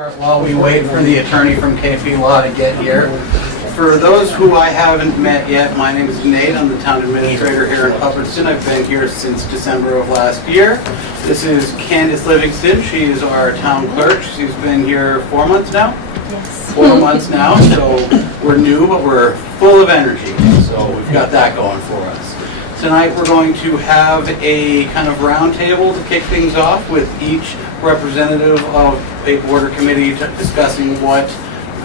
While we wait for the attorney from KP Law to get here, for those who I haven't met yet, my name is Nate. I'm the town administrator here in Hubbardston. I've been here since December of last year. This is Candace Livingston. She is our town clerk. She's been here 4 months now? Yes. 4 months now, so we're new, but we're full of energy. So we've got that going for us. Tonight we're going to have a kind of round table to kick things off with each representative of a board or committee discussing what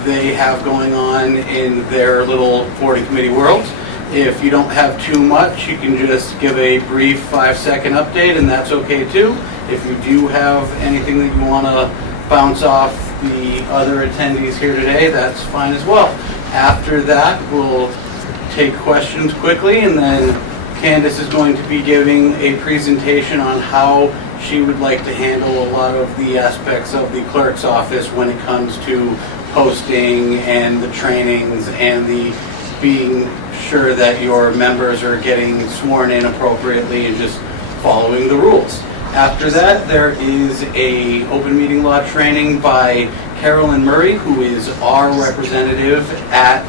they have going on in their little board and committee world. If you don't have too much, you can just give a brief 5-second update, and that's okay too. If you do have anything that you want to bounce off the other attendees here today, that's fine as well. After that, we'll take questions quickly, and then Candace is going to be giving a presentation on how she would like to handle a lot of the aspects of the clerk's office when it comes to posting and the trainings and the being sure that your members are getting sworn in appropriately and just following the rules. After that, there is a open meeting law training by Carolyn Murray, who is our representative at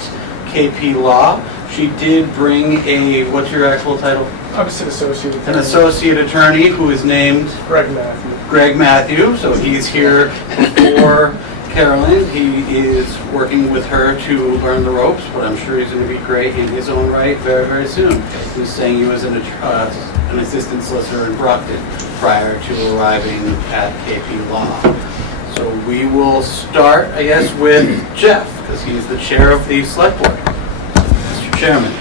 KP Law. She did bring a, what's your actual title? I'm just an associate attorney. An associate attorney who is named Greg Matthew. Greg Matthew. So he's here for Carolyn. He is working with her to learn the ropes, but I'm sure he's going to be great in his own right very, very soon. He's saying he was an assistant solicitor in Brockton prior to arriving at KP Law. So we will start, I guess, with Jeff, because he's the chair of the select board. Chairman.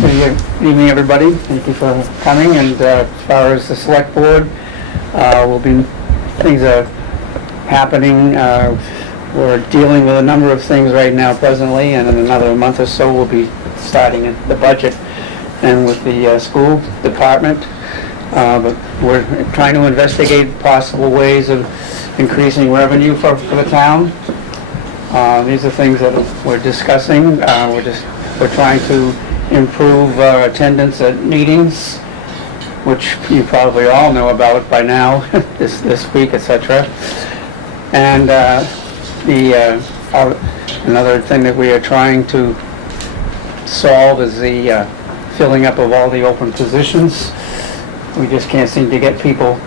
Good evening, everybody. Thank you for coming. And as far as the select board, will be things are happening. We're dealing with a number of things right now presently, and in another month or so we'll be starting the budget and with the school department. But we're trying to investigate possible ways of increasing revenue for the town. These are things that we're discussing. We're trying to improve attendance at meetings, which you probably all know about by now, this week, etc. And another thing that we are trying to solve is the filling up of all the open positions. We just can't seem to get people,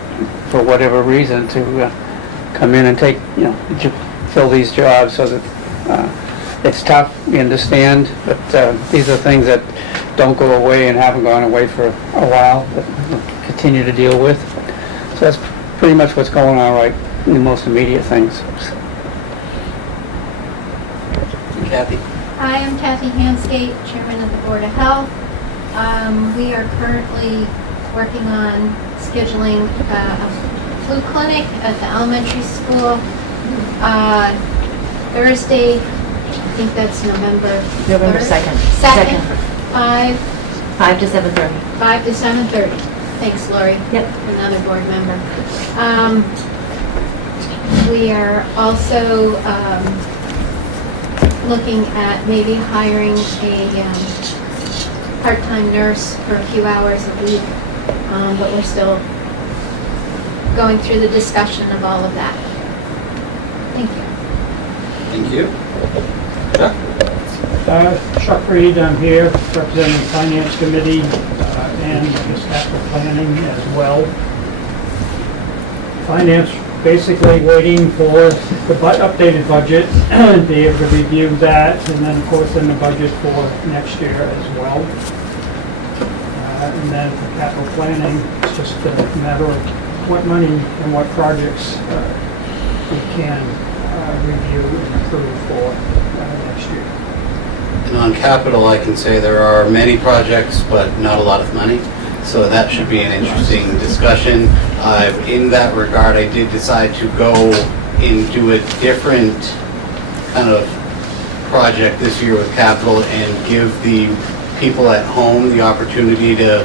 for whatever reason, to come in and take, fill these jobs. So that it's tough, we understand, but these are things that don't go away and haven't gone away for a while, that we'll continue to deal with. So that's pretty much what's going on right in the most immediate things. Kathy. Hi, I'm Kathy Hansgate, Chairman of the Board of Health. We are currently working on scheduling a flu clinic at the elementary school. Thursday, I think that's November 2nd. 5 to 7:30. 5 to 7:30. Thanks, Lori. Yep. Another board member. We are also looking at maybe hiring a part-time nurse for a few hours a week, but we're still going through the discussion of all of that. Thank you. Thank you. Chuck Reed, I'm here representing the Finance Committee and capital planning as well. Finance basically waiting for the updated budget and be able to review that, and then of course in the budget for next year as well. And then for capital planning, it's just a matter of what money and what projects we can review and approve for next year. And on capital, I can say there are many projects, but not a lot of money. So that should be an interesting discussion. In that regard, I did decide to go and do a different kind of project this year with capital and give the people at home the opportunity to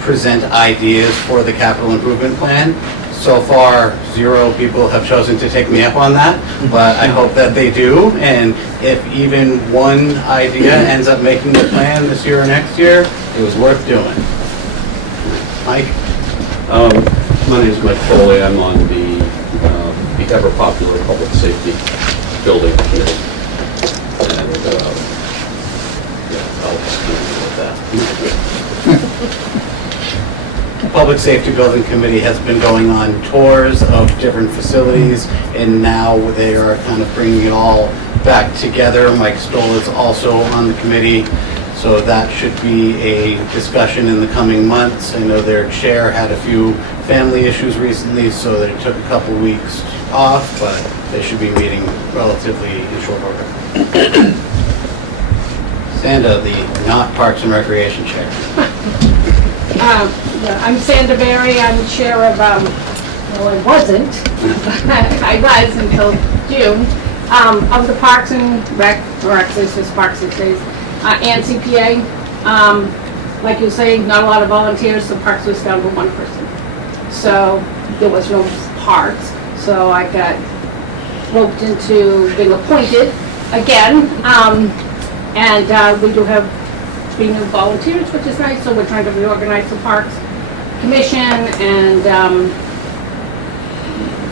present ideas for the capital improvement plan. So far, 0 people have chosen to take me up on that, but I hope that they do. And if even one idea ends up making the plan this year or next year, it was worth doing. Mike? My name is Mike Foley. I'm on the ever-popular public safety building committee. And, yeah, I'll just leave it with that. Public Safety Building Committee has been going on tours of different facilities, and now they are kind of bringing it all back together. Mike Stoll is also on the committee, so that should be a discussion in the coming months. I know their chair had a few family issues recently, so they took a couple weeks off, but they should be meeting relatively in short order. Sanda, the not Parks and Recreation Chair. I'm Sanda Berry, I'm chair of, well, I wasn't, I was until June, of the Parks and Rec, or actually it's just Parks these days, and CPA. Like you say, not a lot of volunteers, so Parks was down to one person. So there was no parks, so I got roped into being appointed again. And we do have 3 new volunteers, which is nice, so we're trying to reorganize the Parks Commission and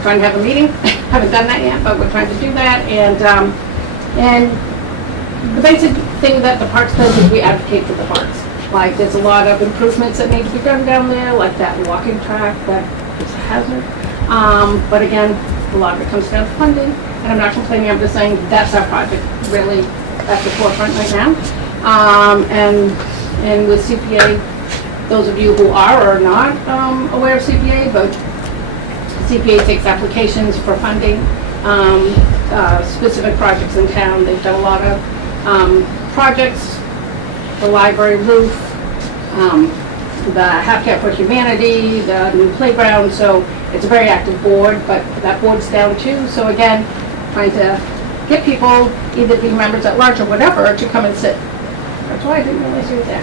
trying to have a meeting. Haven't done that yet, but we're trying to do that. And the basic thing that the Parks does is we advocate for the parks. Like, there's a lot of improvements that need to be done down there, like that walking track that is a hazard. But again, a lot of it comes down to funding, and I'm not complaining, I'm just saying that's our project, really, at the forefront right now. And with CPA, those of you who are or not aware of CPA, but CPA takes applications for funding, specific projects in town. They've done a lot of projects, the library roof, the Habitat for Humanity, the new playground, so it's a very active board, but that board's down too. So again, trying to get people, either be members at large or whatever, to come and sit. That's why I didn't realize you were there.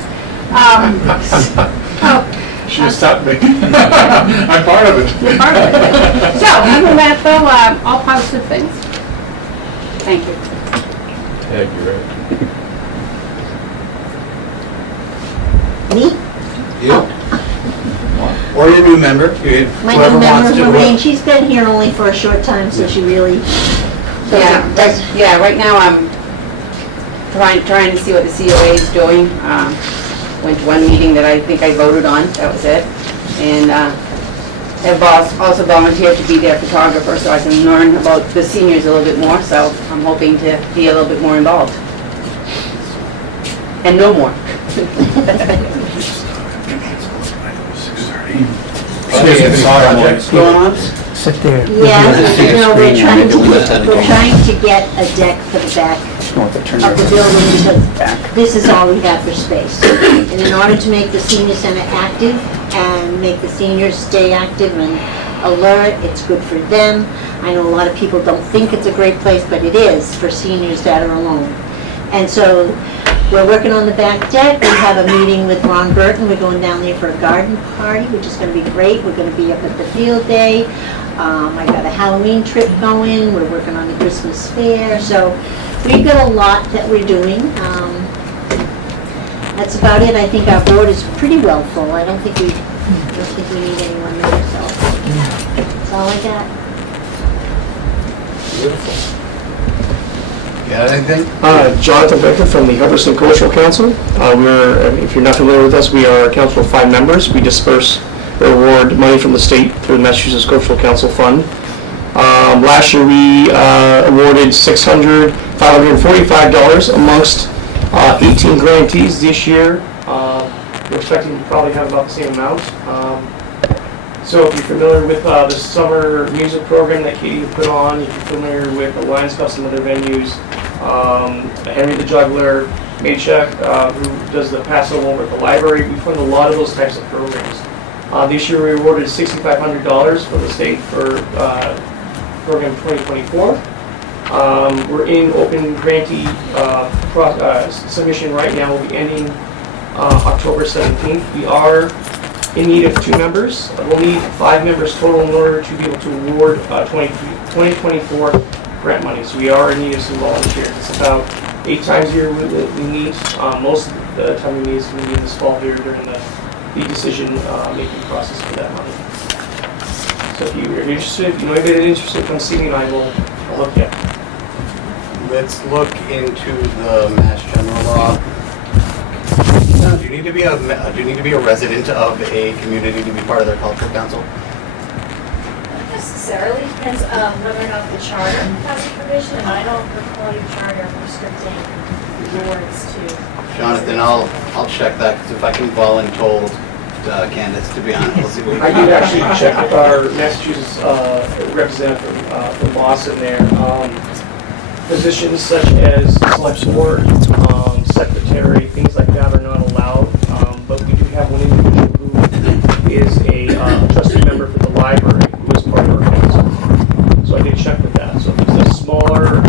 Should have stopped me. I'm part of it. You're part of it. So, other than that though, all positive things. Thank you. Yeah, you're right. Me? You? Or your new member, My whoever new wants member, to. Lorraine, she's been here only for a short time, so she really does. Yeah, right now I'm trying to see what the COA is doing. Went to one meeting that I think I voted on, that was it. And have also volunteered to be their photographer so I can learn about the seniors a little bit more, so I'm hoping to be a little bit more involved. And no more. Projects going on? Sit there. Yeah, Take a no, screen we're and trying make to, a list of the we're trying to get a deck for the back No, to turn of the your- building because this is all we have for space. And in order to make the senior center active and make the seniors stay active and alert, it's good for them. I know a lot of people don't think it's a great place, but it is for seniors that are alone. And so we're working on the back deck. We have a meeting with Ron Burton. We're going down there for a garden party, which is going to be great. We're going to be up at the field day. I got a Halloween trip going. We're working on the Christmas fair. So we've got a lot that we're doing. That's about it. I think our board is pretty well full. I don't think we need anyone there, so that's all I got. You got anything? Jonathan Becker from the Hubbardston Cultural Council. If you're not familiar with us, we are a council of 5 members. We disperse or award money from the state through the Massachusetts Cultural Council Fund. Last year we awarded $545 amongst 18 grantees. This year we're expecting to probably have about the same amount. So if you're familiar with the summer music program that Katie put on, if you're familiar with the Lions Club and other venues, Henry the Juggler, Maycheck, who does the Passover over at the library, we fund a lot of those types of programs. This year we awarded $6,500 for the state for program 2024. We're in open grantee submission right now. We'll be ending October 17th. We are in need of 2 members. We'll need 5 members total in order to be able to award 2024 grant money. So we are in need of some volunteers. It's about 8 times a year we meet. Most of the time we meet is going to be in this fall here during the decision making process for that money. So if you're interested, if you know anybody interested, come see me and I will, I'll look at. Let's look into the Mass General Law. Do you need to be a resident of a community to be part of their cultural council? Not necessarily, depends whether or not the charter has a provision, and I don't recall your charter restricting boards to. Jonathan, I'll check that, because if I can voluntold Candace to be on it, we'll see what we I can did do. actually check with our Massachusetts representative from Boston there. Positions such as select board, secretary, things like that are not allowed. But we do have one individual who is a trustee member for the library who is part of our council. So I did check with that. So if it's a smaller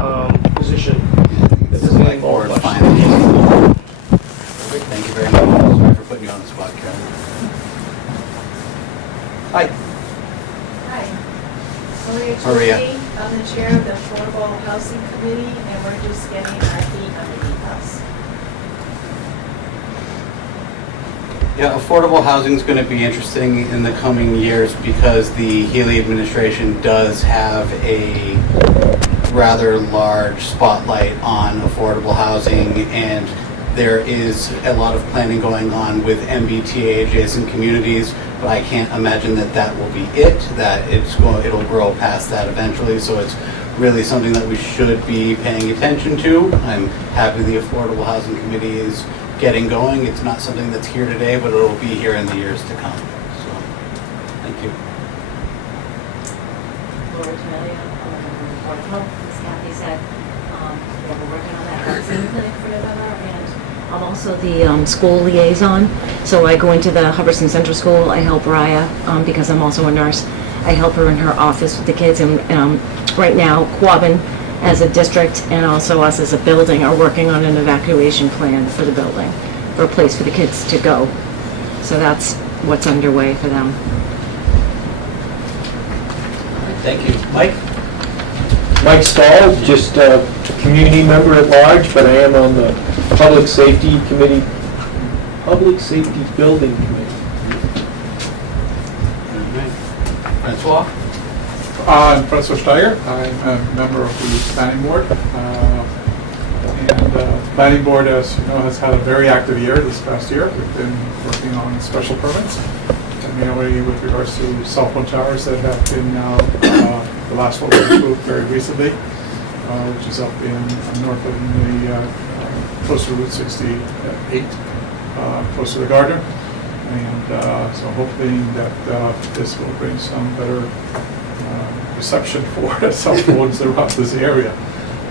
position, that doesn't Select involve board, much. fine. Perfect, thank you very much. Sorry for putting you on the spot, Karen. Hi. Hi. Maria Maria. Chouinard. I'm the chair of the Affordable Housing Committee, and we're just getting our feet underneath us. Yeah, affordable housing is going to be interesting in the coming years because the Healy administration does have a rather large spotlight on affordable housing, and there is a lot of planning going on with MBTA adjacent communities, but I can't imagine that that will be it, that it'll grow past that eventually, so it's really something that we should be paying attention to. I'm happy the Affordable Housing Committee is getting going. It's not something that's here today, but it'll be here in the years to come. So, thank you. Laura Tamelia, I'm Board of Health, as Kathy said, we're working on that vaccine clinic for November, and I'm also the school liaison. So I go into the Hubbardston Central School, I help Raya, because I'm also a nurse. I help her in her office with the kids, and right now, Quabbin as a district and also us as a building are working on an evacuation plan for the building, for a place for the kids to go. So that's what's underway for them. Thank you. Mike? Mike Stahl, just a community member at large, but I am on the Public Safety Committee, Public Safety Building Committee. Francois? I'm Francois Steiger. I'm a member of the planning board. Planning board, as you know, has had a very active year this past year. We've been working on special permits, mainly with regards to cell phone towers that have been now, the last one was approved very recently, which is up in north of the, close to Route 68, close to the Gardner. And so hoping that this will bring some better reception for cell phones around this area.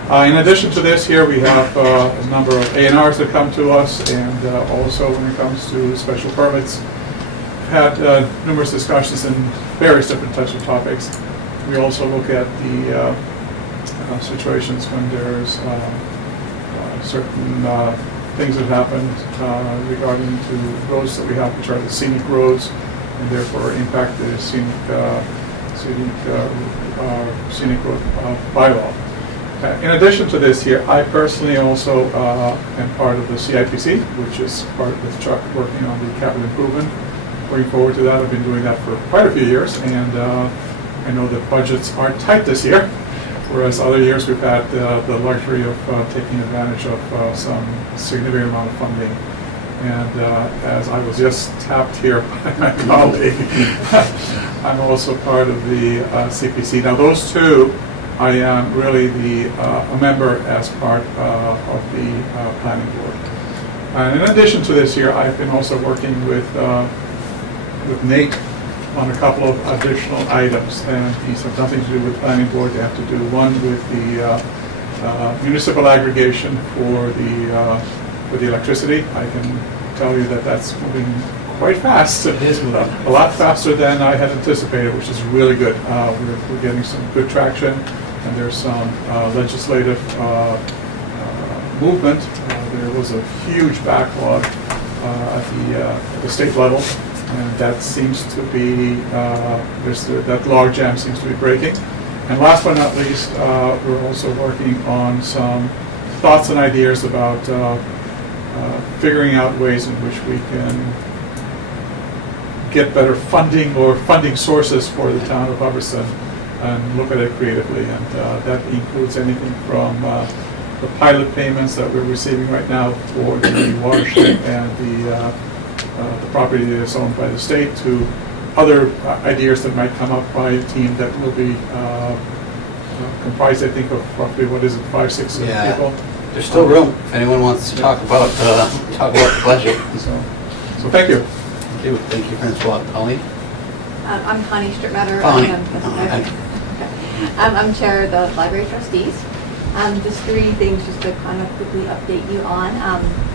In addition to this here, we have a number of A&Rs that come to us, and also when it comes to special permits, we've had numerous discussions in various different types of topics. We also look at the situations when there's certain things that happened regarding to roads that we have, which are the scenic roads, and therefore impact the scenic road bylaw. In addition to this here, I personally also am part of the CIPC, which is part with Chuck working on the capital improvement. Looking forward to that. I've been doing that for quite a few years, and I know that budgets are tight this year, whereas other years we've had the luxury of taking advantage of some significant amount of funding. And as I was just tapped here by my colleague, I'm also part of the CPC. Now those two, I am really a member as part of the planning board. And in addition to this here, I've been also working with Nate on a couple of additional items, and these have nothing to do with planning board. They have to do one with the municipal aggregation for the electricity. I can tell you that that's moving quite fast. It is moving. A lot faster than I had anticipated, which is really good. We're getting some good traction, and there's some legislative movement. There was a huge backlog at the state level, and that seems to be, that log jam seems to be breaking. And last but not least, we're also working on some thoughts and ideas about figuring out ways in which we can get better funding or funding sources for the town of Hubbardston and look at it creatively. And that includes anything from the pilot payments that we're receiving right now for the watershed and the property that is owned by the state, to other ideas that might come up by a team that will be comprised, I think, of roughly, 5, 6 Yeah. people. There's still room if anyone wants to talk about the budget. So thank you. Thank you, Francois. Colleen? I'm Connie Strittmatter. Connie. I'm Chair of the Library Trustees. Just 3 things just to kind of quickly update you on.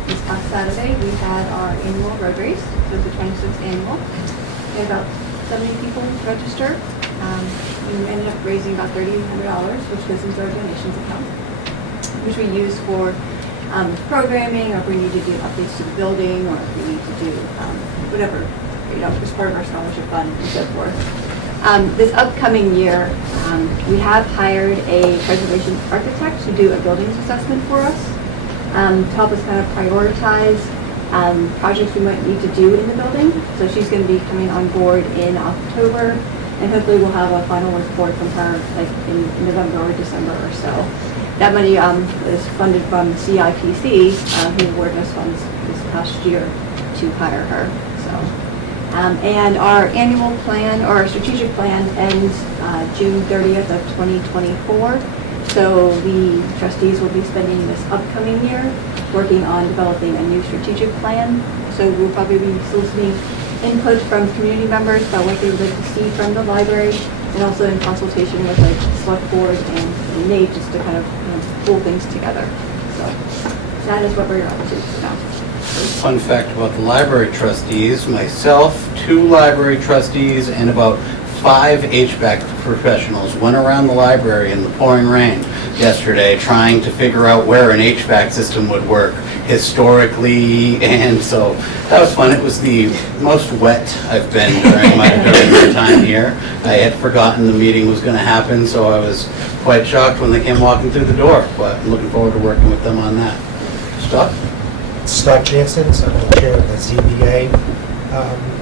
This past Saturday, we had our annual road race, so the 26th annual. We had about 70 people register. We ended up raising about $3,800, which goes into our donations account, which we use for programming, or if we need to do updates to the building, or if we need to do whatever, as part of our scholarship fund and so forth. This upcoming year, we have hired a preservation architect to do a buildings assessment for us, to help us kind of prioritize projects we might need to do in the building. So she's going to be coming on board in October, and hopefully we'll have a final report from her like in November or December or so. That money is funded from CIPC, who awarded us funds this past year to hire her. And our annual plan, or our strategic plan, ends June 30th of 2024. So we trustees will be spending this upcoming year working on developing a new strategic plan. So we'll probably be soliciting input from community members about what they would like to see from the library, and also in consultation with like select board and Nate, just to kind of pull things together. So that is what we're up to now. Fun fact about the library trustees, myself, 2 library trustees, and about 5 HVAC professionals went around the library in the pouring rain yesterday trying to figure out where an HVAC system would work historically, and so that was fun. It was the most wet I've been during my time here. I had forgotten the meeting was going to happen, so I was quite shocked when they came walking through the door, but I'm looking forward to working with them on that. Scott? Scott Jansen, I'm the chair of the ZBA.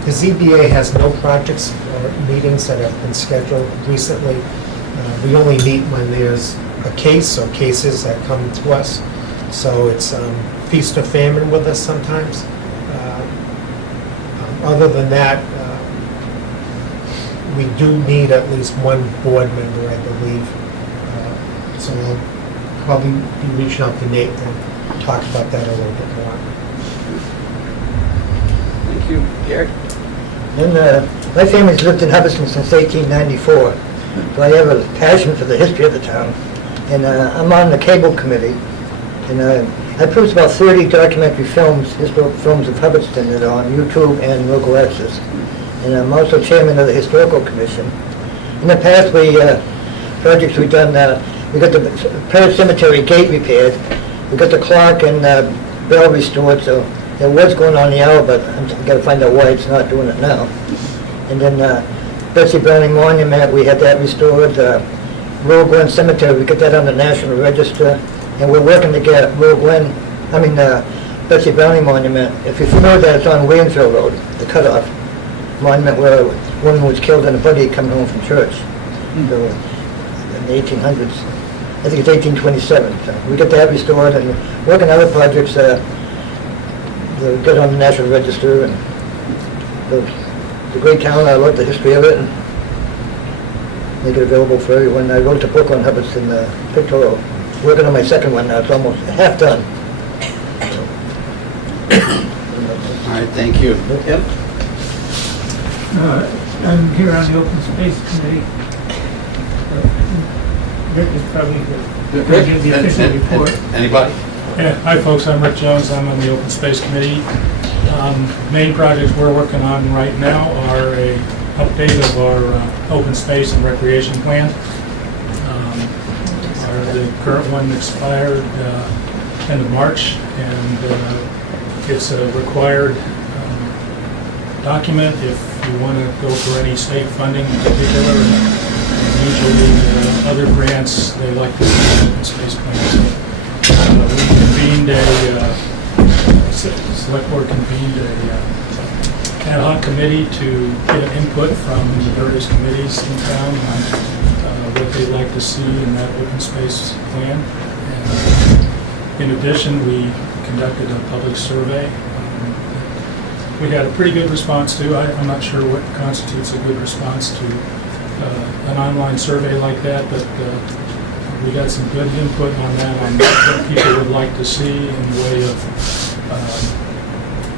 The ZBA has no projects or meetings that have been scheduled recently. We only meet when there's a case or cases that come to us. So it's feast or famine with us sometimes. Other than that, we do need at least 1 board member, I believe. So I'll probably be reaching out to Nate and talk about that a little bit more. Thank you. Gary? And my family's lived in Hubbardston since 1894, so I have a passion for the history of the town. And I'm on the cable committee, and I produced about 30 documentary films, historical films of Hubbardston that are on YouTube and local access. And I'm also chairman of the historical commission. In the past, projects we've done, we got the Paris Cemetery gate repaired, we got the Clark and Bell restored, so there was going on the hour, but I've got to find out why it's not doing it now. And then Betsy Browning Monument, we had that restored. Royal Glen Cemetery, we got that on the National Register. And we're working to get Betsy Browning Monument. If you're familiar with that, it's on Williamsville Road, the cutoff monument where a woman was killed in a buggy coming home from church. So, in the 1800s. I think it's 1827. So we got that restored and working on other projects that get on the National Register. And it's a great town. I love the history of it and make it available for everyone. I wrote a book on Hubbardston, pictorial. Working on my second one now. It's almost half done. All right, thank you. Yep. I'm here on the Open Space Committee. Rick is probably going to give the official report. Anybody? Yeah, hi folks, I'm Rick Jones, I'm on the Open Space Committee. Main projects we're working on right now are a update of our open space and recreation plan. The current one expired end of March, and it's a required document if you want to go for any state funding in particular. Usually other grants, they like to see an open space plan. So we convened select board convened a ad hoc committee to get input from the various committees in town on what they'd like to see in that open space plan. And in addition, we conducted a public survey. We had a pretty good response to. I'm not sure what constitutes a good response to an online survey like that, but we got some good input on that, on what people would like to see in the way of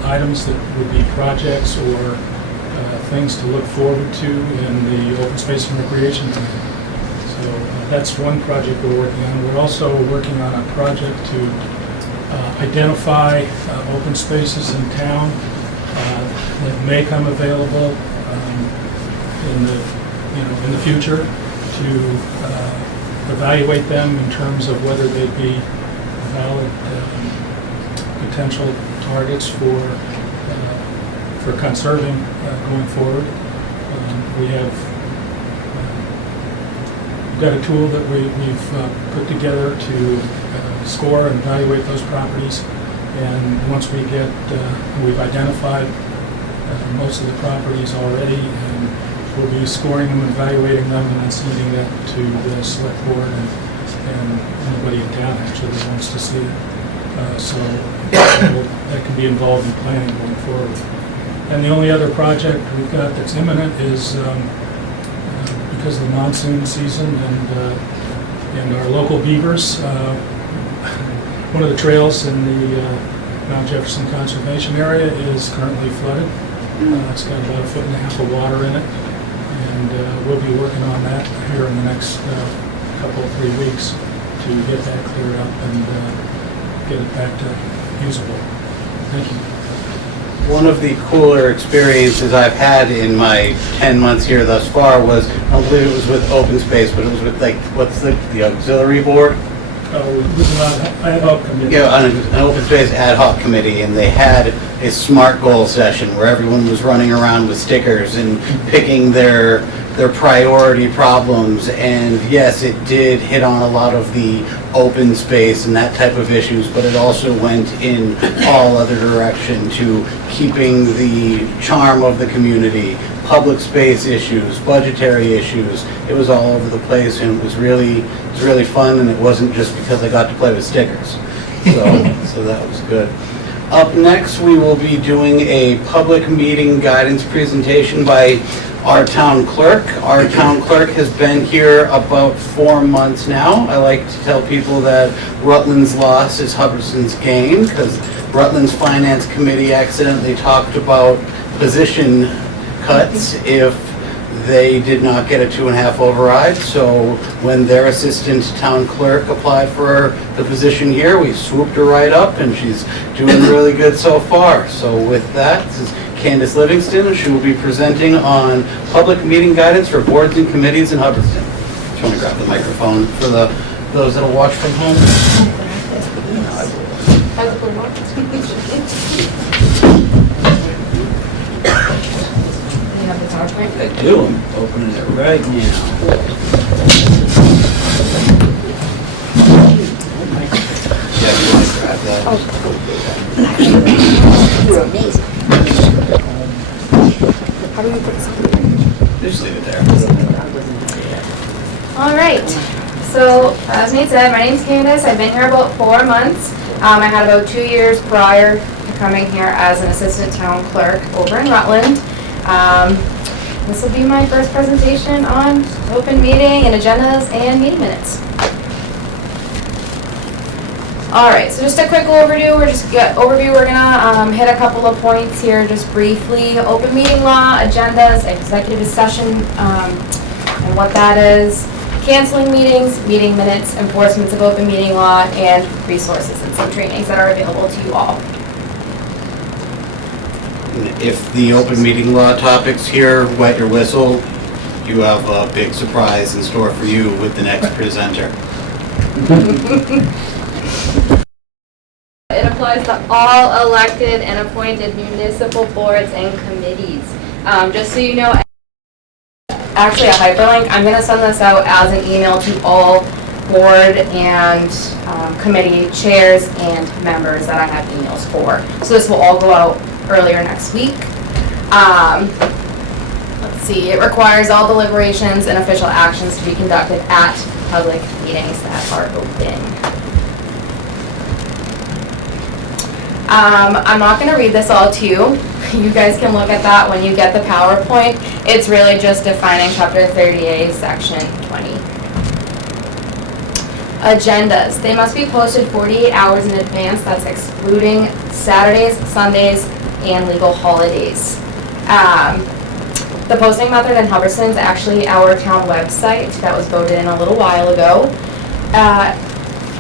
items that would be projects or things to look forward to in the open space and recreation plan. So that's one project we're working on. We're also working on a project to identify open spaces in town that may come available in the future, to evaluate them in terms of whether they'd be valid potential targets for conserving going forward. We have got a tool that we've put together to score and evaluate those properties. And once we get, we've identified most of the properties already, and we'll be scoring them, evaluating them, and then submitting that to the select board and anybody in town actually that wants to see it. So that can be involved in planning going forward. And the only other project we've got that's imminent is because of the monsoon season and our local beavers. One of the trails in the Mount Jefferson Conservation Area is currently flooded. It's got about 1.5 feet of water in it, and we'll be working on that here in the next couple, 3 weeks to get that cleared up and get it back to usable. Thank you. One of the cooler experiences I've had in my 10 months here thus far was, I don't believe it was with Open Space, but it was with what's the auxiliary board? It was an ad hoc committee. Yeah, on an Open Space ad hoc committee, and they had a SMART goal session where everyone was running around with stickers and picking their priority problems. And yes, it did hit on a lot of the open space and that type of issues, but it also went in all other direction to keeping the charm of the community, public space issues, budgetary issues. It was all over the place, and it was really fun, and it wasn't just because I got to play with stickers. So that was good. Up next, we will be doing a public meeting guidance presentation by our town clerk. Our town clerk has been here about 4 months now. I like to tell people that Rutland's loss is Hubbardston's gain, because Rutland's Finance Committee accidentally talked about position cuts if they did not get a 2.5 override. So when their assistant town clerk applied for the position here, we swooped her right up, and she's doing really good so far. So with that, this is Candace Livingston, and she will be presenting on public meeting guidance for boards and committees in Hubbardston. Do you want to grab the microphone for those that'll watch from home? I do. I'm opening it right now. Yeah, you want to grab that? You're amazing. How do we put this on? Just leave it there. All right, so as Nate said, my name's Candace. I've been here about 4 months. I had about 2 years prior to coming here as an assistant town clerk over in Rutland. This will be my first presentation on open meeting and agendas and meeting minutes. All right, so just a quick overview. We're gonna hit a couple of points here just briefly. Open meeting law, agendas, executive session, and what that is, canceling meetings, meeting minutes, enforcements of open meeting law, and resources and some trainings that are available to you all. If the open meeting law topics here wet your whistle, you have a big surprise in store for you with the next presenter. It applies to all elected and appointed municipal boards and committees. Just so you know, actually a hyperlink, I'm going to send this out as an email to all board and committee chairs and members that I have emails for. So this will all go out earlier next week. Let's see, it requires all deliberations and official actions to be conducted at public meetings that are open. I'm not gonna read this all to you. You guys can look at that when you get the PowerPoint. It's really just defining Chapter 30A, Section 20. Agendas. They must be posted 48 hours in advance. That's excluding Saturdays, Sundays, and legal holidays. The posting method in Hubbardston is actually our town website that was voted in a little while ago.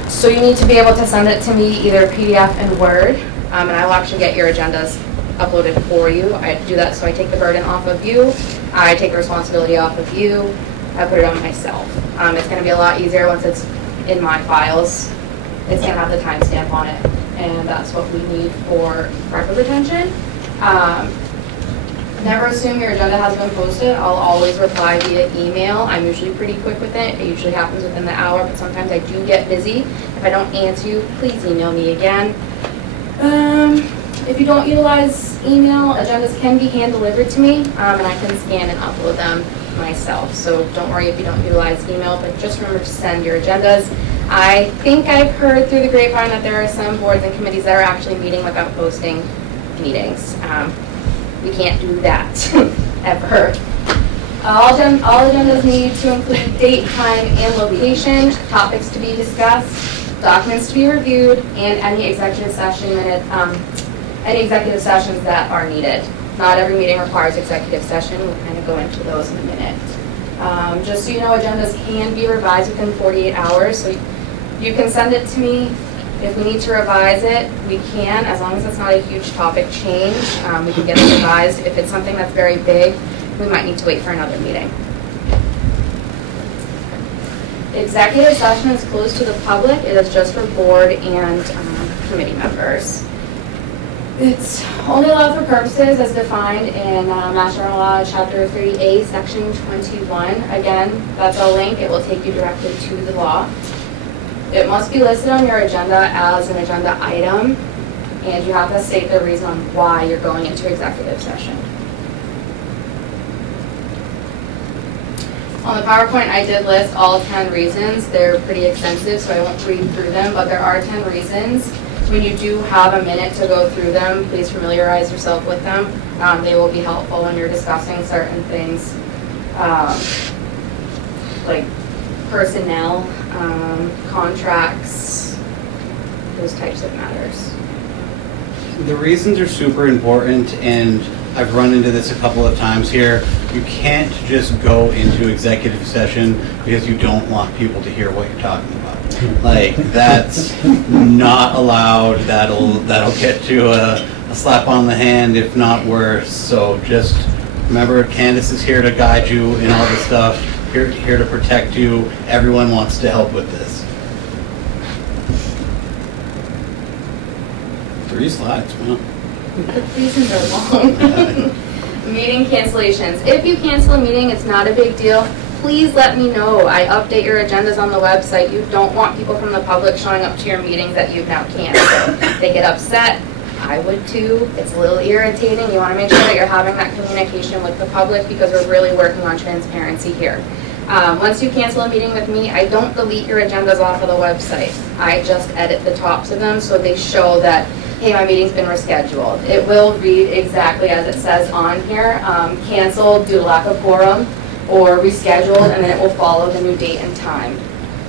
So you need to be able to send it to me either PDF and Word, and I will actually get your agendas uploaded for you. I do that so I take the burden off of you. I take the responsibility off of you. I put it on myself. It's going to be a lot easier once it's in my files. It's going to have the timestamp on it, and that's what we need for record retention. Never assume your agenda has been posted. I'll always reply via email. I'm usually pretty quick with it. It usually happens within the hour, but sometimes I do get busy. If I don't answer you, please email me again. If you don't utilize email, agendas can be hand-delivered to me, and I can scan and upload them myself. So don't worry if you don't utilize email, but just remember to send your agendas. I think I've heard through the grapevine that there are some boards and committees that are actually meeting without posting meetings. We can't do that, ever. All agendas need to include date, time, and location, topics to be discussed, documents to be reviewed, and any executive session any executive sessions that are needed. Not every meeting requires executive session. We'll kind of go into those in a minute. Just so you know, agendas can be revised within 48 hours, so you can send it to me. If we need to revise it, we can, as long as it's not a huge topic change. We can get it revised. If it's something that's very big, we might need to wait for another meeting. Executive session is closed to the public. It is just for board and committee members. It's only allowed for purposes as defined in Mass General Law, Chapter 30A, Section 21. Again, that's a link. It will take you directly to the law. It must be listed on your agenda as an agenda item, and you have to state the reason why you're going into executive session. On the PowerPoint, I did list all 10 reasons. They're pretty extensive, so I won't read through them, but there are 10 reasons. When you do have a minute to go through them, please familiarize yourself with them. They will be helpful when you're discussing certain things, like personnel, contracts, those types of matters. The reasons are super important, and I've run into this a couple of times here. You can't just go into executive session because you don't want people to hear what you're talking about. Like, that's not allowed. That'll get you a slap on the hand, if not worse. So just remember, Candace is here to guide you in all this stuff. Here to protect you. Everyone wants to help with this. 3 slides, wow. The reasons are long. Meeting cancellations. If you cancel a meeting, it's not a big deal. Please let me know. I update your agendas on the website. You don't want people from the public showing up to your meetings that you've now canceled. They get upset. I would too. It's a little irritating. You want to make sure that you're having that communication with the public because we're really working on transparency here. Once you cancel a meeting with me, I don't delete your agendas off of the website. I just edit the tops of them so they show that, hey, my meeting's been rescheduled. It will read exactly as it says on here, canceled due to lack of quorum, or rescheduled, and then it will follow the new date and time.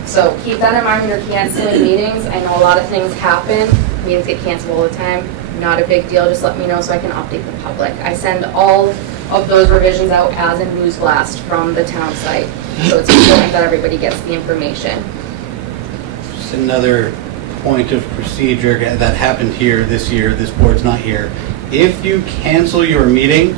So keep that in mind when you're canceling meetings. I know a lot of things happen. Meetings get canceled all the time. Not a big deal. Just let me know so I can update the public. I send all of those revisions out as a news blast from the town site. So it's important that everybody gets the information. Just another point of procedure that happened here this year. This board's not here. If you cancel your meeting,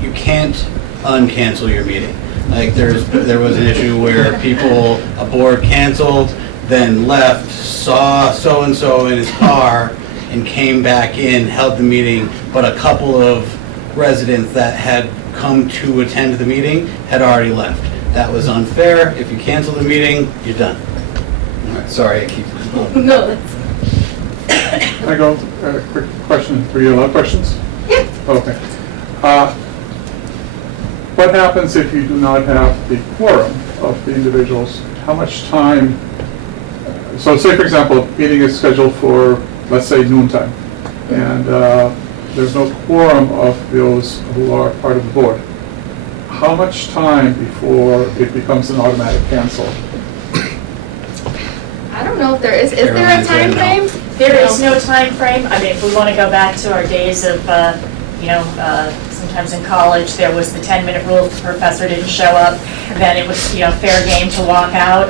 you can't uncancel your meeting. Like there was an issue where a board canceled, then left, saw so-and-so in his car, and came back in, held the meeting, but a couple of residents that had come to attend the meeting had already left. That was unfair. If you cancel the meeting, you're done. All right, sorry, I keep going. No, that's... Can I go, quick question, 3 other questions? Yeah. Okay. What happens if you do not have the quorum of the individuals? How much time, so say for example, a meeting is scheduled for, let's say, noontime, and there's no quorum of those who are part of the board. How much time before it becomes an automatic cancel? I don't know if there is there a time frame? There is no time frame. I mean, if we want to go back to our days of, sometimes in college, there was the 10-minute rule. If the professor didn't show up, then it was, fair game to walk out.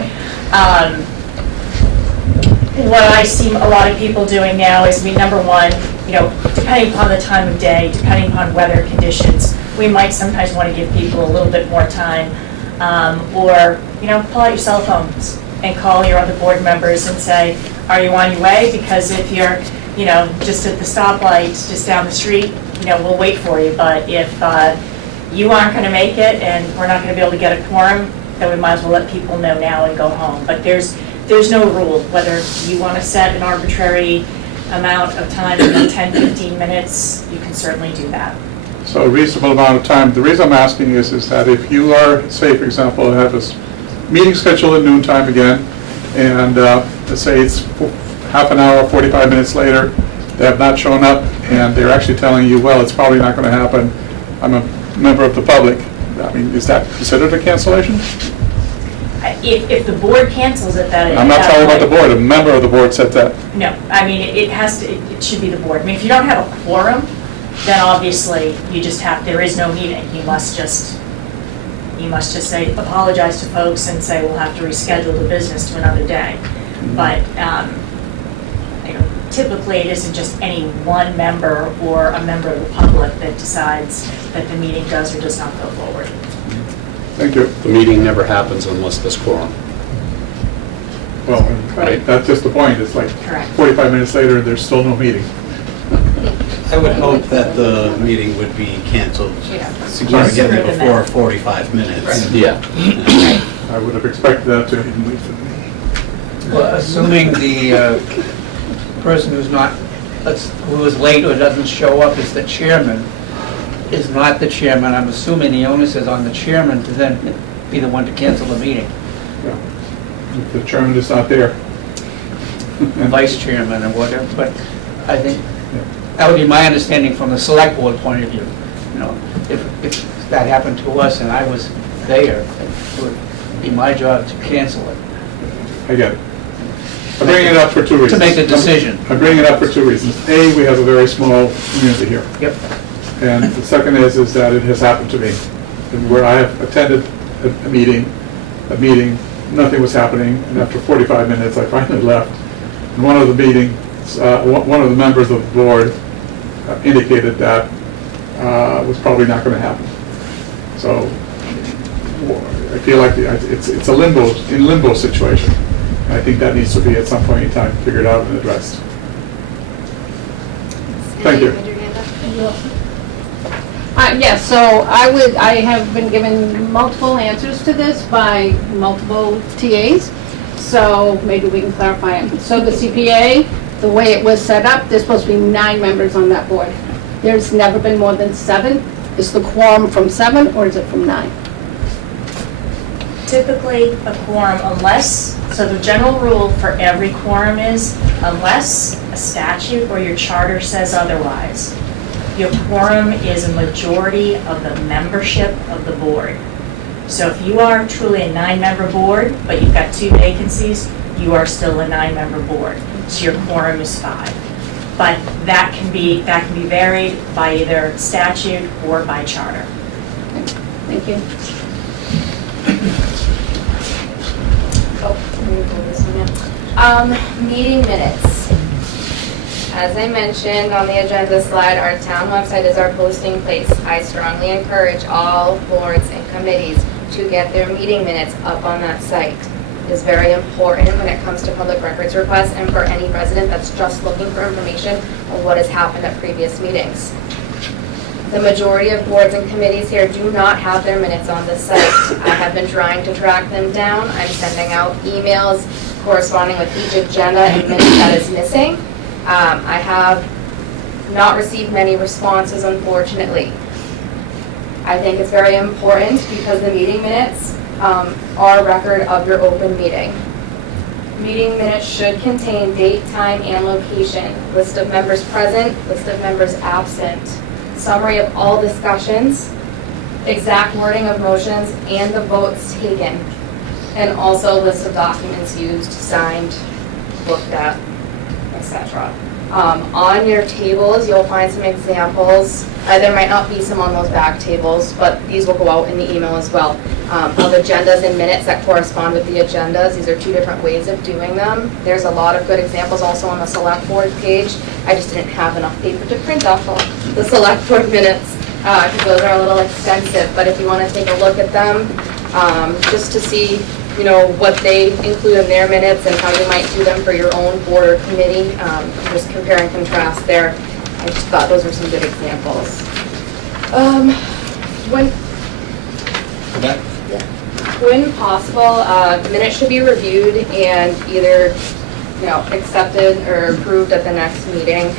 What I see a lot of people doing now is, number one, depending upon the time of day, depending upon weather conditions, we might sometimes want to give people a little bit more time. Or, pull out your cell phones and call your other board members and say, are you on your way? Because if you're, just at the stoplight, just down the street, we'll wait for you. But if you aren't going to make it and we're not going to be able to get a quorum, then we might as well let people know now and go home. But there's no rule. Whether you want to set an arbitrary amount of time, 10, 15 minutes, you can certainly do that. So a reasonable amount of time. The reason I'm asking is that if you are, say for example, have a meeting scheduled at noontime again, and let's say it's half an hour, 45 minutes later, they have not shown up, and they're actually telling you, well, it's probably not going to happen. I'm a member of the public. I mean, is that considered a cancellation? If the board cancels it, that I'm not talking about the board. A member of the board said that. No, it should be the board. I mean, if you don't have a quorum, then obviously you just there is no meeting. You must just say, apologize to folks and say, we'll have to reschedule the business to another day. But typically it isn't just any one member or a member of the public that decides that the meeting does or does not go forward. Thank you. The meeting never happens unless there's quorum. Well, that's just the point. It's like 45 minutes later, and there's still no meeting. I would hope that the meeting would be canceled significantly before 45 minutes. Yeah. I would have expected that to. Well, assuming the person who is late or doesn't show up is the chairman, is not the chairman, I'm assuming the onus is on the chairman to then be the one to cancel the meeting. Yeah. If the chairman is not there. Vice chairman or whatever, but I think that would be my understanding from the select board point of view. If that happened to us and I was there, it would be my job to cancel it. I get it. I bring it up for two reasons. To make the decision. I bring it up for two reasons. A, we have a very small community here. Yep. And the second is that it has happened to me, where I have attended a meeting, nothing was happening, and after 45 minutes, I finally left. And one of the members of the board indicated that was probably not going to happen. So I feel like it's a limbo situation. And I think that needs to be at some point in time figured out and addressed. Thank you. Yes, so I have been given multiple answers to this by multiple TAs, so maybe we can clarify them. So the CPA, the way it was set up, there's supposed to be 9 members on that board. There's never been more than 7. Is the quorum from 7 or is it from 9? Typically, a quorum, so the general rule for every quorum is, unless a statute or your charter says otherwise, your quorum is a majority of the membership of the board. So if you are truly a 9-member board, but you've got 2 vacancies, you are still a 9-member board. So your quorum is 5. But that can be varied by either statute or by charter. Thank you. Meeting minutes. As I mentioned on the agenda slide, our town website is our posting place. I strongly encourage all boards and committees to get their meeting minutes up on that site. It is very important when it comes to public records requests and for any resident that's just looking for information on what has happened at previous meetings. The majority of boards and committees here do not have their minutes on the site. I have been trying to track them down. I'm sending out emails corresponding with each agenda and minute that is missing. I have not received many responses, unfortunately. I think it's very important because the meeting minutes are a record of your open meeting. Meeting minutes should contain date, time, and location, list of members present, list of members absent, summary of all discussions, exact wording of motions, and the votes taken, and also a list of documents used, signed, looked at, etc. On your tables, you'll find some examples. There might not be some on those back tables, but these will go out in the email as well. Of agendas and minutes that correspond with the agendas. These are two different ways of doing them. There's a lot of good examples also on the select board page. I just didn't have enough paper to print off all the select board minutes because those are a little extensive. But if you want to take a look at them, just to see what they include in their minutes and how you might do them for your own board or committee, just compare and contrast there. I just thought those were some good examples. When possible, minutes should be reviewed and either, accepted or approved at the next meeting.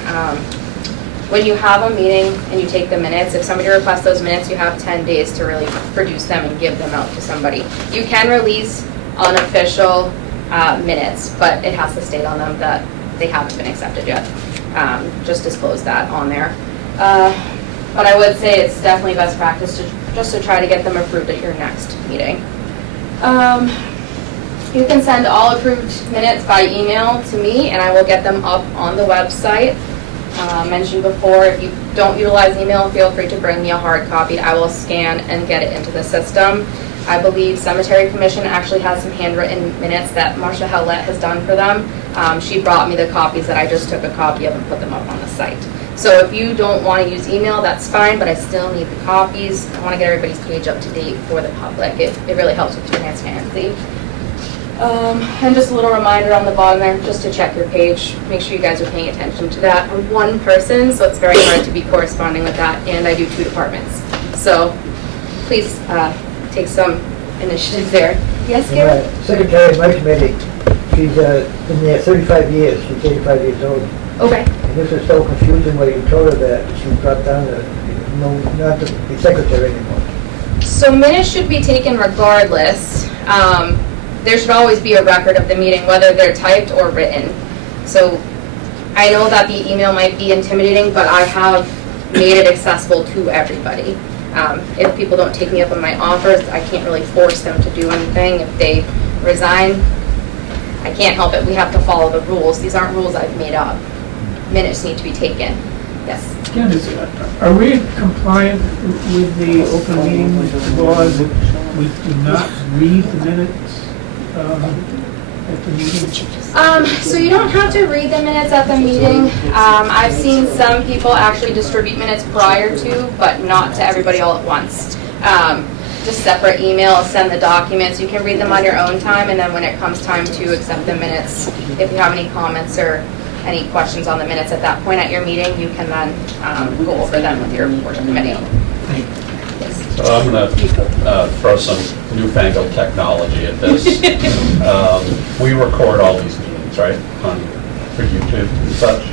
When you have a meeting and you take the minutes, if somebody requests those minutes, you have 10 days to really produce them and give them out to somebody. You can release unofficial minutes, but it has to state on them that they haven't been accepted yet. Just disclose that on there. But I would say it's definitely best practice just to try to get them approved at your next meeting. You can send all approved minutes by email to me and I will get them up on the website. Mentioned before, if you don't utilize email, feel free to bring me a hard copy. I will scan and get it into the system. I believe Cemetery Commission actually has some handwritten minutes that Marcia Howlett has done for them. She brought me the copies that I just took a copy of and put them up on the site. So if you don't want to use email, that's fine, but I still need the copies. I want to get everybody's page up to date for the public. It really helps with transparency. And just a little reminder on the bottom there, just to check your page. Make sure you guys are paying attention to that. I'm one person, so it's very hard to be corresponding with that, and I do 2 departments. So please take some initiative there. Yes, Gary? Secretary of my committee, she's been there 35 years. She's 85 years old. Okay. And this was so confusing when you told her that she dropped down to, not to be secretary anymore. So minutes should be taken regardless. There should always be a record of the meeting, whether they're typed or written. So I know that the email might be intimidating, but I have made it accessible to everybody. If people don't take me up on my offers, I can't really force them to do anything. If they resign, I can't help it. We have to follow the rules. These aren't rules I've made up. Minutes need to be taken. Yes. Again, are we compliant with the open meeting laws? We do not read the minutes at the meeting? So you don't have to read the minutes at the meeting. I've seen some people actually distribute minutes prior to, but not to everybody all at once. Just separate email, send the documents. You can read them on your own time, and then when it comes time to accept the minutes, if you have any comments or any questions on the minutes at that point at your meeting, you can then go over them with your board committee. So I'm going to throw some newfangled technology at this. We record all these meetings, right, for YouTube and such?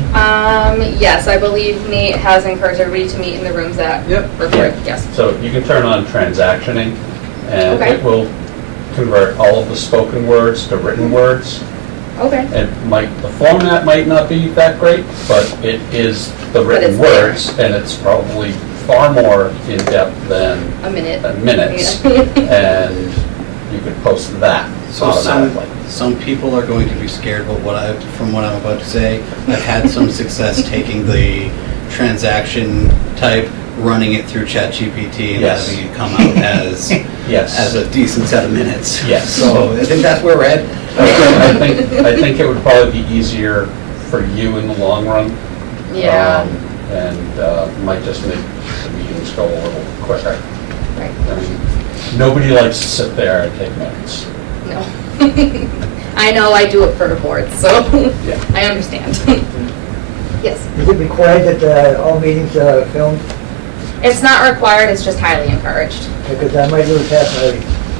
Yes, I believe Nate has encouraged everybody to meet in the rooms that record, yes. So you can turn on transactioning, and Okay. it will convert all of the spoken words to written words. Okay. The format might not be that great, but it is the written words, and it's probably far more in-depth than a minute. Minutes, and you could post that So automatically. some people are going to be scared about from what I'm about to say. I've had some success taking the transaction type, running it through ChatGPT, and Yes. having it come out as as a decent set of minutes. Yes. So I think that's where we're at. I think it would probably be easier for you in the long run. Yeah. And might just make the meetings go a little quicker. Right. I mean, nobody likes to sit there and take notes. No. I know I do it for the board, so Yeah. I understand. Yes. Is it required that all meetings are filmed? It's not required, it's just highly encouraged. Because I might lose half my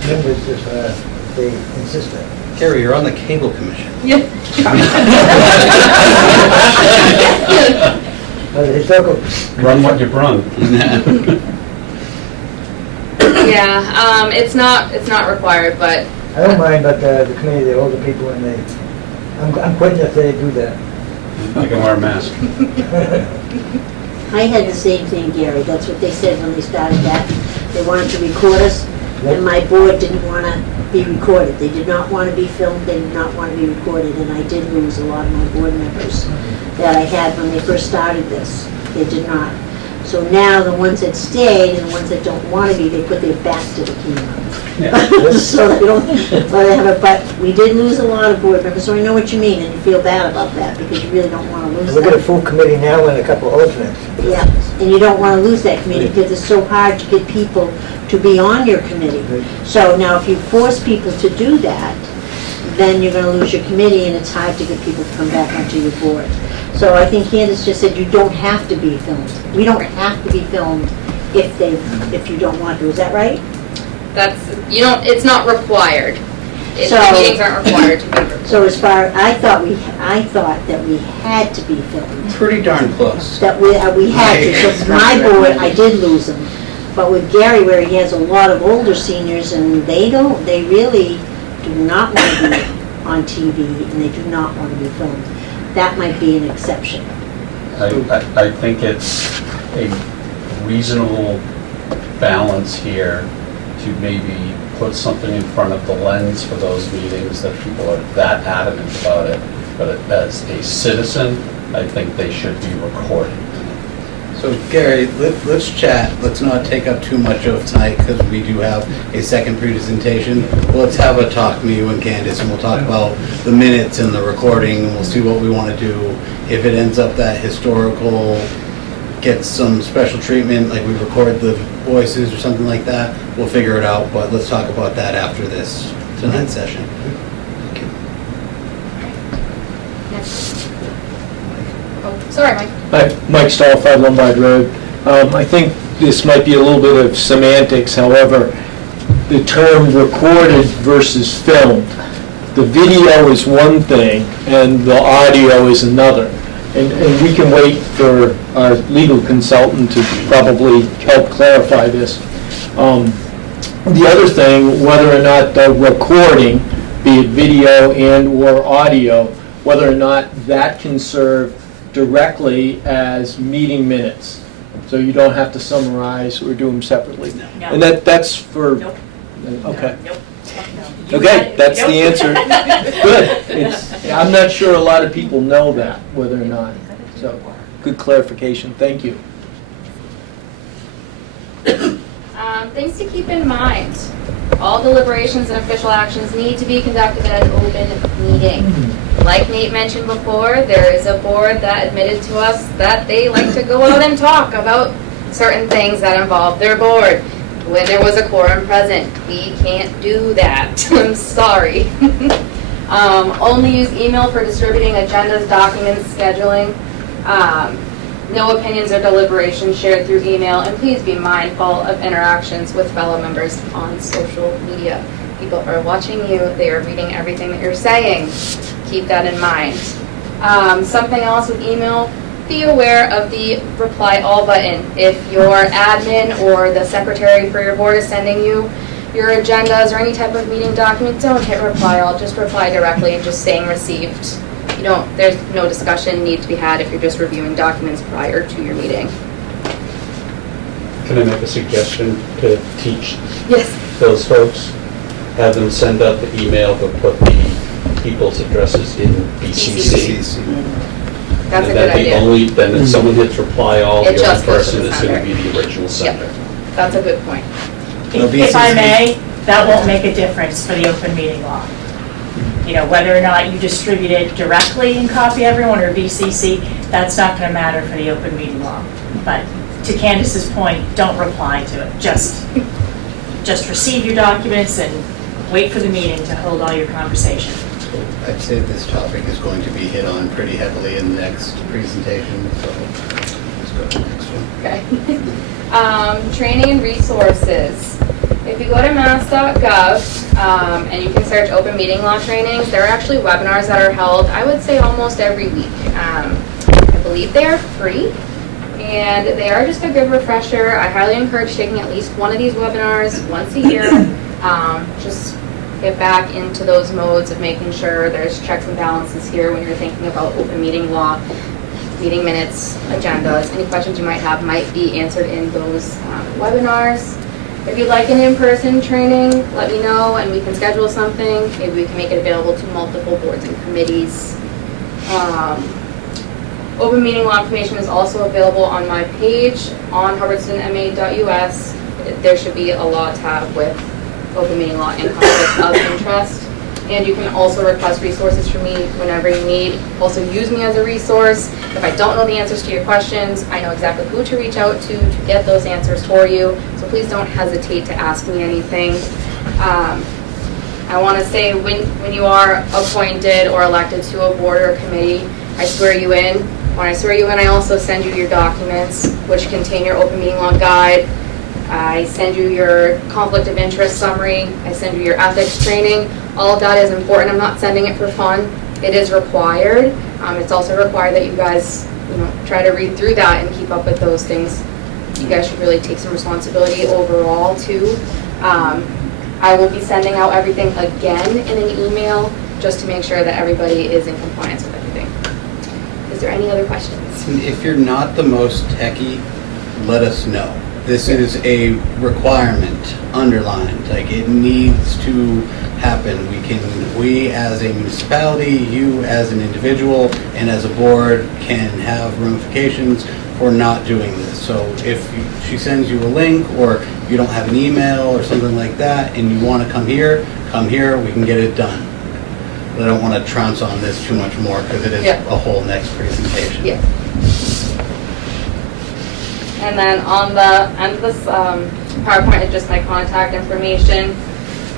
members if they insist that. Gary, you're on the Cable Commission. Yeah. The historical. Run what you brung. Yeah, it's not required, but I don't mind, but the committee, the older people, and I'm quitting if they do that. You can wear a mask. I had the same thing, Gary. That's what they said when they started that. They wanted to record us, and my board didn't want to be recorded. They did not want to be filmed, they did not want to be recorded, and I did lose a lot of my board members that I had when they first started this. They did not. So now the ones that stayed and the ones that don't want to be, they put their back to the camera. So they don't, well, they have a, but we did lose a lot of board members, so I know what you mean, and you feel bad about that, because you really don't want to lose Look at a them. full committee now and a couple of alternates. Yeah, and you don't want to lose that committee, because it's so hard to get people to be on your committee. So now if you force people to do that, then you're gonna lose your committee, and it's hard to get people to come back onto your board. So I think Candace just said you don't have to be filmed. We don't have to be filmed if you don't want to, is that right? it's not required. So- The meetings aren't required to be recorded. So as far, I thought that we had to be filmed. Pretty darn close. That we had to, so my board, I did lose them. But with Gary, where he has a lot of older seniors, and they really do not want to be on TV, and they do not want to be filmed. That might be an exception. I think it's a reasonable balance here to maybe put something in front of the lens for those meetings that people are that adamant about it. But as a citizen, I think they should be recorded. So Gary, let's chat. Let's not take up too much of tonight because we do have a second presentation. Let's have a talk, me, you and Candace, and we'll talk about the minutes and the recording, and we'll see what we want to do. If it ends up that historical gets some special treatment, like we record the voices or something like that, we'll figure it out. But let's talk about that after this tonight's session. Oh, sorry, Mike. Hi, Mike Stahl, 5 Lombard Road. I think this might be a little bit of semantics, however, the term recorded versus filmed. The video is one thing and the audio is another. And we can wait for our legal consultant to probably help clarify this. The other thing, whether or not the recording, be it video and/or audio, whether or not that can serve directly as meeting minutes. So you don't have to summarize or do them separately. No. And that's for, Nope. okay. Nope. Okay, that's the Nope. answer. Good. I'm not sure a lot of people know that, whether or not. So, good clarification. Thank you. Things to keep in mind. All deliberations and official actions need to be conducted at an open meeting. Like Nate mentioned before, there is a board that admitted to us that they like to go out and talk about certain things that involve their board. When there was a quorum present, we can't do that. I'm sorry. Only use email for distributing agendas, documents, scheduling. No opinions or deliberations shared through email, and please be mindful of interactions with fellow members on social media. People are watching you, they are reading everything that you're saying. Keep that in mind. Something else with email, be aware of the reply all button. If your admin or the secretary for your board is sending you your agendas or any type of meeting document, don't hit reply all, just reply directly and just saying received. There's no discussion need to be had if you're just reviewing documents prior to your meeting. Can I make a suggestion to teach Yes. those folks? Have them send out the email, but put the people's addresses in BCC. That's a And good then idea. then if someone hits reply all, It the just other goes to person the is going to sender. be the original sender. That's a good point. If I may, that won't make a difference for the open meeting law. Whether or not you distribute it directly and copy everyone or BCC, that's not going to matter for the open meeting law. But to Candace's point, don't reply to it. Just receive your documents and wait for the meeting to hold all your conversation. I'd say this topic is going to be hit on pretty heavily in the next presentation, so let's go to the next one. Okay. Training and resources. If you go to mass.gov and you can search open meeting law trainings, there are actually webinars that are held, I would say almost every week. I believe they are free. And they are just a good refresher. I highly encourage taking at least one of these webinars once a year. Just get back into those modes of making sure there's checks and balances here when you're thinking about open meeting law, meeting minutes, agendas. Any questions you might have might be answered in those webinars. If you'd like an in-person training, let me know and we can schedule something. Maybe we can make it available to multiple boards and committees. Open meeting law information is also available on my page on hubbardstonma.us. There should be a law tab with open meeting law and conflict of interest. And you can also request resources from me whenever you need. Also use me as a resource. If I don't know the answers to your questions, I know exactly who to reach out to get those answers for you. So please don't hesitate to ask me anything. I want to say when you are appointed or elected to a board or a committee, I swear you in. When I swear you in, I also send you your documents, which contain your open meeting law guide. I send you your conflict of interest summary. I send you your ethics training. All of that is important. I'm not sending it for fun. It is required. It's also required that you guys, try to read through that and keep up with those things. You guys should really take some responsibility overall too. I will be sending out everything again in an email just to make sure that everybody is in compliance with everything. Is there any other questions? If you're not the most techie, let us know. This is a requirement underlined, like it needs to happen. We as a municipality, you as an individual, and as a board can have ramifications for not doing this. So if she sends you a link or you don't have an email or something like that and you want to come here, we can get it done. But I don't want to trounce on this too much more because it is a whole next presentation. Yeah. And then on the end of this PowerPoint is just my contact information,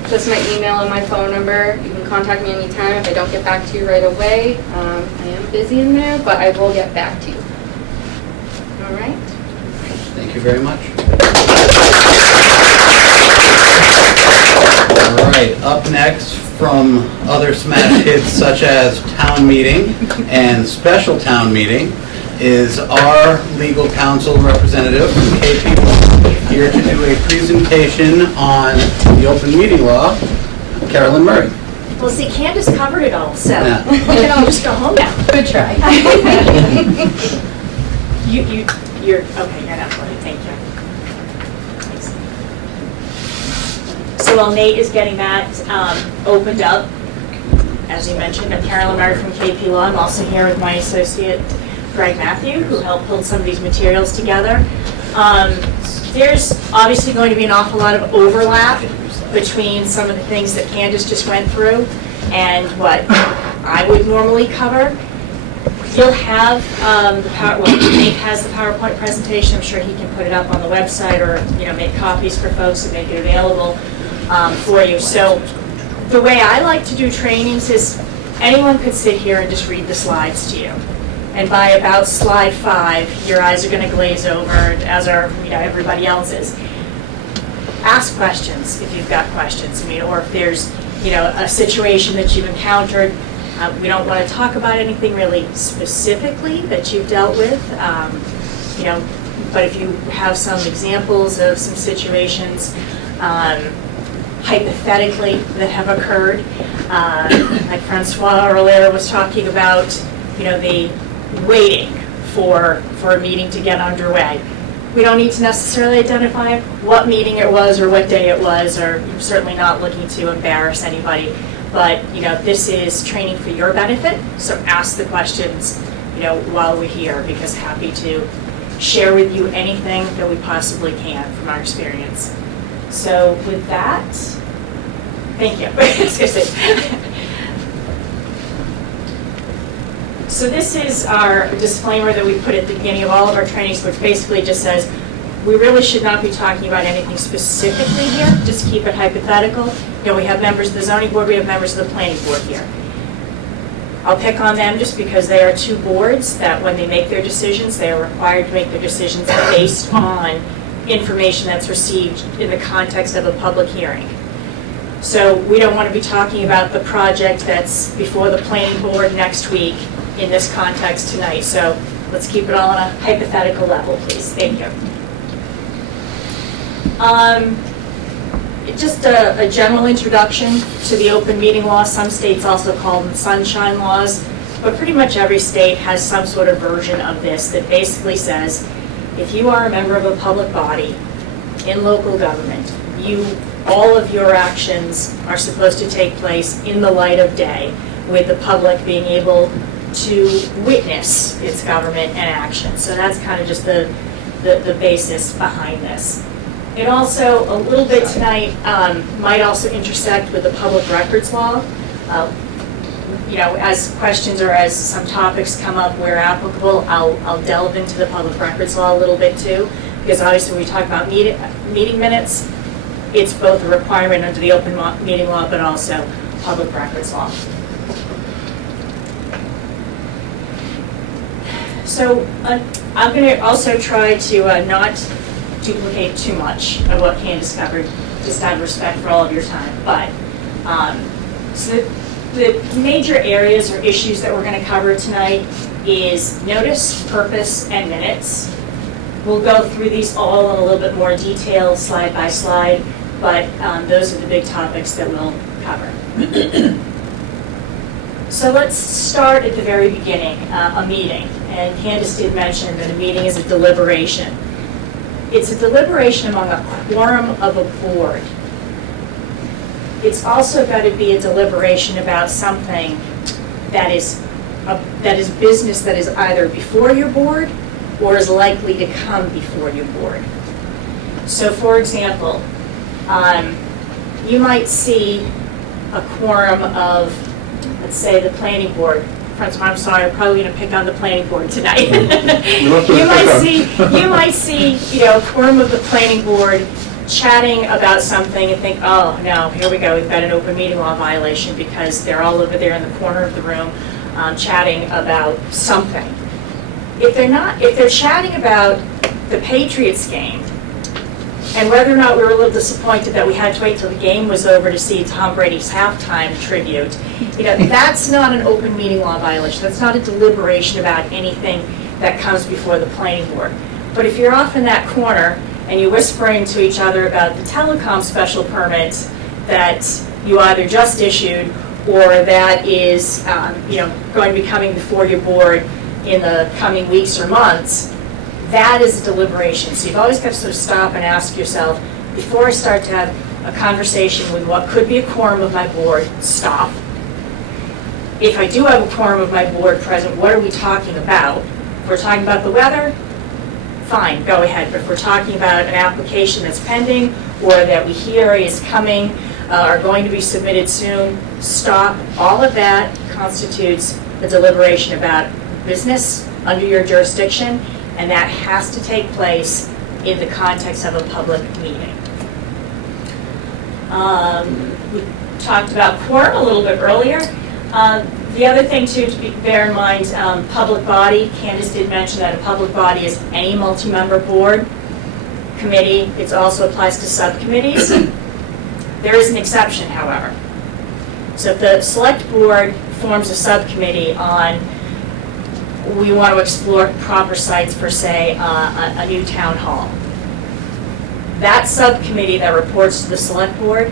just my email and my phone number. You can contact me anytime if I don't get back to you right away. I am busy in there, but I will get back to you. All right? Thank you very much. All right, up next from other smash hits such as town meeting and special town meeting is our legal counsel representative from KP here to do a presentation on the open meeting law, Carolyn Murray. Well, see, Candace covered it all, so Yeah. we can all just go home now. Good try. You're, okay, you're not funny, thank you. Thanks. So while Nate is getting that opened up, as you mentioned, I'm Carolyn Murray from KP Law. I'm also here with my associate, Greg Matthew, who helped pull some of these materials together. There's obviously going to be an awful lot of overlap between some of the things that Candace just went through and what I would normally cover. You'll have Nate has the PowerPoint presentation. I'm sure he can put it up on the website or make copies for folks and make it available for you. So the way I like to do trainings is anyone could sit here and just read the slides to you. And by about slide 5, your eyes are going to glaze over, as are everybody else's. Ask questions if you've got questions. Or if there's a situation that you've encountered. We don't want to talk about anything really specifically that you've dealt with. But if you have some examples of some situations, hypothetically that have occurred, like Francois earlier was talking about, the waiting for a meeting to get underway. We don't need to necessarily identify what meeting it was or what day it was, or you're certainly not looking to embarrass anybody. But, this is training for your benefit, so ask the questions, while we're here, because happy to share with you anything that we possibly can from our experience. So with that, thank you. So this is our disclaimer that we put at the beginning of all of our trainings, which basically just says, we really should not be talking about anything specifically here, just keep it hypothetical. We have members of the zoning board, we have members of the planning board here. I'll pick on them just because they are two boards that when they make their decisions, they are required to make their decisions based on information that's received in the context of a public hearing. So we don't want to be talking about the project that's before the planning board next week in this context tonight. So let's keep it all on a hypothetical level, please. Thank you. Just a general introduction to the open meeting law. Some states also call them sunshine laws, but pretty much every state has some sort of version of this that basically says, if you are a member of a public body in local government, all of your actions are supposed to take place in the light of day, with the public being able to witness its government and action. So that's kind of just the basis behind this. It also, a little bit tonight, might also intersect with the public records law. You know, as questions or as some topics come up where applicable, I'll delve into the public records law a little bit too, because obviously when we talk about meeting minutes, it's both a requirement under the open meeting law, but also public records law. So I'm going to also try to not duplicate too much of what Candace covered, just out of respect for all of your time. But so the major areas or issues that we're going to cover tonight is notice, purpose, and minutes. We'll go through these all in a little bit more detail, slide by slide, but those are the big topics that we'll cover. So let's start at the very beginning, a meeting. And Candace did mention that a meeting is a deliberation. It's a deliberation among a quorum of a board. It's also got to be a deliberation about something that is business that is either before your board or is likely to come before your board. So for example, you might see a quorum of, let's say, the planning board. Friends, I'm sorry, I'm probably going to pick on the planning board tonight. You might see, you know, a quorum of the planning board chatting about something and think, oh no, here we go, we've got an open meeting law violation because they're all over there in the corner of the room chatting about something. If they're chatting about the Patriots game, and whether or not we were a little disappointed that we had to wait till the game was over to see Tom Brady's halftime tribute, you know, that's not an open meeting law violation. That's not a deliberation about anything that comes before the planning board. But if you're off in that corner and you're whispering to each other about the telecom special permit that you either just issued or that is, you know, going to be coming before your board in the coming weeks or months, that is a deliberation. So you've always got to sort of stop and ask yourself, before I start to have a conversation with what could be a quorum of my board, stop. If I do have a quorum of my board present, what are we talking about? If we're talking about the weather, fine, go ahead. But if we're talking about an application that's pending or that we hear is coming or going to be submitted soon, stop. All of that constitutes a deliberation about business under your jurisdiction, and that has to take place in the context of a public meeting. We talked about quorum a little bit earlier. The other thing too to bear in mind, public body, Candace did mention that a public body is any multi-member board, committee. It also applies to subcommittees. There is an exception, however. So if the select board forms a subcommittee on, we want to explore proper sites for, say, a new town hall. That subcommittee that reports to the select board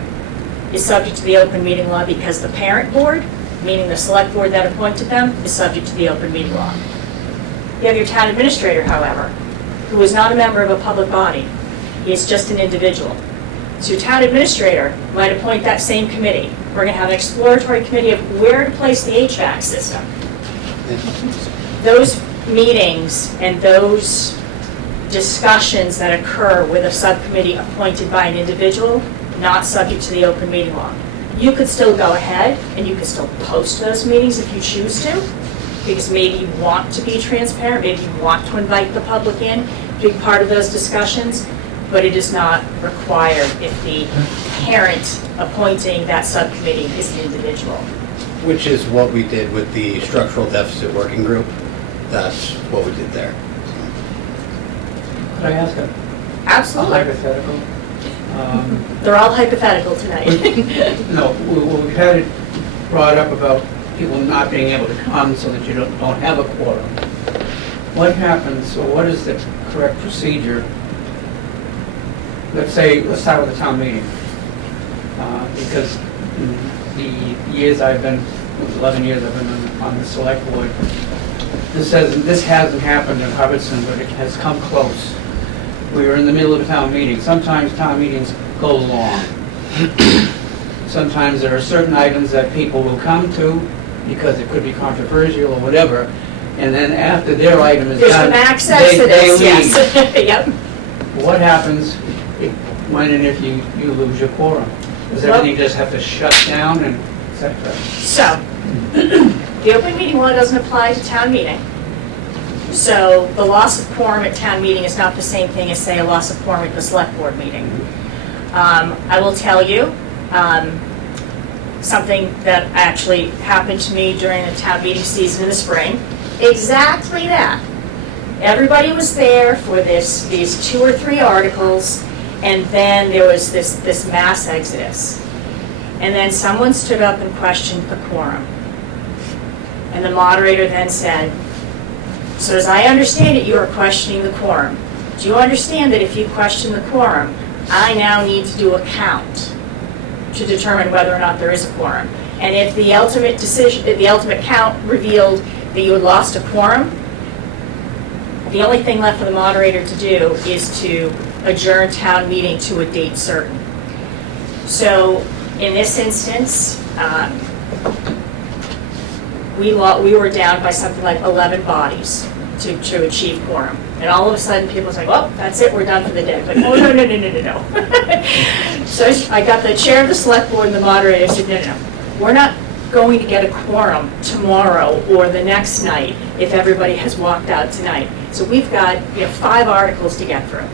is subject to the open meeting law because the parent board, meaning the select board that appointed them, is subject to the open meeting law. You have your town administrator, however, who is not a member of a public body. He is just an individual. So your town administrator might appoint that same committee. We're going to have an exploratory committee of where to place the HVAC system. Those meetings and those discussions that occur with a subcommittee appointed by an individual, not subject to the open meeting law. You could still go ahead and you could still post those meetings if you choose to, because maybe you want to be transparent, maybe you want to invite the public in to be part of those discussions, but it is not required if the parent appointing that subcommittee is an individual. Which is what we did with the structural deficit working group. That's what we did there. Could I ask a Absolutely. hypothetical? They're all hypothetical tonight. No, we've had it brought up about people not being able to come so that you don't have a quorum. what happens, or what is the correct procedure? Let's start with the town meeting. Because in the years I've been, 11 years I've been on the select board, this hasn't happened in Hubbardston, but it has come close. We were in the middle of a town meeting. Sometimes town meetings go long. Sometimes there are certain items that people will come to because it could be controversial or whatever, and then after their item is There's done, an access to they this, leave. yes. Yep. What happens when and if you lose your quorum? Does everything just have to shut down and et cetera? So, the open meeting law doesn't apply to town meeting. So the loss of quorum at town meeting is not the same thing as, say, a loss of quorum at the select board meeting. I will tell you, something that actually happened to me during the town meeting season in the spring. Exactly that. Everybody was there for these 2 or 3 articles, and then there was this mass exodus. And then someone stood up and questioned the quorum. And the moderator then said, so as I understand it, you are questioning the quorum. Do you understand that if you question the quorum, I now need to do a count to determine whether or not there is a quorum? And if the ultimate decision, the ultimate count revealed that you had lost a quorum, the only thing left for the moderator to do is to adjourn town meeting to a date certain. So in this instance, we were down by something like 11 bodies to achieve quorum. And all of a sudden, people was like, oh, that's it, we're done for the day. Like, oh, no. So I got the chair of the select board and the moderator said, no. We're not going to get a quorum tomorrow or the next night if everybody has walked out tonight. So we've got 5 articles to get through.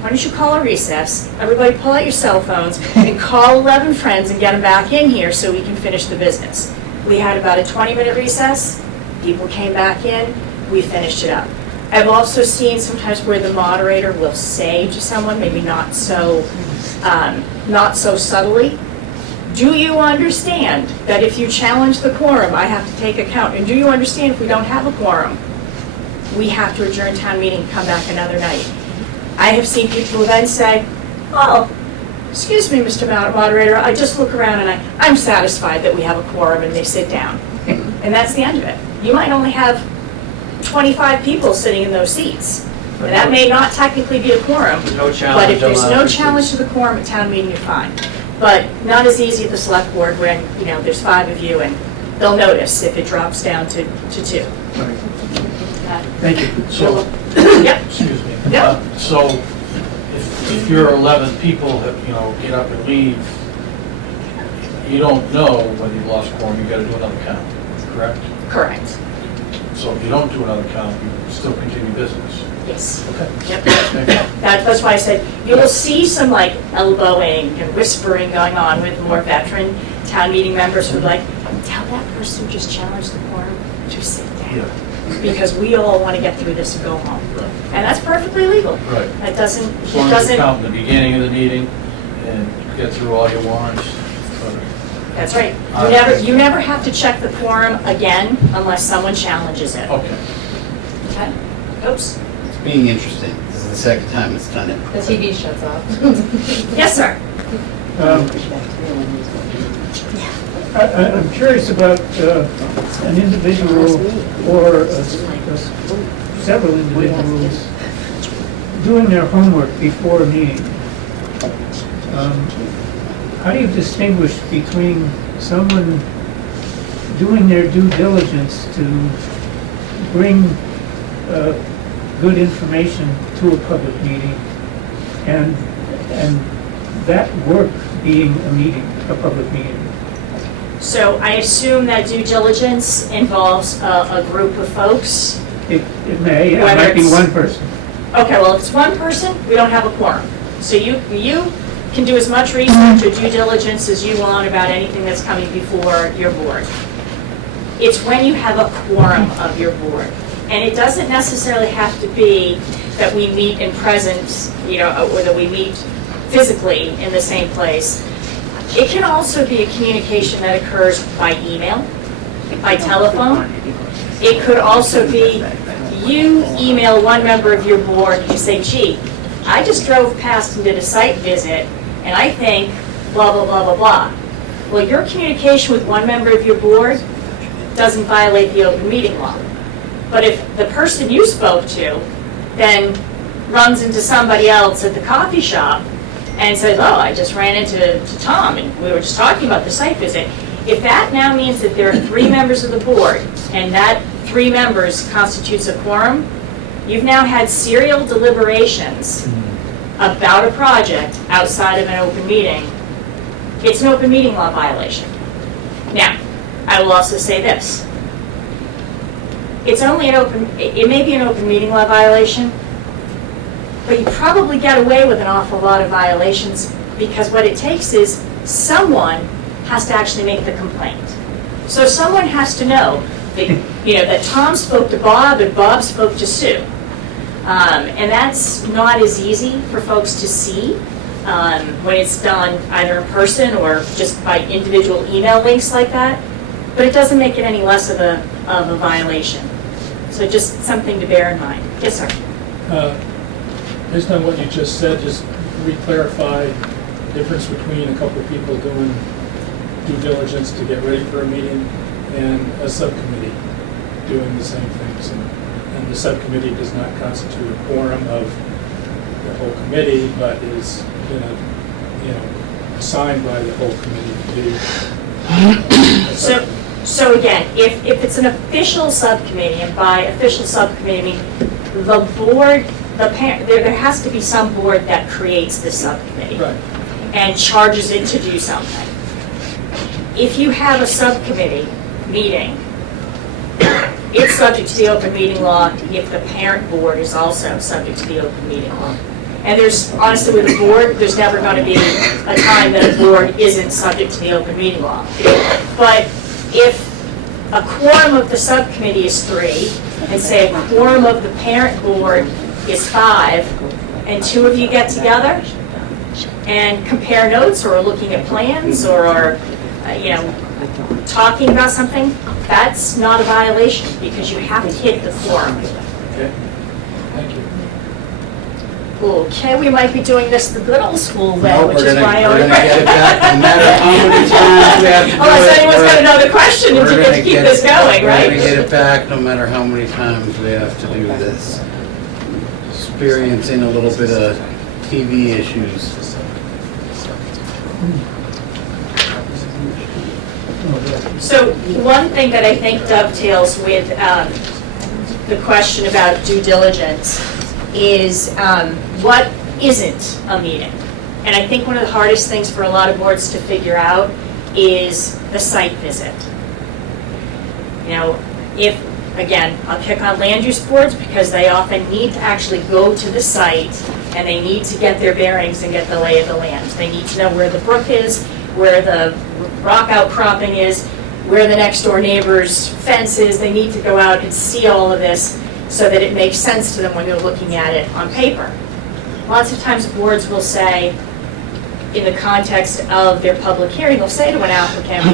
Why don't you call a recess, everybody pull out your cell phones, and call 11 friends and get them back in here so we can finish the business. We had about a 20-minute recess, people came back in, we finished it up. I've also seen sometimes where the moderator will say to someone, maybe not so subtly, do you understand that if you challenge the quorum, I have to take account? And do you understand if we don't have a quorum, we have to adjourn town meeting and come back another night? I have seen people then say, oh, excuse me, Mr. Moderator, I just look around and I'm satisfied that we have a quorum, and they sit down. And that's the end of it. You might only have 25 people sitting in those seats. And that may not technically be a quorum. No challenge. But if there's no challenge to the quorum at town meeting, you're fine. But not as easy at the select board when, there's 5 of you, and they'll notice if it drops down to 2. Thank you. So, Yep. excuse me. Yep. So, if your 11 people, get up and leave, you don't know whether you lost quorum, you gotta do another count, correct? Correct. So if you don't do another count, you still continue business. Yes. Okay. Yep. That's why I said, you will see some elbowing and whispering going on with more veteran town meeting members who are like, tell that person who just challenged the quorum to sit down. Yeah. Because we all want to get through this and go home. Right. And that's perfectly legal. Right. That doesn't, As long as you count in the beginning of the meeting and get through all your warrants. That's right. You never have to check the quorum again unless someone challenges it. Okay. Okay? Oops. It's being interesting. This is the second time it's done it. The TV shuts off. Yes, sir. I'm curious about an individual or several individuals doing their homework before a meeting. How do you distinguish between someone doing their due diligence to bring good information to a public meeting and that work being a public meeting? So I assume that due diligence involves a group of folks? It may, it might be one person. Okay, well, if it's one person, we don't have a quorum. So you can do as much research or due diligence as you want about anything that's coming before your board. It's when you have a quorum of your board. And it doesn't necessarily have to be that we meet in presence, or that we meet physically in the same place. It can also be a communication that occurs by email, by telephone. It could also be you email one member of your board, you say, gee, I just drove past and did a site visit, and I think blah, blah, blah, blah, blah. Well, your communication with one member of your board doesn't violate the open meeting law. But if the person you spoke to then runs into somebody else at the coffee shop and says, oh, I just ran into Tom and we were just talking about the site visit, if that now means that there are 3 members of the board and that 3 members constitutes a quorum, you've now had serial deliberations about a project outside of an open meeting. It's an open meeting law violation. Now, I will also say this. It's only it may be an open meeting law violation, but you probably get away with an awful lot of violations because what it takes is someone has to actually make the complaint. So someone has to know that, that Tom spoke to Bob and Bob spoke to Sue. And that's not as easy for folks to see when it's done either in person or just by individual email links like that. But it doesn't make it any less of a violation. So just something to bear in mind. Yes, sir. Based on what you just said, just re-clarify the difference between a couple of people doing due diligence to get ready for a meeting and a subcommittee doing the same things. And the subcommittee does not constitute a quorum of the whole committee, but is assigned by the whole committee to be a subcommittee. So again, if it's an official subcommittee, and by official subcommittee, I mean the board, there has to be some board that creates the subcommittee and charges it to do something. If you have a subcommittee meeting, it's subject to the open meeting law if the parent board is also subject to the open meeting law. And there's, honestly, with the board, there's never going to be a time that a board isn't subject to the open meeting law. But if a quorum of the subcommittee is 3, and say a quorum of the parent board is 5, and 2 of you get together and compare notes or are looking at plans or are, talking about something, that's not a violation because you have to hit the quorum. Okay. Thank you. Okay, we might be doing this the good old school way, No, which we're is gonna why I get it back, no matter how many times we have to do it. Unless anyone's got another question and We're to gonna just keep get this it- going, We're right? gonna get it back no matter how many times we have to do this. Experiencing a little bit of TV issues. So one thing that I think dovetails with the question about due diligence is what isn't a meeting? And I think one of the hardest things for a lot of boards to figure out is the site visit. If, again, I'll pick on land use boards because they often need to actually go to the site and they need to get their bearings and get the lay of the land. They need to know where the brook is, where the rock outcropping is, where the next door neighbor's fence is. They need to go out and see all of this so that it makes sense to them when they're looking at it on paper. Lots of times boards will say, in the context of their public hearing, they'll say to an applicant,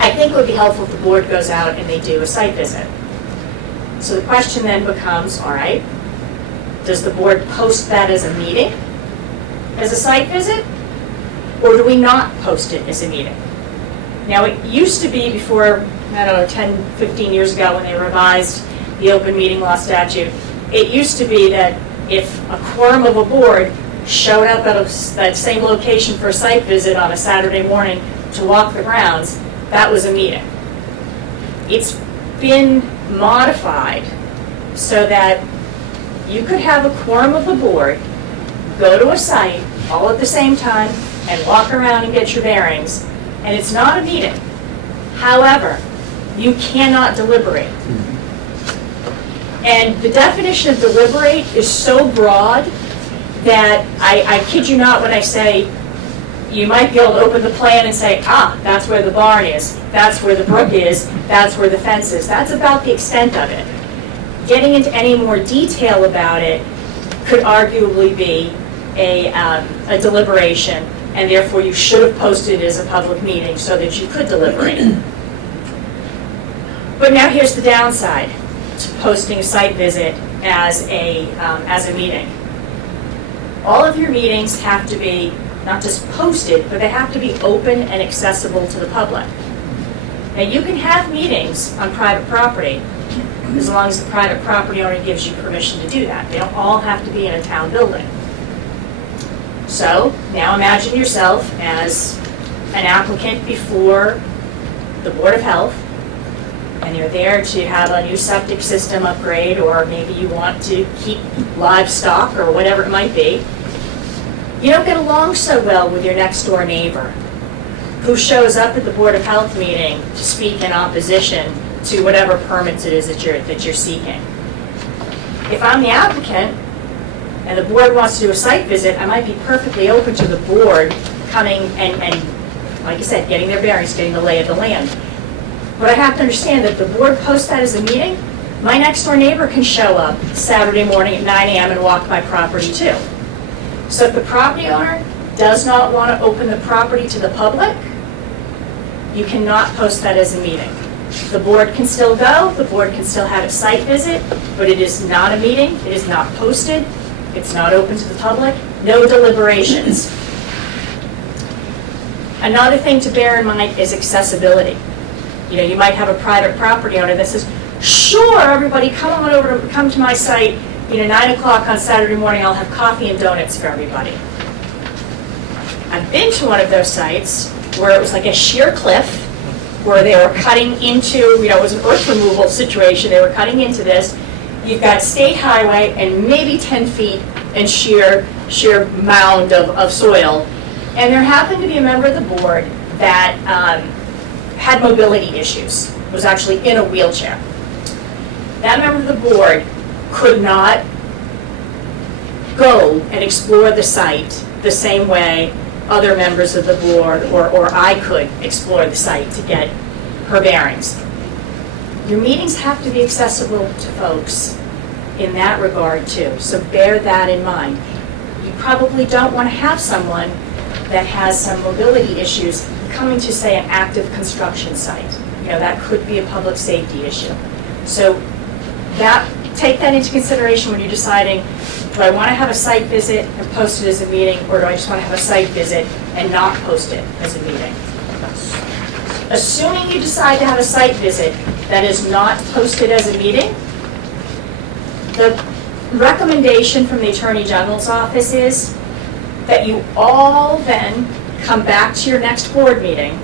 I think it would be helpful if the board goes out and they do a site visit. So the question then becomes, all right, does the board post that as a meeting, as a site visit? Or do we not post it as a meeting? Now, it used to be before, 10, 15 years ago when they revised the open meeting law statute, it used to be that if a quorum of a board showed up at that same location for a site visit on a Saturday morning to walk the grounds, that was a meeting. It's been modified so that you could have a quorum of the board, go to a site all at the same time, and walk around and get your bearings, and it's not a meeting. However, you cannot deliberate. And the definition of deliberate is so broad that I kid you not when I say you might be able to open the plan and say, that's where the barn is, that's where the brook is, that's where the fence is. That's about the extent of it. Getting into any more detail about it could arguably be a deliberation, and therefore you should have posted it as a public meeting so that you could deliberate. But now here's the downside. to posting a site visit as a meeting. All of your meetings have to be not just posted, but they have to be open and accessible to the public. Now, you can have meetings on private property as long as the private property owner gives you permission to do that. They don't all have to be in a town building. So, now imagine yourself as an applicant before the Board of Health, and you're there to have a new septic system upgrade, or maybe you want to keep livestock, or whatever it might be. You don't get along so well with your next door neighbor, who shows up at the Board of Health meeting to speak in opposition to whatever permits it is that you're seeking. If I'm the applicant, and the board wants to do a site visit, I might be perfectly open to the board coming and like I said, getting their bearings, getting the lay of the land. But I have to understand that if the board posts that as a meeting, my next door neighbor can show up Saturday morning at 9 a.m. and walk my property too. So if the property owner does not want to open the property to the public, you cannot post that as a meeting. The board can still go, the board can still have a site visit, but it is not a meeting, it is not posted, it's not open to the public, no deliberations. Another thing to bear in mind is accessibility. You know, you might have a private property owner that says, sure, everybody come to my site, 9 o'clock on Saturday morning, I'll have coffee and donuts for everybody. I've been to one of those sites where it was like a sheer cliff, where they were cutting into, it was an earth removal situation, they were cutting into this. You've got state highway and maybe 10 feet and sheer mound of soil. And there happened to be a member of the board that had mobility issues, was actually in a wheelchair. That member of the board could not go and explore the site the same way other members of the board or I could explore the site to get her bearings. Your meetings have to be accessible to folks in that regard too, so bear that in mind. You probably don't want to have someone that has some mobility issues coming to, say, an active construction site. That could be a public safety issue. So take that into consideration when you're deciding, do I want to have a site visit and post it as a meeting, or do I just want to have a site visit and not post it as a meeting? Assuming you decide to have a site visit that is not posted as a meeting, the recommendation from the Attorney General's office is that you all then come back to your next board meeting.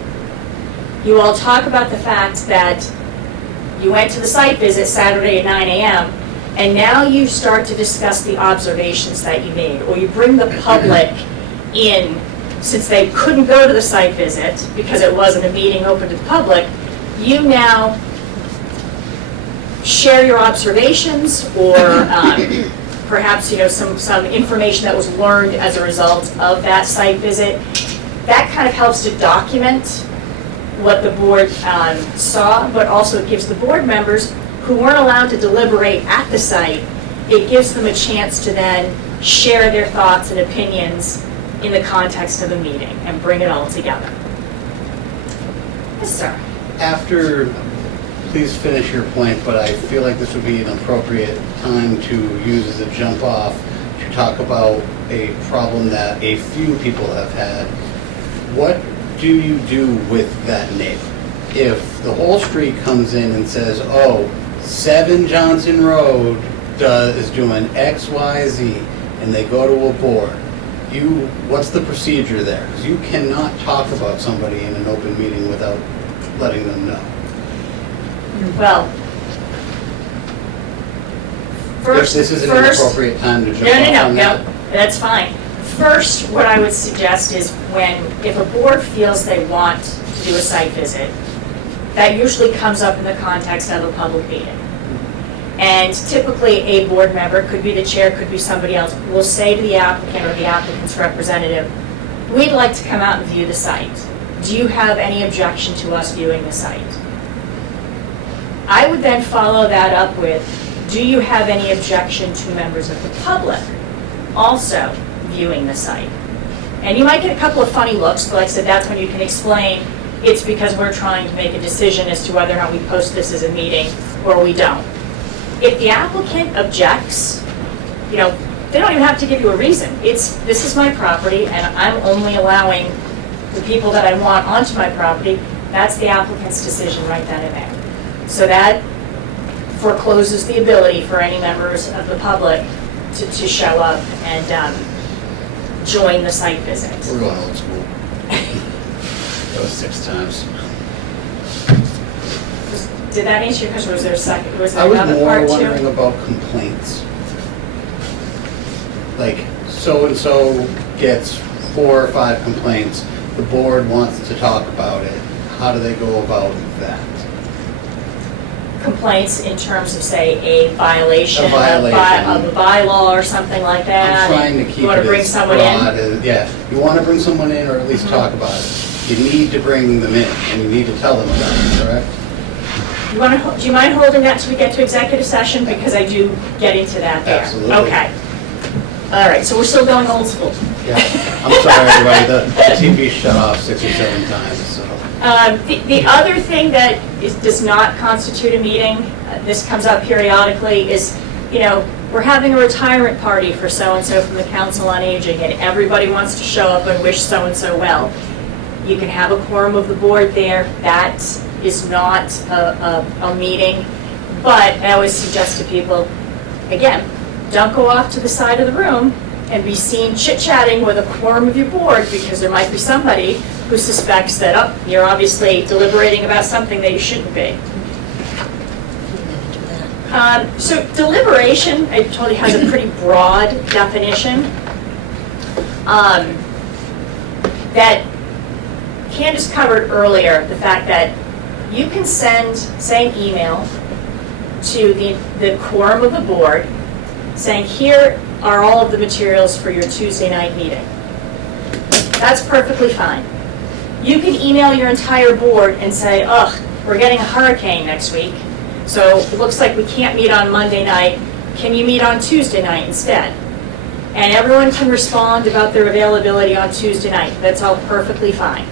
You all talk about the fact that you went to the site visit Saturday at 9 a.m., and now you start to discuss the observations that you made, or you bring the public in, since they couldn't go to the site visit because it wasn't a meeting open to the public. You now share your observations, or perhaps some information that was learned as a result of that site visit. That kind of helps to document what the board saw, but also it gives the board members who weren't allowed to deliberate at the site, it gives them a chance to then share their thoughts and opinions in the context of a meeting and bring it all together. Yes, sir. Please finish your point, but I feel like this would be an appropriate time to use as a jump off to talk about a problem that a few people have had. What do you do with that neighbor? If the whole street comes in and says, 7 Johnson Road is doing X, Y, Z, and they go to a board, what's the procedure there? Because you cannot talk about somebody in an open meeting without letting them know. Well, first, if this isn't an appropriate time to jump off on that. No, that's fine. First, what I would suggest is if a board feels they want to do a site visit, that usually comes up in the context of a public meeting. And typically, a board member, could be the chair, could be somebody else, will say to the applicant or the applicant's representative, we'd like to come out and view the site. Do you have any objection to us viewing the site? I would then follow that up with, do you have any objection to members of the public also viewing the site? And you might get a couple of funny looks, but like I said, that's when you can explain it's because we're trying to make a decision as to whether or not we post this as a meeting or we don't. If the applicant objects, you know, they don't even have to give you a reason. This is my property, and I'm only allowing the people that I want onto my property. That's the applicant's decision right then and there. So that forecloses the ability for any members of the public to show up and join the site visit. We're going old school. That was 6 times. Did that answer your question, or was there a second, was I there was another more part wondering too? about complaints. Like, so-and-so gets 4 or 5 complaints, the board wants to talk about it. How do they go about that? Complaints in terms of, say, a violation A violation. of a bylaw or something like that? I'm trying to keep You want it to bring as someone broad in? as, yeah, you want to bring someone in or at least talk about it. You need to bring them in and you need to tell them about it, correct? Do you mind holding that till we get to executive session? Because I do get into that there. Absolutely. Okay. All right, so we're still going old school. Yeah, I'm sorry, everybody, the TV shut off 6 or 7 times, so. The other thing that does not constitute a meeting, this comes up periodically, is, you know, we're having a retirement party for so-and-so from the Council on Aging, and everybody wants to show up and wish so-and-so well. You can have a quorum of the board there. That is not a meeting, but I always suggest to people, again, don't go off to the side of the room and be seen chit-chatting with a quorum of your board, because there might be somebody who suspects that, oh, you're obviously deliberating about something that you shouldn't be. So deliberation, I told you, has a pretty broad definition. That Candace covered earlier, the fact that you can send, say, an email to the quorum of the board saying, here are all of the materials for your Tuesday night meeting. That's perfectly fine. You can email your entire board and say, ugh, we're getting a hurricane next week, so it looks like we can't meet on Monday night. Can you meet on Tuesday night instead? And everyone can respond about their availability on Tuesday night. That's all perfectly fine.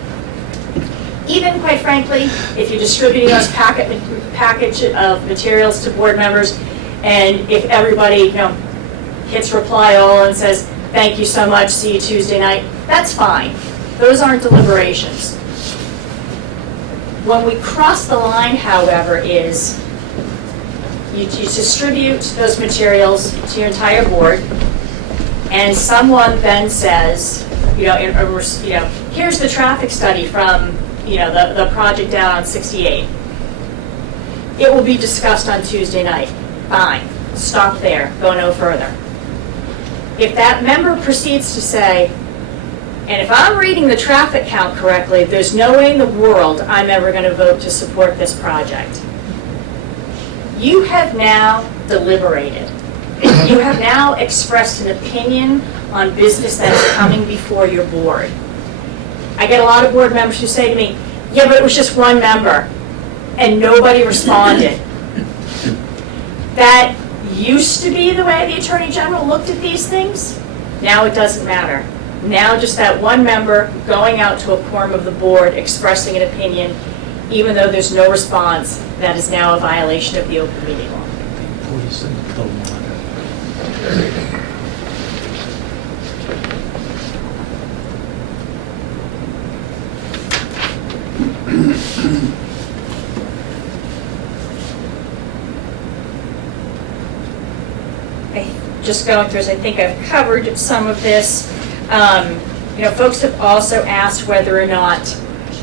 Even, quite frankly, if you're distributing those package of materials to board members, and if everybody, you know, hits reply all and says, thank you so much, see you Tuesday night, that's fine. Those aren't deliberations. When we cross the line, however, is you distribute those materials to your entire board, and someone then says, here's the traffic study from, the project down on 68. It will be discussed on Tuesday night. Fine. Stop there. Go no further. If that member proceeds to say, and if I'm reading the traffic count correctly, there's no way in the world I'm ever going to vote to support this project. You have now deliberated. You have now expressed an opinion on business that is coming before your board. I get a lot of board members who say to me, yeah, but it was just one member, and nobody responded. That used to be the way the Attorney General looked at these things. Now it doesn't matter. Now just that one member going out to a quorum of the board expressing an opinion, even though there's no response, that is now a violation of the open meeting law. Just going through this, I think I've covered some of this. Folks have also asked whether or not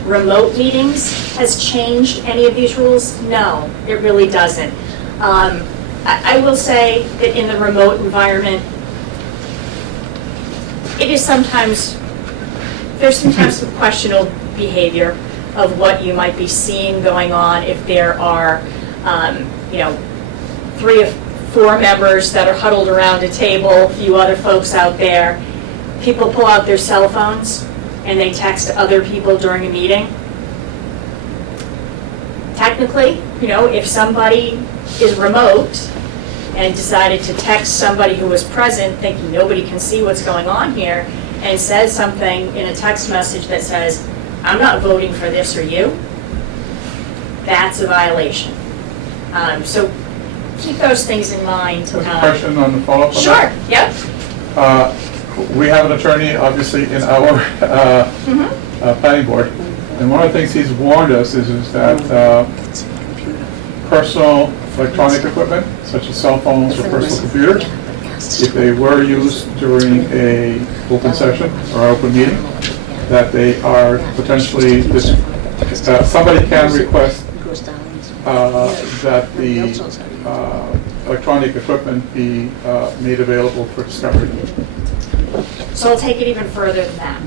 remote meetings has changed any of these rules. No, it really doesn't. I will say that in the remote environment, there's sometimes some questionable behavior of what you might be seeing going on if there are, 3 or 4 members that are huddled around a table, a few other folks out there. People pull out their cell phones and they text other people during a meeting. Technically, if somebody is remote and decided to text somebody who was present thinking nobody can see what's going on here and says something in a text message that says, I'm not voting for this or you, that's a violation. So keep those things in mind. Just a question on the follow-up on Sure, that. yep. We have an attorney, obviously, in our planning board, and one of the things he's warned us is that personal electronic equipment, such as cell phones or personal computers, if they were used during a open session or open meeting, that they are potentially, somebody can request that the electronic equipment be made available for discovery. So I'll take it even further than that.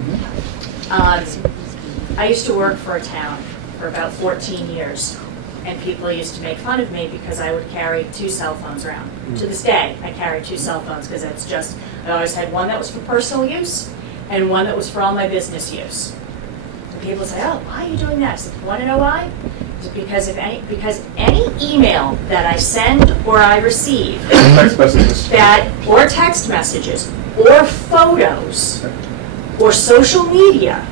I used to work for a town for about 14 years, and people used to make fun of me because I would carry 2 cell phones around. To this day, I carry 2 cell phones because it's just, I always had one that was for personal use and one that was for all my business use. And people say, oh, why are you doing that? I said, want to know why? It's because any email that I send or I receive, Text messages. or text messages, or photos, or social media,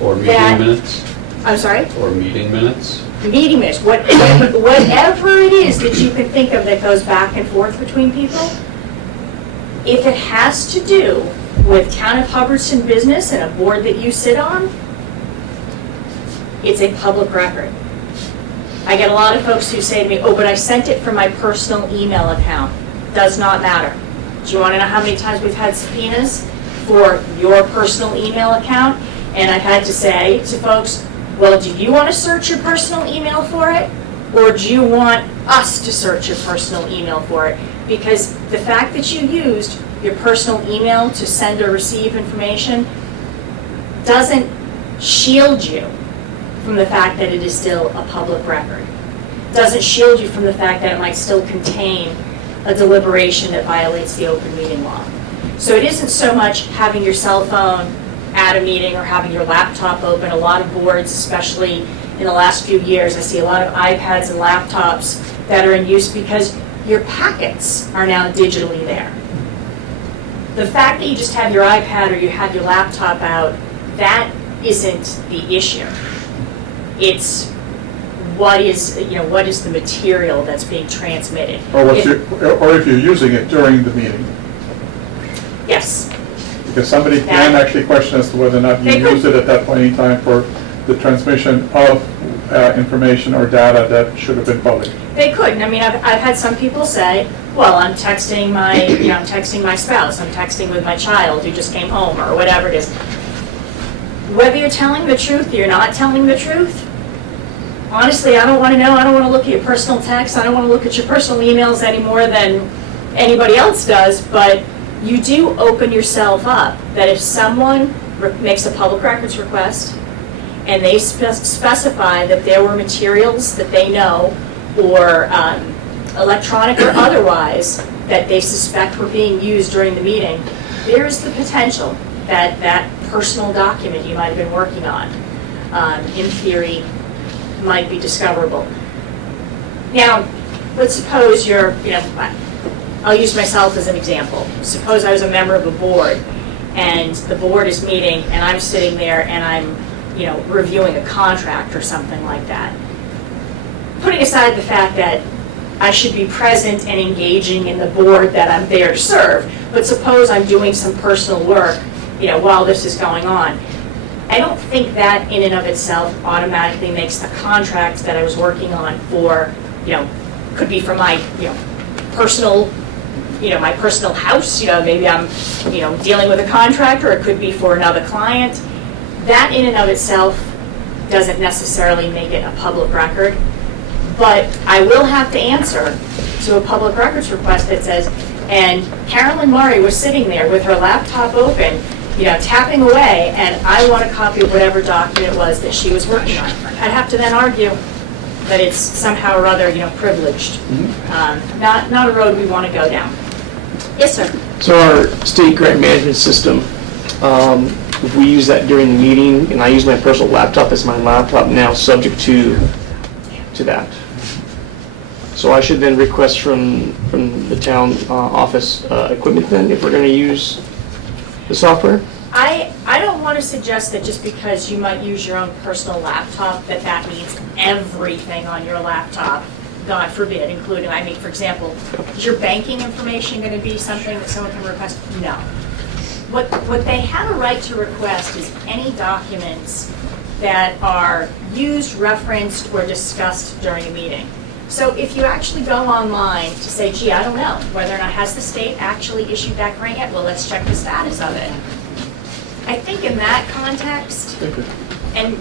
Or meeting That- minutes, I'm sorry? or meeting minutes. Meeting minutes, whatever it is that you can think of that goes back and forth between people, if it has to do with Town of Hubbardston business and a board that you sit on, it's a public record. I get a lot of folks who say to me, oh, but I sent it from my personal email account. Does not matter. Do you want to know how many times we've had subpoenas for your personal email account? And I've had to say to folks, well, do you want to search your personal email for it? Or do you want us to search your personal email for it? Because the fact that you used your personal email to send or receive information doesn't shield you from the fact that it is still a public record. Doesn't shield you from the fact that it might still contain a deliberation that violates the open meeting law. So it isn't so much having your cell phone at a meeting or having your laptop open. A lot of boards, especially in the last few years, I see a lot of iPads and laptops that are in use because your packets are now digitally there. The fact that you just have your iPad or you have your laptop out, that isn't the issue. It's what is the material that's being transmitted. Or if you're using it during the meeting. Yes. Because somebody can actually question as to whether or not you used it at that point in time for the transmission of information or data that should have been public. They could, and I mean, I've had some people say, well, I'm texting my, I'm texting my spouse, I'm texting with my child who just came home, or whatever it is. Whether you're telling the truth or you're not telling the truth, honestly, I don't want to know. I don't want to look at your personal texts. I don't want to look at your personal emails any more than anybody else does, but you do open yourself up that if someone makes a public records request and they specify that there were materials that they know or electronic or otherwise that they suspect were being used during the meeting, there is the potential that that personal document you might have been working on, in theory, might be discoverable. Now, let's suppose you're, I'll use myself as an example. Suppose I was a member of a board and the board is meeting and I'm sitting there and I'm, reviewing a contract or something like that. Putting aside the fact that I should be present and engaging in the board that I'm there to serve, but suppose I'm doing some personal work, while this is going on. I don't think that in and of itself automatically makes the contract that I was working on for, could be for my, personal, my personal house, maybe I'm, dealing with a contractor, or it could be for another client. That in and of itself doesn't necessarily make it a public record, but I will have to answer to a public records request that says, and Carolyn Murray was sitting there with her laptop open, tapping away, and I want a copy of whatever document it was that she was working on. I'd have to then argue that it's somehow or other, privileged. Not a road we want to go down. Yes, sir. So our state grant management system, if we use that during the meeting, and I use my personal laptop as my laptop now, subject to that. So I should then request from the town office equipment then, if we're going to use the software? I don't want to suggest that just because you might use your own personal laptop, that means everything on your laptop God forbid, including, I mean, for example, is your banking information going to be something that someone can request? No. What they have a right to request is any documents that are used, referenced, or discussed during a meeting. So if you actually go online to say, gee, I don't know whether or not, has the state actually issued that grant yet? Well, let's check the status of it. I think in that context, and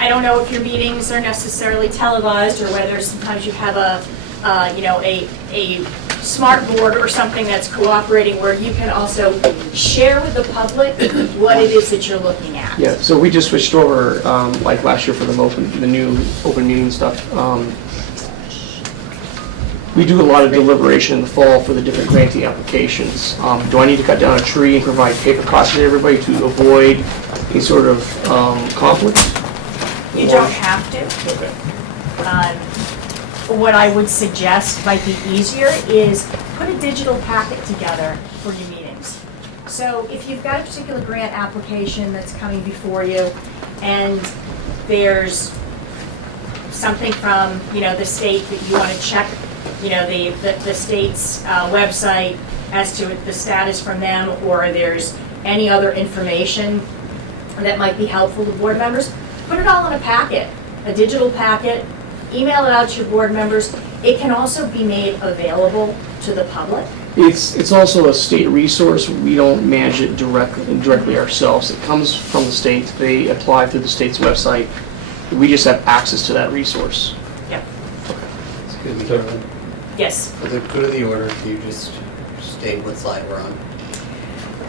I don't know if your meetings are necessarily televised or whether sometimes you have a smart board or something that's cooperating where you can also share with the public what it is that you're looking at. Yeah, so we just switched over, like last year for the new open meeting stuff. We do a lot of deliberation in the fall for the different grantee applications. Do I need to cut down a tree and provide paper copies to everybody to avoid any sort of conflict? You don't have to. Okay. What I would suggest might be easier is put a digital packet together for your meetings. So if you've got a particular grant application that's coming before you and there's something from, the state that you want to check, the state's website as to the status from them, or there's any other information that might be helpful to board members, put it all in a packet, a digital packet, email it out to your board members. It can also be made available to the public. It's also a state resource. We don't manage it directly ourselves. It comes from the state. They apply through the state's website. We just have access to that resource. Yep. Excuse me, Carolyn. Yes. For the good of the order, can you just state what slide we're on?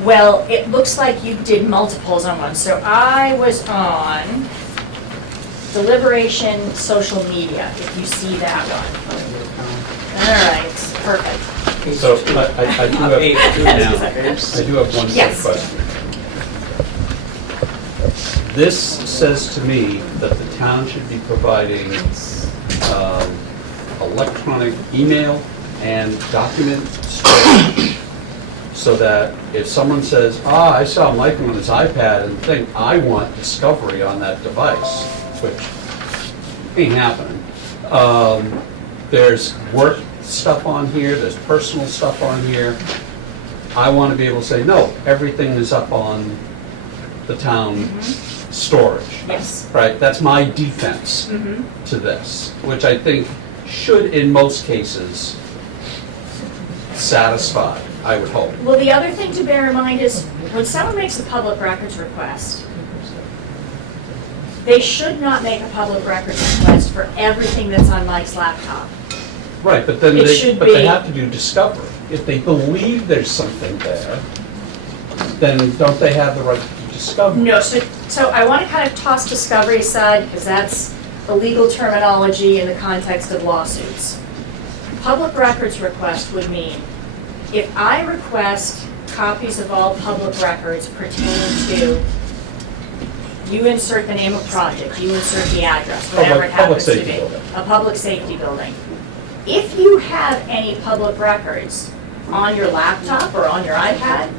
Well, it looks like you did multiples on one. So I was on deliberation social media, if you see that one. All right, perfect. So I do have one quick Yes. question. This says to me that the town should be providing electronic email and document storage, so that if someone says, I saw Mike on his iPad and think I want discovery on that device, which ain't happening. There's work stuff on here, there's personal stuff on here. I want to be able to say, no, everything is up on the town storage. Yes. Right, that's my defense to this, which I think should, in most cases, satisfy, I would hope. Well, the other thing to bear in mind is when someone makes a public records request, they should not make a public records request for everything that's on Mike's laptop. Right, but then It they should be- have to do discovery. If they believe there's something there, then don't they have the right to do discovery? No, so I want to kind of toss discovery aside because that's the legal terminology in the context of lawsuits. Public records request would mean if I request copies of all public records pertaining to, you insert the name of project, you insert the address, whatever it happens to be. Public safety building. A public safety building. If you have any public records on your laptop or on your iPad,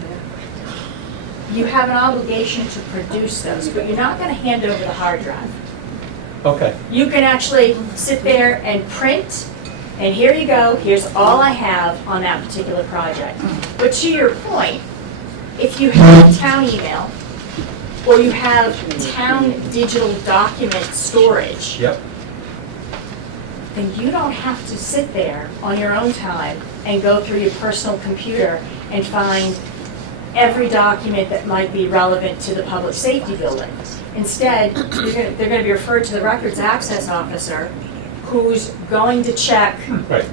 you have an obligation to produce those, but you're not going to hand over the hard drive. Okay. You can actually sit there and print, and here you go, here's all I have on that particular project. But to your point, if you have town email, or you have town digital document storage, Yep. then you don't have to sit there on your own time and go through your personal computer and find every document that might be relevant to the public safety building. Instead, they're going to be referred to the records access officer, who's going to check, Right.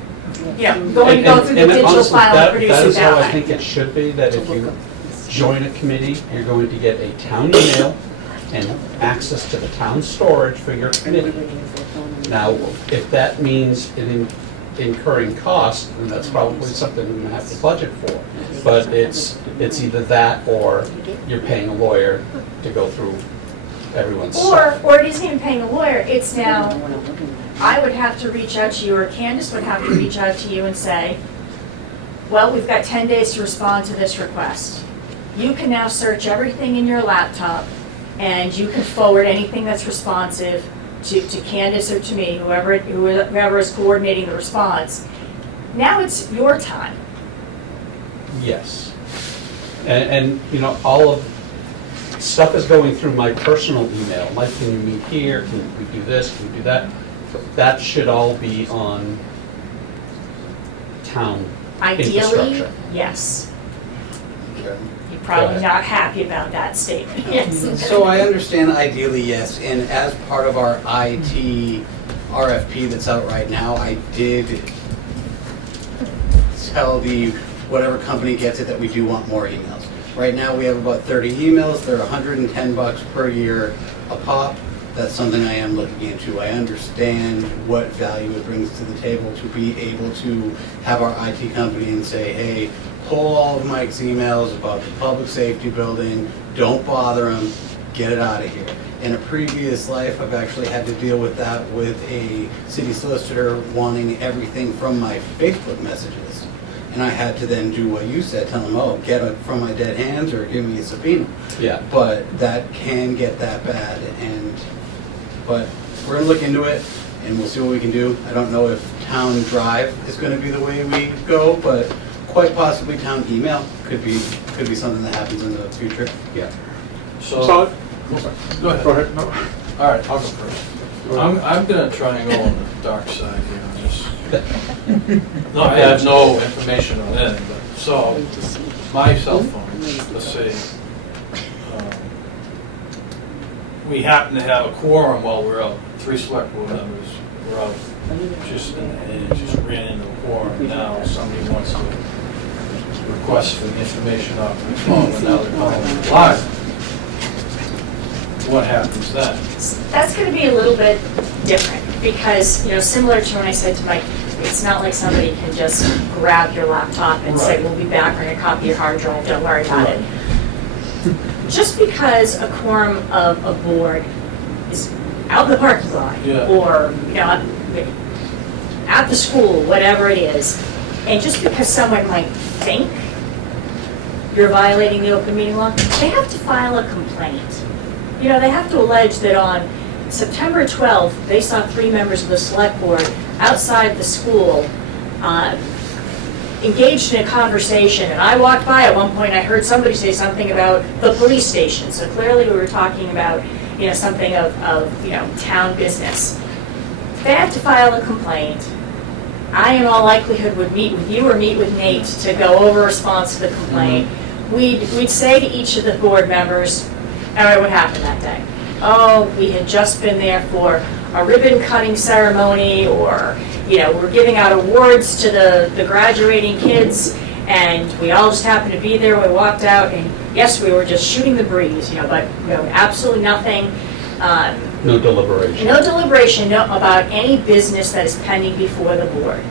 going to go through the And digital honestly, file and that produce it is how I that way. think it should be, that if you join a committee, you're going to get a town email and access to the town storage for your committee. Now, if that means incurring cost, then that's probably something we're going to have to budget for. But it's either that or you're paying a lawyer to go through everyone's stuff. Or it isn't even paying a lawyer, it's now, I would have to reach out to you, or Candace would have to reach out to you and say, well, we've got 10 days to respond to this request. You can now search everything in your laptop, and you can forward anything that's responsive to Candace or to me, whoever is coordinating the response, now it's your time. Yes. And, you know, all of, stuff is going through my personal email. Mike, can you meet here? Can we do this? Can we do that? That should all be on town Ideally, infrastructure. yes. Okay. You're probably Go ahead. not happy about that statement. Yes. So I understand ideally, yes, and as part of our IT RFP that's out right now, I did tell whatever company gets it that we do want more emails. Right now, we have about 30 emails, they're $110 per year a pop. That's something I am looking into. I understand what value it brings to the table to be able to have our IT company and say, hey, pull all of Mike's emails about the public safety building, don't bother him, get it out of here. In a previous life, I've actually had to deal with that with a city solicitor wanting everything from my Facebook messages. And I had to then do what you said, tell them, oh, get it from my dead hands or give me a subpoena. Yeah. But that can get that bad, but we're gonna look into it and we'll see what we can do. I don't know if town drive is gonna be the way we go, but quite possibly town email could be something that happens in the future. Yeah. So, Go ahead. go ahead, no. All right, I'll go first. I'm gonna try and go on the dark side here on this. No, I have no information on it, but, so, my cell phone, let's say, we happen to have a quorum while we're out, 3 select board members, we're out, and it just ran into a quorum. Now somebody wants to request for the information off the phone, and now they're calling live. What happens then? That's going to be a little bit different because, you know, similar to when I said to Mike, it's not like somebody can just grab your laptop and say, Right. we'll be back, we're going to copy your hard drive, don't worry about it. Just because a quorum of a board is out in the parking lot Yeah. or, you know, at the school, whatever it is, and just because someone might think you're violating the open meeting law, they have to file a complaint. You know, they have to allege that on September 12th, they saw 3 members of the select board outside the school engaged in a conversation, and I walked by at one point, I heard somebody say something about the police station, so clearly we were talking about, you know, something of you know, town business. They have to file a complaint. I, in all likelihood, would meet with you or meet with Nate to go over a response to the complaint. We'd say to each of the board members, all right, what happened that day? Oh, we had just been there for a ribbon cutting ceremony, or, you know, we're giving out awards to the graduating kids, and we all just happened to be there. We walked out, and yes, we were just shooting the breeze, you know, but, you know, absolutely nothing. No deliberation. No deliberation about any business that is pending before the board.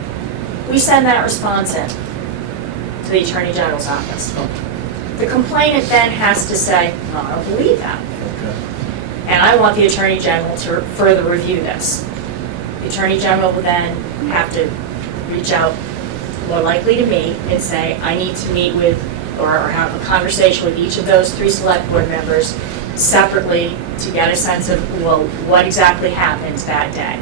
We send that response in to the Attorney General's office. The complainant then has to say, no, I don't believe that. And I want the Attorney General to further review this. The Attorney General will then have to reach out, more likely to me, and say, I need to meet with or have a conversation with each of those 3 select board members separately to get a sense of, well, what exactly happened that day.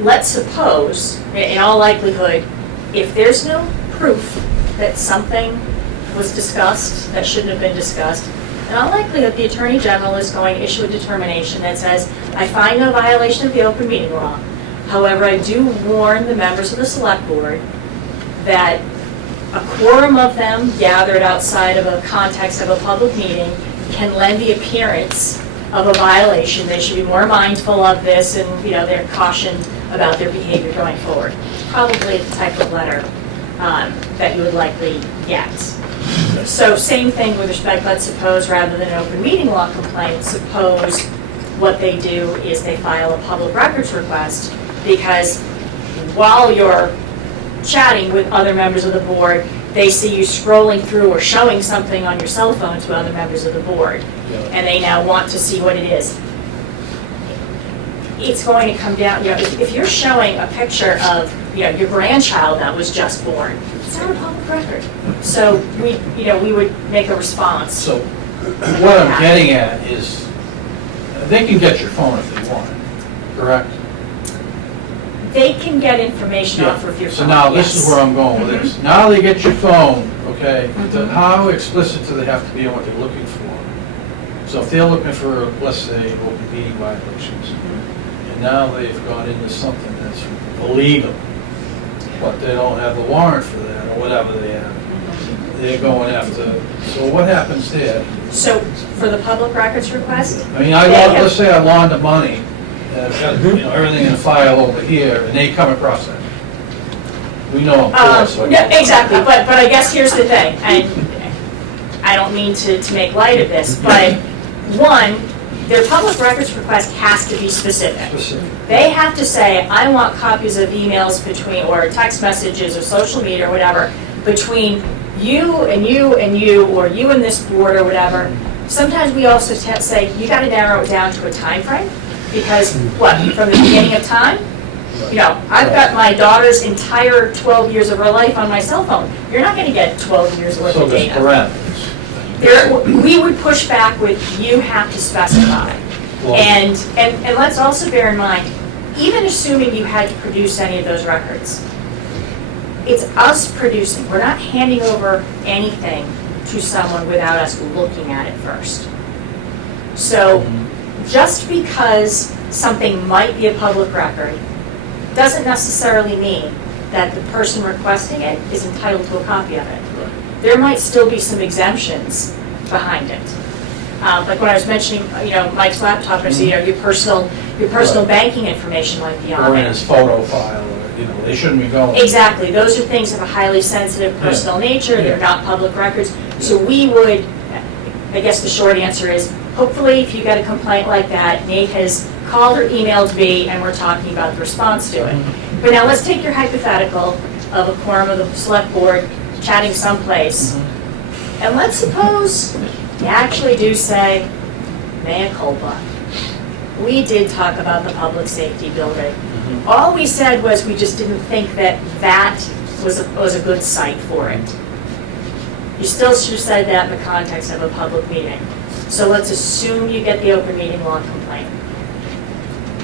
Let's suppose, in all likelihood, if there's no proof that something was discussed that shouldn't have been discussed, in all likelihood, the Attorney General is going to issue a determination that says, I find no violation of the open meeting law. However, I do warn the members of the select board that a quorum of them gathered outside of a context of a public meeting can lend the appearance of a violation. They should be more mindful of this, and, you know, they're cautioned about their behavior going forward. Probably the type of letter that you would likely get. So same thing with respect, let's suppose, rather than an open meeting law complaint, suppose what they do is they file a public records request, because while you're chatting with other members of the board, they see you scrolling through or showing something on your cell phone to other members of the board, and they now want to see what it is. It's going to come down, you know, if you're showing a picture of, you know, your grandchild that was just born, it's not a public record. So we would make a response. So what I'm getting at is, they can get your phone if they want, correct? They can get information off of your phone, So now, this is yes. where I'm going with this. Now they get your phone, okay, how explicit do they have to be on what they're looking for? So if they're looking for, let's say, open meeting violations, and now they've gone into something that's illegal, but they don't have a warrant for that, or whatever they have, they're going after, so what happens there? So for the public records request, I mean, they have- let's say I launder money, and I've got, everything in a file over here, and they come across that. We know them first, so. Yeah, exactly, but I guess here's the thing, and I don't mean to make light of this, but one, their public records request has to be specific. They have to say, I want copies of emails between, or text messages, or social media, or whatever, between you and you and you, or you and this board, or whatever. Sometimes we also say, you gotta narrow it down to a time frame, because what, from the beginning of time? You know, I've got my daughter's entire 12 years of her life on my cell phone. You're not gonna get 12 years worth So of there's data. parameters. We would push back with, you have to specify. And let's also bear in mind, even assuming you had to produce any of those records, it's us producing. We're not handing over anything to someone without us looking at it first. So just because something might be a public record doesn't necessarily mean that the person requesting it is entitled to a copy of it. There might still be some exemptions behind it. Like when I was mentioning, Mike's laptop, your personal banking information might be on Or in it. his photo file, or, they shouldn't be going. Exactly, those are things of a highly sensitive personal nature, they're not public records. So we would, I guess the short answer is, hopefully if you get a complaint like that, Nate has called or emailed me and we're talking about the response to it. But now let's take your hypothetical of a quorum of the select board chatting someplace. And let's suppose you actually do say, mea culpa. We did talk about the public safety building. All we said was we just didn't think that was a good site for it. You still should have said that in the context of a public meeting. So let's assume you get the open meeting law complaint.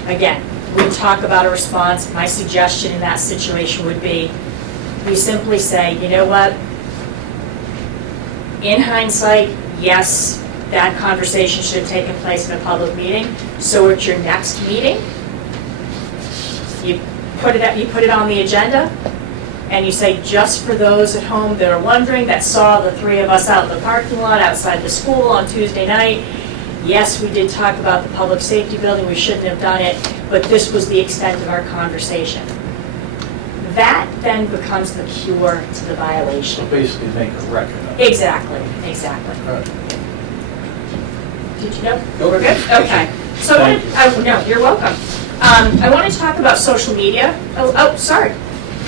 Again, we talk about a response. My suggestion in that situation would be, we simply say, you know what? In hindsight, yes, that conversation should have taken place in a public meeting. So at your next meeting, you put it on the agenda, and you say, just for those at home that are wondering, that saw the three of us out in the parking lot outside the school on Tuesday night, yes, we did talk about the public safety building, we shouldn't have done it, but this was the extent of our conversation. That then becomes the cure to the violation. So basically make a record of it. Exactly. Right. Did you know? We're good? Okay. So, no, you're welcome. I want to talk about social media. Oh, sorry.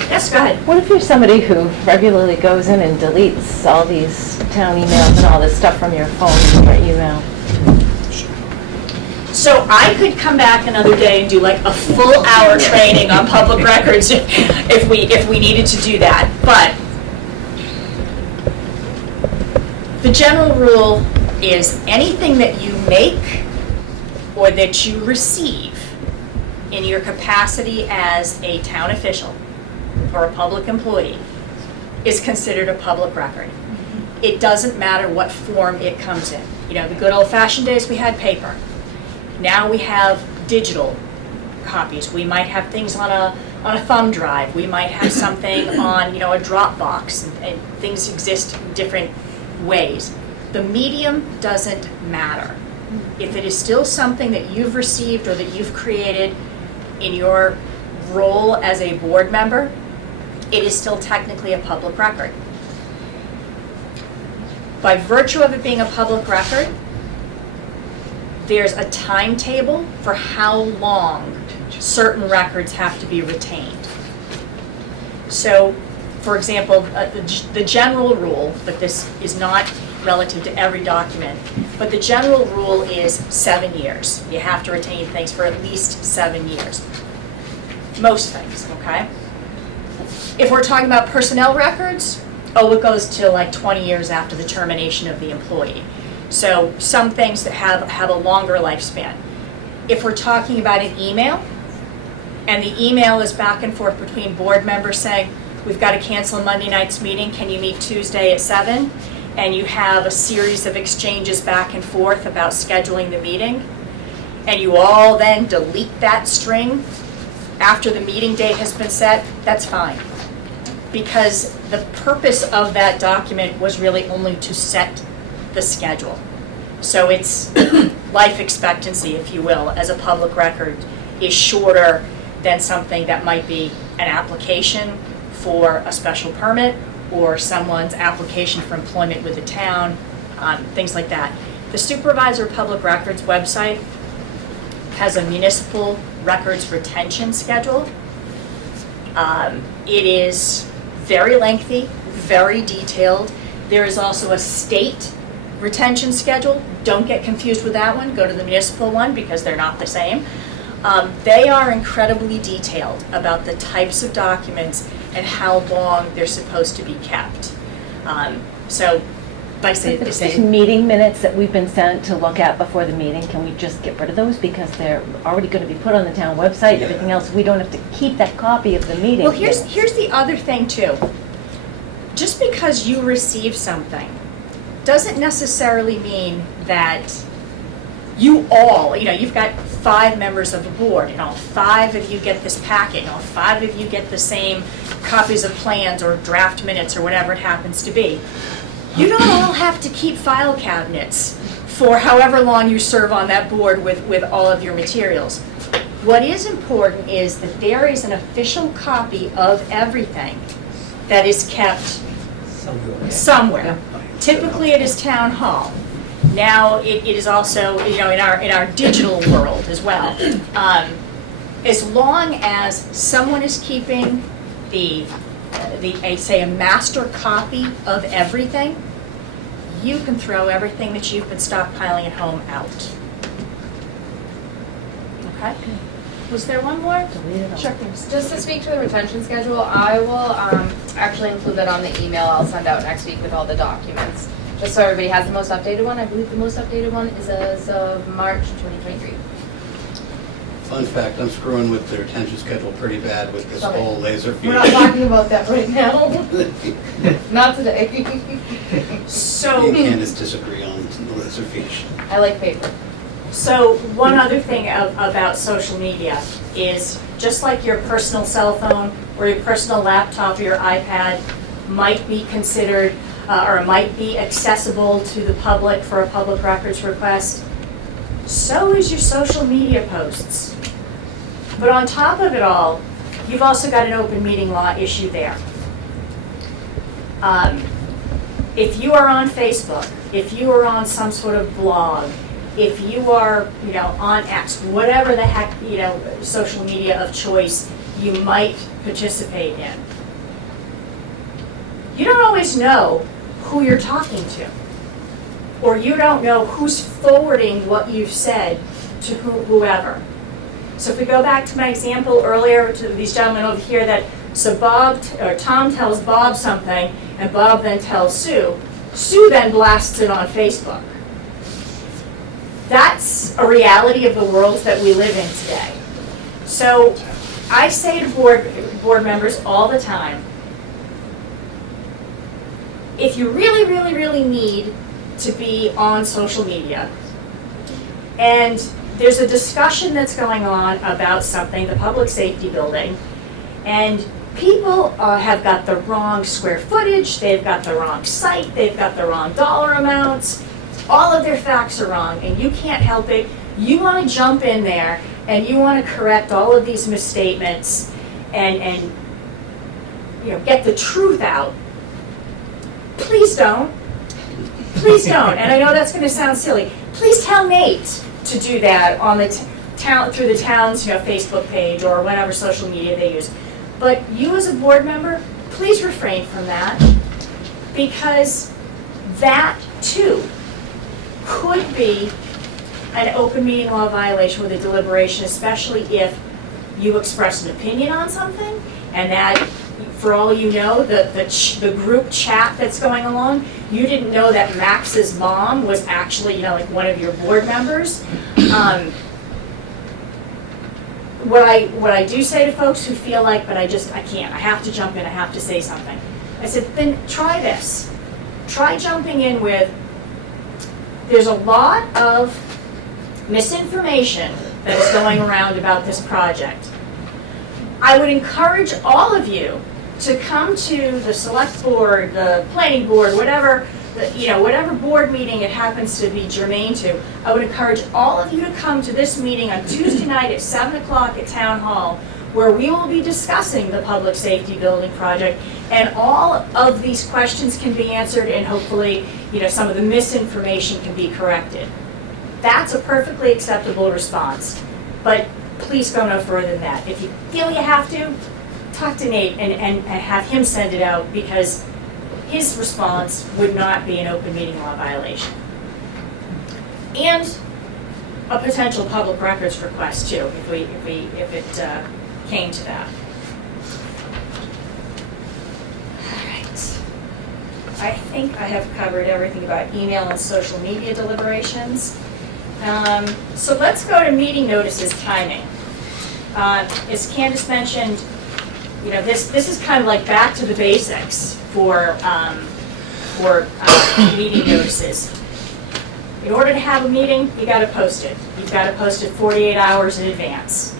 Yes, go ahead. What if you're somebody who regularly goes in and deletes all these town emails and all this stuff from your phone or email? So I could come back another day and do like a full hour training on public records if we needed to do that. But the general rule is anything that you make or that you receive in your capacity as a town official or a public employee is considered a public record. It doesn't matter what form it comes in. The good old-fashioned days we had paper. Now we have digital copies. We might have things on a thumb drive. We might have something on a Dropbox, and things exist in different ways. The medium doesn't matter. If it is still something that you've received or that you've created in your role as a board member, it is still technically a public record. By virtue of it being a public record, there's a timetable for how long certain records have to be retained. So, for example, the general rule, but this is not relative to every document, but the general rule is 7 years. You have to retain things for at least 7 years. Most things, okay? If we're talking about personnel records, it goes to like 20 years after the termination of the employee. So some things that have a longer lifespan. if we're talking about an email, and the email is back and forth between board members saying, we've got to cancel Monday night's meeting, can you meet Tuesday at 7? And you have a series of exchanges back and forth about scheduling the meeting, and you all then delete that string after the meeting date has been set, that's fine. Because the purpose of that document was really only to set the schedule. So it's life expectancy, if you will, as a public record is shorter than something that might be an application for a special permit or someone's application for employment with the town, things like that. The Supervisor of Public Records website has a municipal records retention schedule. It is very lengthy, very detailed. There is also a state retention schedule. Don't get confused with that one. Go to the municipal one because they're not the same. They are incredibly detailed about the types of documents and how long they're supposed to be kept. So, like I said, These meeting minutes that we've been sent to look at before the meeting, can we just get rid of those because they're already going to be put on the town website and everything else? We don't have to keep that copy of the meeting. Well, here's the other thing too. Just because you receive something doesn't necessarily mean that you all, you've got 5 members of the board, 5 of you get this packet, 5 of you get the same copies of plans or draft minutes or whatever it happens to be. You don't all have to keep file cabinets for however long you serve on that board with all of your materials. What is important is that there is an official copy of everything that is kept somewhere. Typically it is town hall. Now it is also, in our digital world as well. As long as someone is keeping say a master copy of everything, you can throw everything that you've been stockpiling at home out. Okay? Was there one more? Sure. Just to speak to the retention schedule, I will actually include that on the email I'll send out next week with all the documents. Just so everybody has the most updated one. I believe the most updated one is as of March 2023. Fun fact, I'm screwing with the retention schedule pretty bad with this Okay. whole laser feed. We're not talking about that right now. Not today. So Me and Candace disagree on the laser feed. I like paper. So one other thing about social media is just like your personal cell phone or your personal laptop or your iPad might be considered or might be accessible to the public for a public records request, so is your social media posts. But on top of it all, you've also got an open meeting law issue there. If you are on Facebook, if you are on some sort of blog, if you are, on X, whatever the heck, social media of choice you might participate in, you don't always know who you're talking to, or you don't know who's forwarding what you've said to whoever. So if we go back to my example earlier to these gentlemen over here so Tom tells Bob something, and Bob then tells Sue. Sue then blasts it on Facebook. That's a reality of the world that we live in today. So I say to board members all the time, if you really, really, really need to be on social media, and there's a discussion that's going on about something, the public safety building, and people have got the wrong square footage, they've got the wrong site, they've got the wrong dollar amounts, all of their facts are wrong, and you can't help it. You want to jump in there, and you want to correct all of these misstatements, and get the truth out. Please don't. Please don't. And I know that's going to sound silly. Please tell Nate to do that on the through the town's Facebook page or whatever social media they use. But you as a board member, please refrain from that, because that too could be an open meeting law violation with a deliberation, especially if you express an opinion on something and that, for all you know, the group chat that's going along, you didn't know that Max's mom was actually, like one of your board members. what I do say to folks who feel like, but I can't, I have to jump in, I have to say something. I said, then try this. Try jumping in with, there's a lot of misinformation that is going around about this project. I would encourage all of you to come to the select board, the planning board, whatever, whatever board meeting it happens to be germane to. I would encourage all of you to come to this meeting on Tuesday night at 7 o'clock at Town Hall, where we will be discussing the public safety building project, and all of these questions can be answered, and hopefully, some of the misinformation can be corrected. That's a perfectly acceptable response, but please go no further than that. If you feel you have to, talk to Nate and have him send it out, because his response would not be an open meeting law violation. And a potential public records request too, if it came to that. All right. I think I have covered everything about email and social media deliberations. So let's go to meeting notices timing. As Candace mentioned, this is kind of like back to the basics for meeting notices. In order to have a meeting, you got to post it. You've got to post it 48 hours in advance.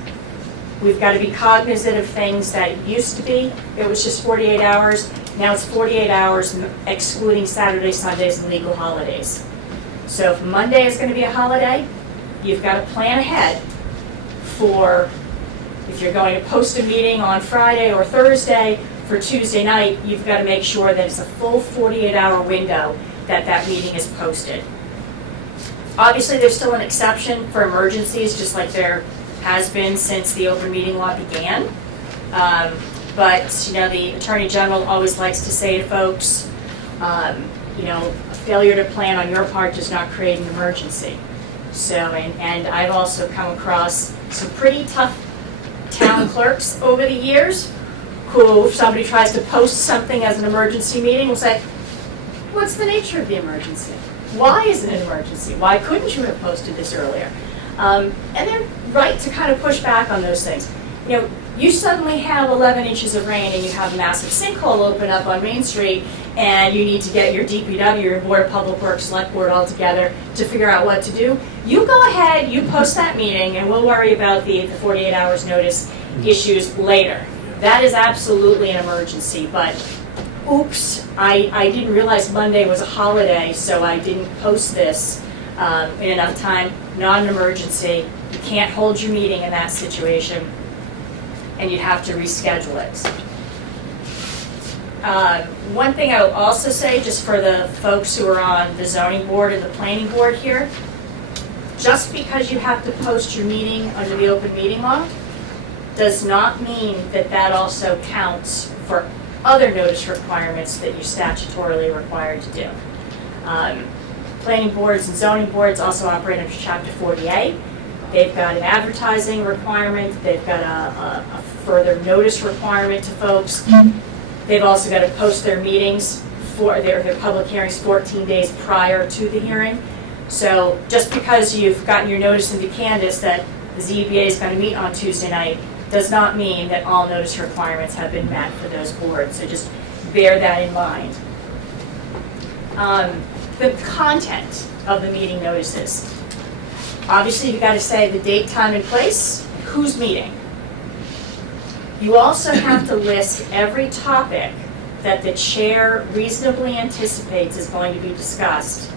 We've got to be cognizant of things that used to be. It was just 48 hours. Now it's 48 hours, excluding Saturdays, Sundays, and legal holidays. So if Monday is going to be a holiday, you've got to plan ahead for, if you're going to post a meeting on Friday or Thursday for Tuesday night, you've got to make sure that it's a full 48-hour window that meeting is posted. Obviously, there's still an exception for emergencies, just like there has been since the open meeting law began. But the Attorney General always likes to say to folks, a failure to plan on your part does not create an emergency. So, and I've also come across some pretty tough town clerks over the years who, if somebody tries to post something as an emergency meeting, will say, what's the nature of the emergency? Why is it an emergency? Why couldn't you have posted this earlier? And they're right to kind of push back on those things. You suddenly have 11 inches of rain and you have a massive sinkhole open up on Main Street, and you need to get your DPW, your Board of Public Works, Select Board all together to figure out what to do. You go ahead, you post that meeting, and we'll worry about the 48 hours notice issues later. That is absolutely an emergency, but oops, I didn't realize Monday was a holiday, so I didn't post this in enough time. Not an emergency. You can't hold your meeting in that situation, and you'd have to reschedule it. One thing I will also say, just for the folks who are on the zoning board and the planning board here, just because you have to post your meeting under the open meeting law does not mean that also counts for other notice requirements that you're statutorily required to do. Planning boards and zoning boards also operate under Chapter 40A. They've got an advertising requirement. They've got a further notice requirement to folks. They've also got to post their meetings for their public hearings 14 days prior to the hearing. So just because you've gotten your notice into Candace that the ZBA is going to meet on Tuesday night does not mean that all notice requirements have been met for those boards. So just bear that in mind. The content of the meeting notices. Obviously, you've got to say the date, time, and place, who's meeting. You also have to list every topic that the chair reasonably anticipates is going to be discussed.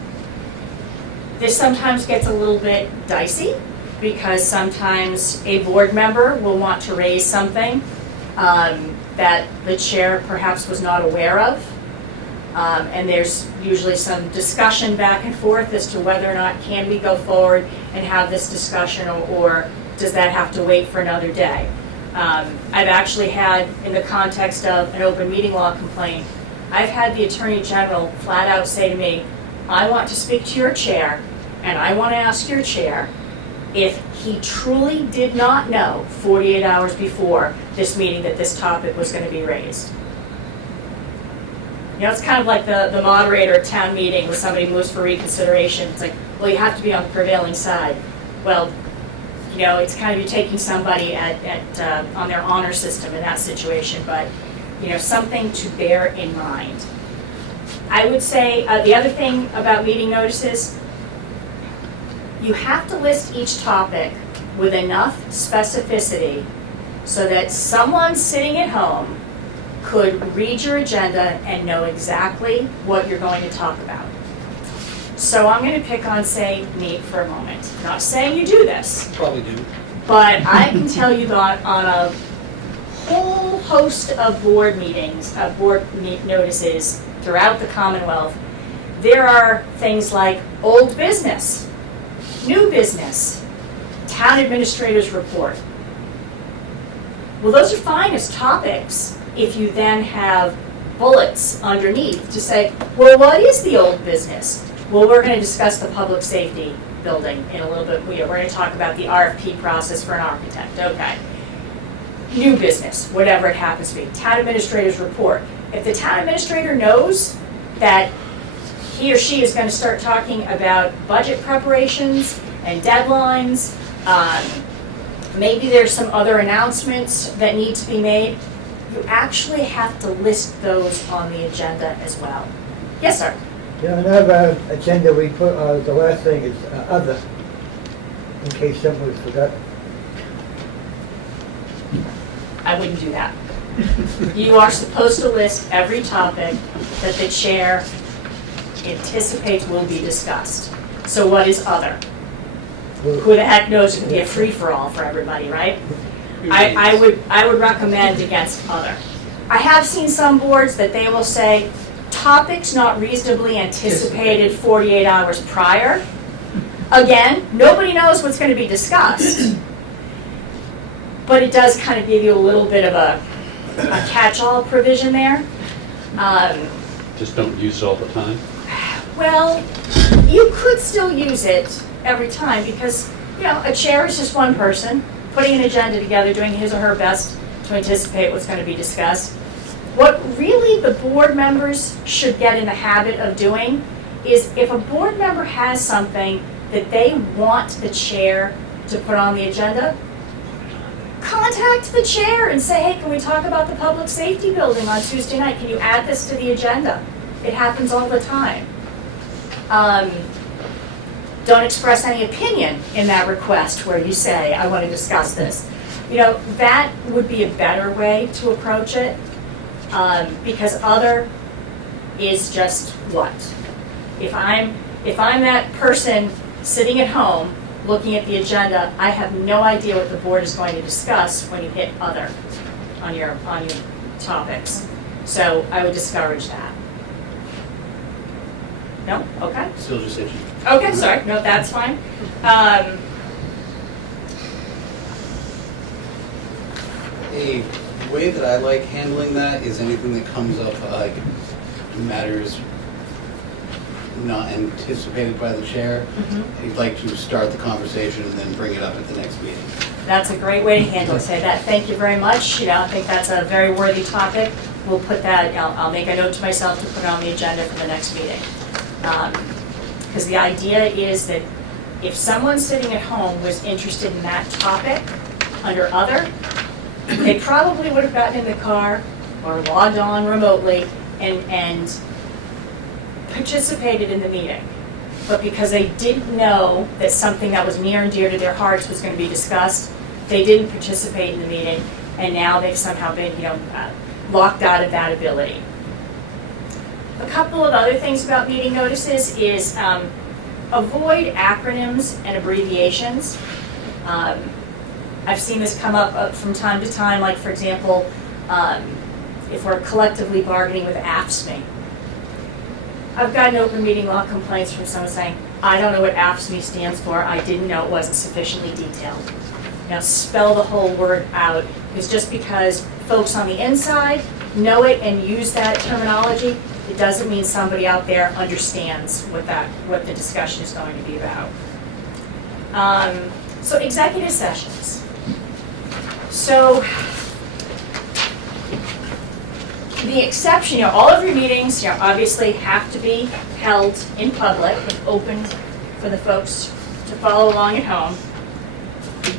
This sometimes gets a little bit dicey because sometimes a board member will want to raise something that the chair perhaps was not aware of. And there's usually some discussion back and forth as to whether or not can we go forward and have this discussion, or does that have to wait for another day. I've actually had, in the context of an open meeting law complaint, I've had the Attorney General flat out say to me, I want to speak to your chair, and I want to ask your chair if he truly did not know 48 hours before this meeting that this topic was going to be raised. It's kind of like the moderator at town meeting when somebody moves for reconsideration. It's like, well, you have to be on the prevailing side. Well, it's kind of you're taking somebody on their honor system in that situation, but, something to bear in mind. I would say, the other thing about meeting notices, you have to list each topic with enough specificity so that someone sitting at home could read your agenda and know exactly what you're going to talk about. So I'm going to pick on, say, Nate for a moment. Not saying you do this, Probably do. but I can tell you that on a whole host of board meetings, notices throughout the Commonwealth, there are things like old business, new business, town administrator's report. Well, those are fine as topics if you then have bullets underneath to say, well, what is the old business? Well, we're going to discuss the public safety building in a little bit. We're going to talk about the RFP process for an architect. Okay. New business, whatever it happens to be. Town administrator's report. If the town administrator knows that he or she is going to start talking about budget preparations and deadlines, maybe there's some other announcements that need to be made, you actually have to list those on the agenda as well. Yes, sir? Yeah, on our agenda, we put, the last thing is other, in case someone forgot. I wouldn't do that. You are supposed to list every topic that the chair anticipates will be discussed. So what is other? Who the heck knows, it could be a free-for-all for everybody, right? I would recommend against other. I have seen some boards that they will say, topics not reasonably anticipated 48 hours prior. Again, nobody knows what's going to be discussed. But it does kind of give you a little bit of a catch-all provision there. Just don't use it all the time? Well, you could still use it every time because, a chair is just one person putting an agenda together, doing his or her best to anticipate what's going to be discussed. What really the board members should get in the habit of doing is if a board member has something that they want the chair to put on the agenda, contact the chair and say, hey, can we talk about the public safety building on Tuesday night? Can you add this to the agenda? It happens all the time. Don't express any opinion in that request where you say, I want to discuss this. That would be a better way to approach it because other is just what? If I'm that person sitting at home looking at the agenda, I have no idea what the board is going to discuss when you hit other on your topics. So I would discourage that. No? Okay. Still just itchy. Okay, sorry. No, that's fine. A way that I like handling that is anything that comes up, like matters not anticipated by the chair. I'd like to start the conversation and then bring it up at the next meeting. That's a great way to handle it. Say that. Thank you very much. I think that's a very worthy topic. We'll put that, I'll make a note to myself to put it on the agenda for the next meeting. Because the idea is that if someone sitting at home was interested in that topic under other, they probably would have gotten in the car or logged on remotely and participated in the meeting. But because they didn't know that something that was near and dear to their hearts was going to be discussed, they didn't participate in the meeting, and now they've somehow been, locked out of that ability. A couple of other things about meeting notices is avoid acronyms and abbreviations. I've seen this come up from time to time, like for example, if we're collectively bargaining with AFSCME. I've gotten open meeting law complaints from someone saying, I don't know what AFSCME stands for, I didn't know it wasn't sufficiently detailed. Now spell the whole word out, because just because folks on the inside know it and use that terminology, it doesn't mean somebody out there understands what the discussion is going to be about. So executive sessions. So the exception, all of your meetings, obviously have to be held in public and open for the folks to follow along at home.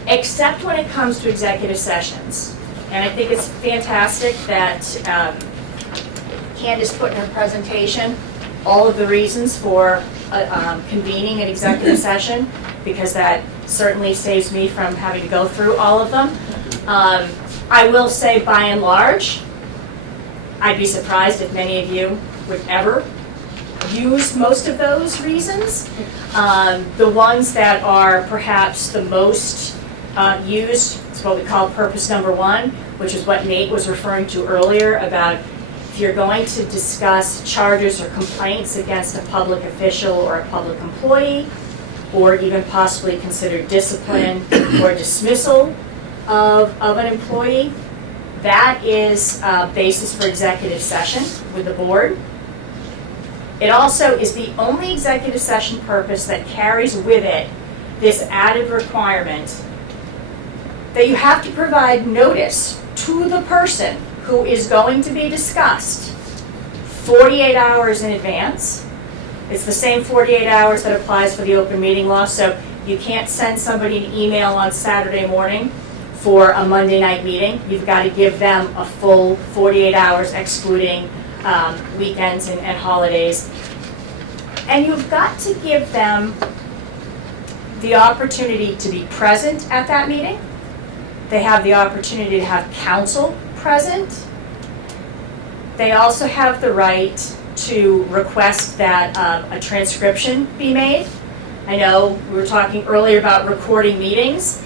except when it comes to executive sessions. And I think it's fantastic that Candace put in her presentation all of the reasons for convening an executive session, because that certainly saves me from having to go through all of them. I will say, by and large, I'd be surprised if many of you would ever use most of those reasons. The ones that are perhaps the most used is what we call purpose number one, which is what Nate was referring to earlier about if you're going to discuss charges or complaints against a public official or a public employee, or even possibly consider discipline or dismissal of an employee, that is basis for executive session with the board. It also is the only executive session purpose that carries with it this added requirement that you have to provide notice to the person who is going to be discussed 48 hours in advance. It's the same 48 hours that applies for the open meeting law, so you can't send somebody an email on Saturday morning for a Monday night meeting. You've got to give them a full 48 hours excluding weekends and holidays. And you've got to give them the opportunity to be present at that meeting. They have the opportunity to have counsel present. They also have the right to request that a transcription be made. I know we were talking earlier about recording meetings.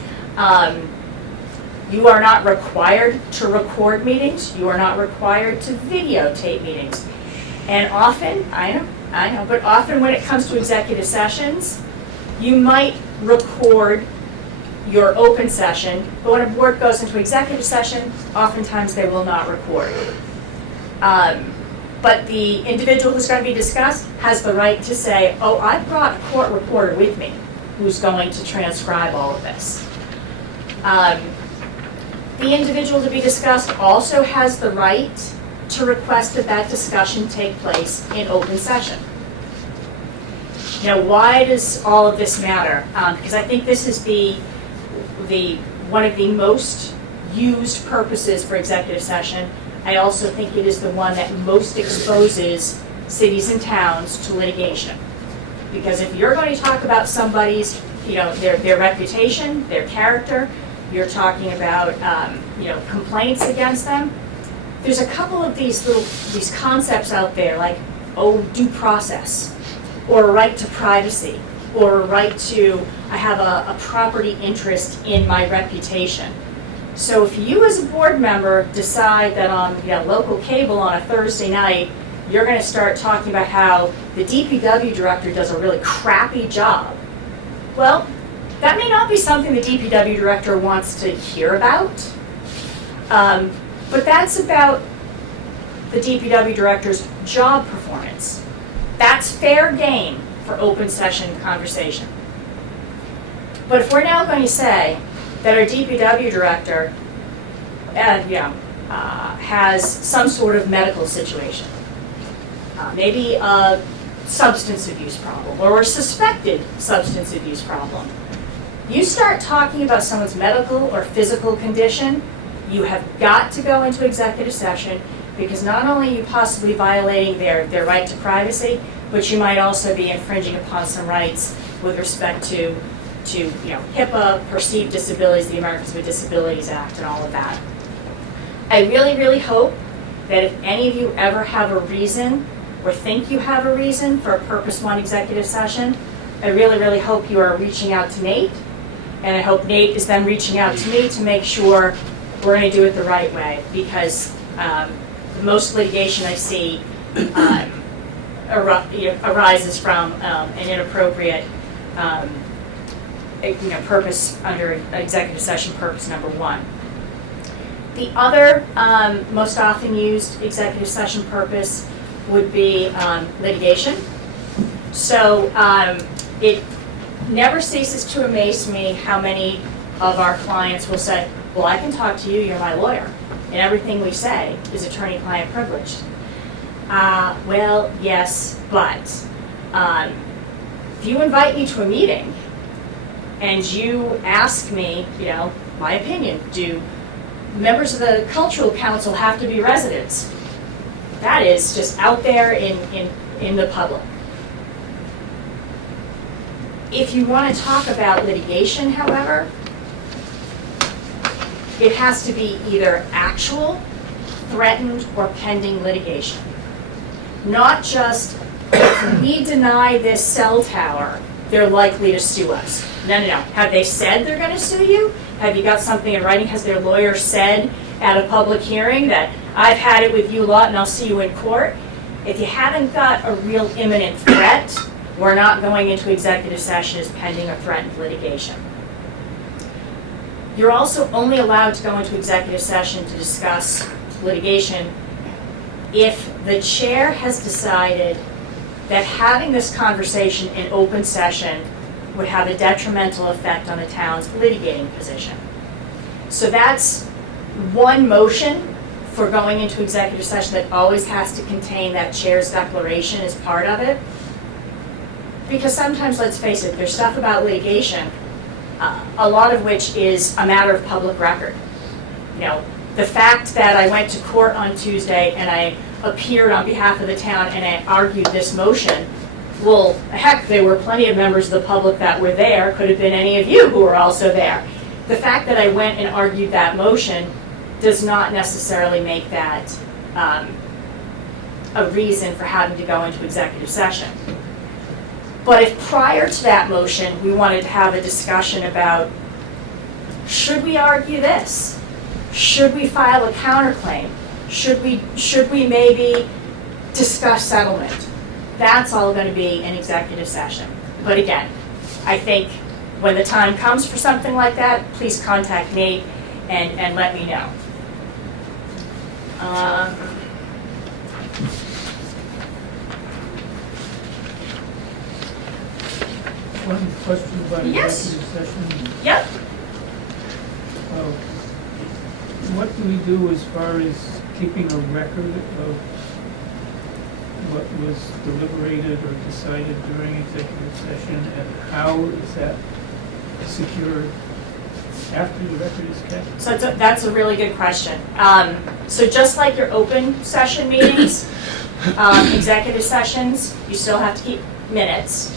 You are not required to record meetings. You are not required to videotape meetings. And often, I know, but often when it comes to executive sessions, you might record your open session, but when a board goes into executive session, oftentimes they will not record. But the individual who's going to be discussed has the right to say, oh, I brought a court reporter with me who's going to transcribe all of this. The individual to be discussed also has the right to request that that discussion take place in open session. Now, why does all of this matter? Because I think this is one of the most used purposes for executive session. I also think it is the one that most exposes cities and towns to litigation. Because if you're going to talk about somebody's, their reputation, their character, you're talking about, complaints against them, there's a couple of these concepts out there like, due process, or a right to privacy, or a right to, I have a property interest in my reputation. So if you as a board member decide that on local cable on a Thursday night, you're going to start talking about how the DPW director does a really crappy job, well, that may not be something the DPW director wants to hear about, but that's about the DPW director's job performance. That's fair game for open session conversation. But if we're now going to say that our DPW director has some sort of medical situation, maybe a substance abuse problem or a suspected substance abuse problem, you start talking about someone's medical or physical condition, you have got to go into executive session, because not only are you possibly violating their right to privacy, but you might also be infringing upon some rights with respect to HIPAA, perceived disabilities, the Americans with Disabilities Act, and all of that. I really, really hope that if any of you ever have a reason or think you have a reason for a Purpose 1 executive session, I really, really hope you are reaching out to Nate, and I hope Nate is then reaching out to me to make sure we're going to do it the right way, because the most litigation I see arises from an inappropriate purpose under executive session purpose number 1. The other most often used executive session purpose would be litigation. So it never ceases to amaze me how many of our clients will say, well, I can talk to you, you're my lawyer, and everything we say is attorney-client privilege. Well, yes, but if you invite me to a meeting and you ask me, my opinion, do members of the cultural council have to be residents? That is just out there in the public. If you want to talk about litigation, however, it has to be either actual, threatened, or pending litigation. Not just, if we deny this cell tower, they're likely to sue us. No. Have they said they're going to sue you? Have you got something in writing? Has their lawyer said at a public hearing that I've had it with you lot and I'll see you in court? If you haven't got a real imminent threat, we're not going into executive session as pending or threatened litigation. You're also only allowed to go into executive session to discuss litigation if the chair has decided that having this conversation in open session would have a detrimental effect on the town's litigating position. So that's one motion for going into executive session that always has to contain that chair's declaration as part of it. Because sometimes, let's face it, there's stuff about litigation, a lot of which is a matter of public record. The fact that I went to court on Tuesday and I appeared on behalf of the town and I argued this motion, well, heck, there were plenty of members of the public that were there, could have been any of you who were also there. The fact that I went and argued that motion does not necessarily make that a reason for having to go into executive session. But if prior to that motion, we wanted to have a discussion about, should we argue this? Should we file a counterclaim? Should we maybe discuss settlement? That's all going to be an executive session. But again, I think when the time comes for something like that, please contact Nate and let me know. One question about Yes. executive session. Yep. What do we do as far as keeping a record of what was deliberated or decided during executive session, and how is that secured after the record is kept? So that's a really good question. So just like your open session meetings, executive sessions, you still have to keep minutes.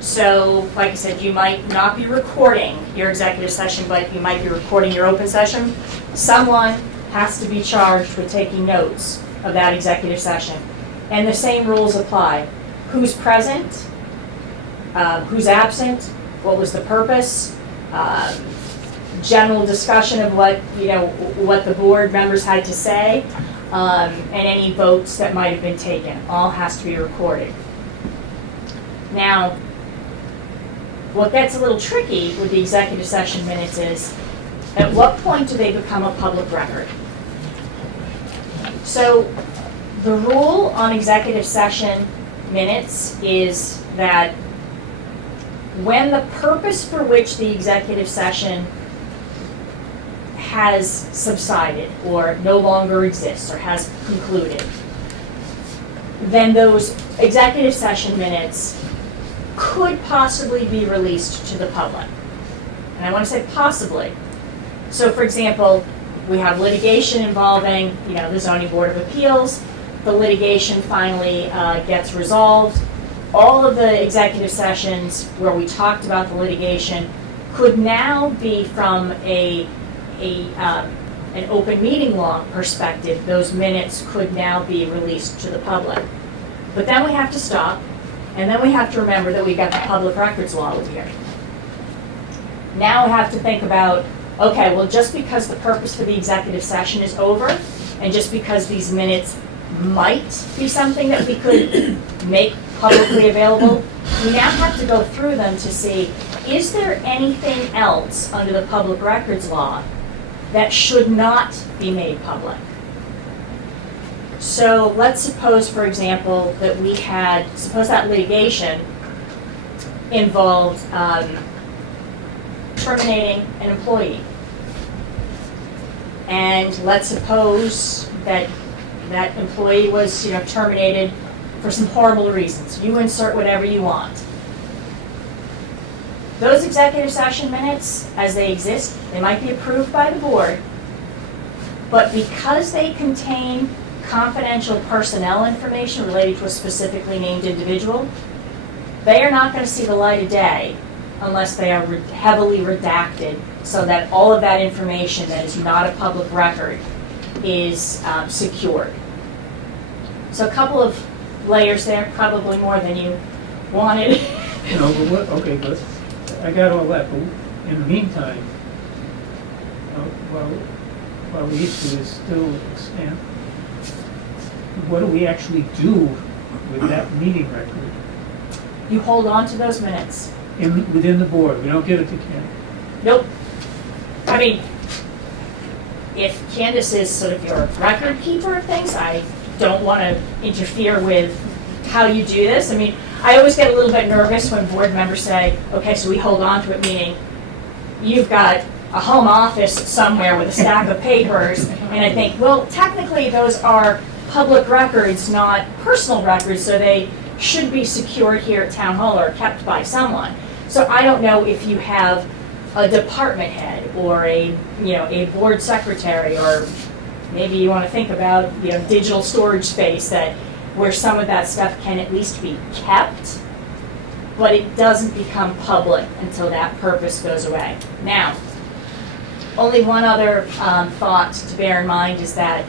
So, like I said, you might not be recording your executive session, but you might be recording your open session. Someone has to be charged with taking notes of that executive session. And the same rules apply. Who's present, who's absent, what was the purpose, general discussion of what the board members had to say, and any votes that might have been taken. All has to be recorded. Now, what gets a little tricky with the executive session minutes is, at what point do they become a public record? So, the rule on executive session minutes is that when the purpose for which the executive session has subsided or no longer exists or has concluded, then those executive session minutes could possibly be released to the public. And I want to say possibly. So for example, we have litigation involving, the Zoning Board of Appeals. The litigation finally gets resolved. All of the executive sessions where we talked about the litigation could now be from an open meeting law perspective. Those minutes could now be released to the public. But then we have to stop, and then we have to remember that we've got the public records law here. Now we have to think about, okay, well, just because the purpose for the executive session is over, and just because these minutes might be something that we could make publicly available, we now have to go through them to see, is there anything else under the public records law that should not be made public? So let's suppose, for example, that suppose that litigation involved terminating an employee. And let's suppose that that employee was, terminated for some horrible reasons. You insert whatever you want. Those executive session minutes, as they exist, they might be approved by the board, but because they contain confidential personnel information related to a specifically named individual, they are not going to see the light of day unless they are heavily redacted so that all of that information that is not a public record is secured. So a couple of layers there, probably more than you wanted. No, but what, okay, but I got all that, but in the meantime, while the issue is still extant, what do we actually do with that meeting record You hold on to those minutes. within the board? We don't give it to Ken. Nope. I mean, if Candace is sort of your record keeper of things, I don't want to interfere with how you do this. I mean, I always get a little bit nervous when board members say, okay, so we hold on to it, meaning you've got a home office somewhere with a stack of papers, and I think, well, technically those are public records, not personal records, so they should be secured here at Town Hall or kept by someone. So I don't know if you have a department head or a board secretary, or maybe you want to think about, digital storage space where some of that stuff can at least be kept, but it doesn't become public until that purpose goes away. Now, only one other thought to bear in mind is that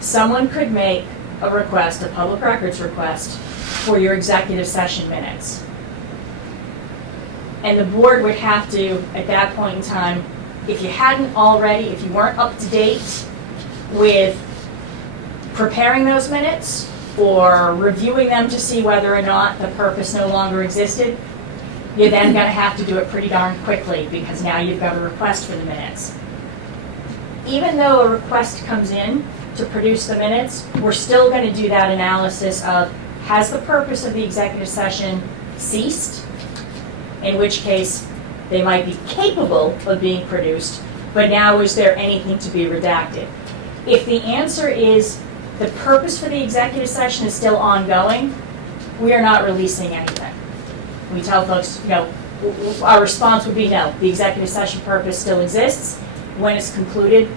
someone could make a request, a public records request, for your executive session minutes. And the board would have to, at that point in time, if you hadn't already, if you weren't up to date with preparing those minutes or reviewing them to see whether or not the purpose no longer existed, you're then going to have to do it pretty darn quickly because now you've got a request for the minutes. Even though a request comes in to produce the minutes, we're still going to do that analysis of, has the purpose of the executive session ceased? In which case, they might be capable of being produced, but now is there anything to be redacted? If the answer is the purpose for the executive session is still ongoing, we are not releasing anything. We tell folks, our response would be no, the executive session purpose still exists. When it's concluded,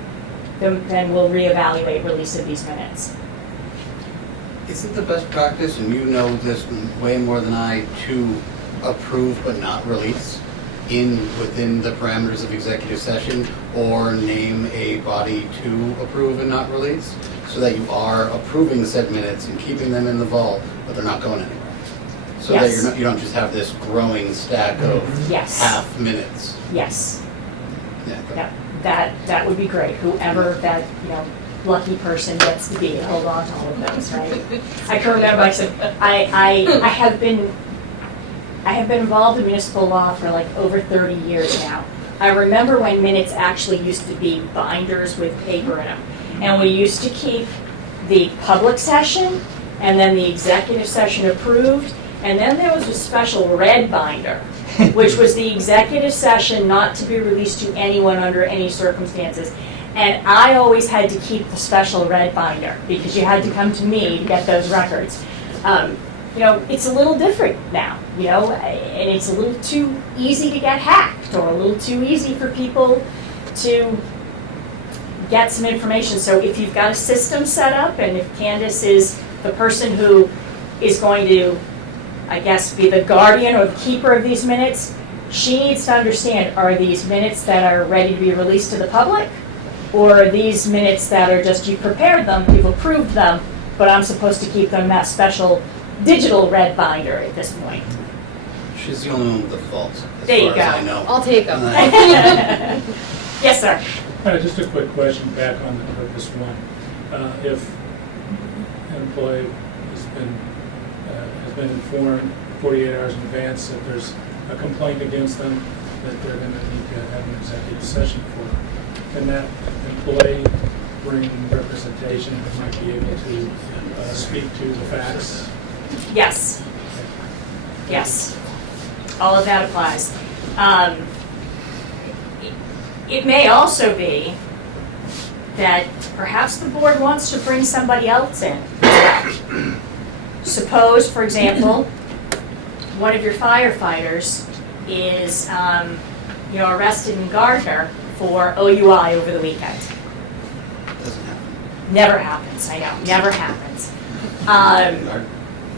then we'll reevaluate release of these minutes. Isn't the best practice, and you know this way more than I, to approve but not release within the parameters of executive session, or name a body to approve and not release, so that you are approving said minutes and keeping them in the vault, but they're not going anywhere? So Yes. that you don't just have this growing stack of Yes. half minutes. Yes. Yeah. That would be great. Whoever that, lucky person gets to be, hold on to all of those, right? I can remember, I have been involved in municipal law for like over 30 years now. I remember when minutes actually used to be binders with paper in them. And we used to keep the public session and then the executive session approved. And then there was a special red binder, which was the executive session not to be released to anyone under any circumstances. And I always had to keep the special red binder because you had to come to me to get those records. It's a little different now, and it's a little too easy to get hacked or a little too easy for people to get some information. So if you've got a system set up, and if Candace is the person who is going to, I guess, be the guardian or the keeper of these minutes, she needs to understand, are these minutes that are ready to be released to the public? Or are these minutes that are just, you prepared them, you've approved them, but I'm supposed to keep them in that special digital red binder at this point? She's the only one with the vault, There you as far as go. I know. I'll take them. Yes, sir. Just a quick question back on the purpose one. If an employee has been informed 48 hours in advance that there's a complaint against them that they're going to need to have an executive session for, can that employee bring representation that might be able to speak to the facts? Yes. Yes. All of that applies. It may also be that perhaps the board wants to bring somebody else in. Suppose, for example, one of your firefighters is, arrested in Gardner for OUI over the weekend. Doesn't happen. Never happens, I know, never happens.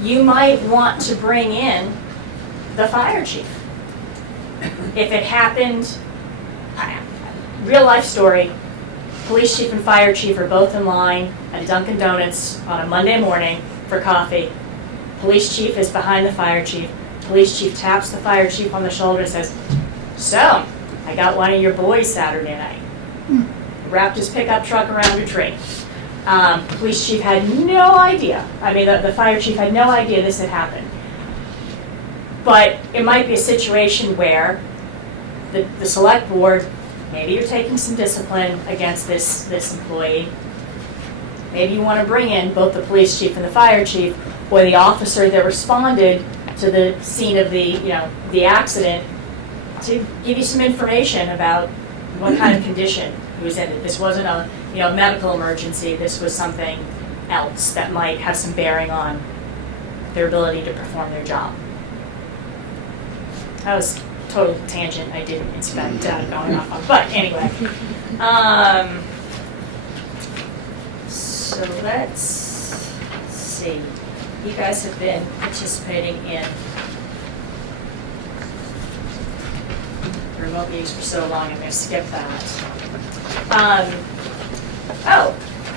You might want to bring in the fire chief. If it happened, real life story, police chief and fire chief are both in line at Dunkin' Donuts on a Monday morning for coffee. Police chief is behind the fire chief. Police chief taps the fire chief on the shoulder and says, "So, I got one of your boys Saturday night." Wrapped his pickup truck around a tree. Police chief had no idea. I mean, the fire chief had no idea this had happened. But it might be a situation where the select board, maybe you're taking some discipline against this employee. Maybe you want to bring in both the police chief and the fire chief, or the officer that responded to the scene of the accident, to give you some information about what kind of condition he was in. This wasn't a medical emergency. This was something else that might have some bearing on their ability to perform their job. That was a total tangent I didn't expect going off on. But anyway. So let's see. You guys have been participating in remote meetings for so long, I'm going to skip that.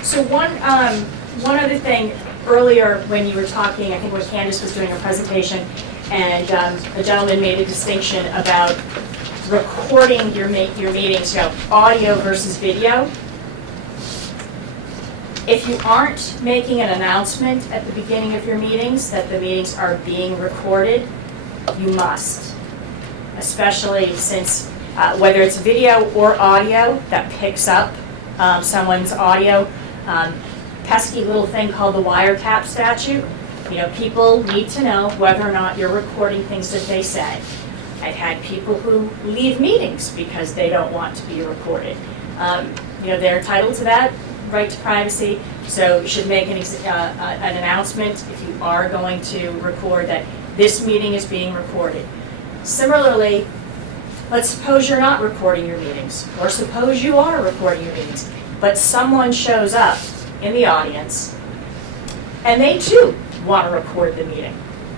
So one other thing, earlier when you were talking, I think when Candace was doing her presentation, and a gentleman made a distinction about recording your meetings, audio versus video. If you aren't making an announcement at the beginning of your meetings that the meetings are being recorded, you must. Especially since whether it's video or audio that picks up someone's audio, pesky little thing called the wiretap statute. People need to know whether or not you're recording things that they say. I've had people who leave meetings because they don't want to be recorded. They're entitled to that right to privacy, so you should make an announcement if you are going to record that this meeting is being recorded. Similarly, let's suppose you're not recording your meetings, or suppose you are recording your meetings, but someone shows up in the audience and they too want to record the meeting.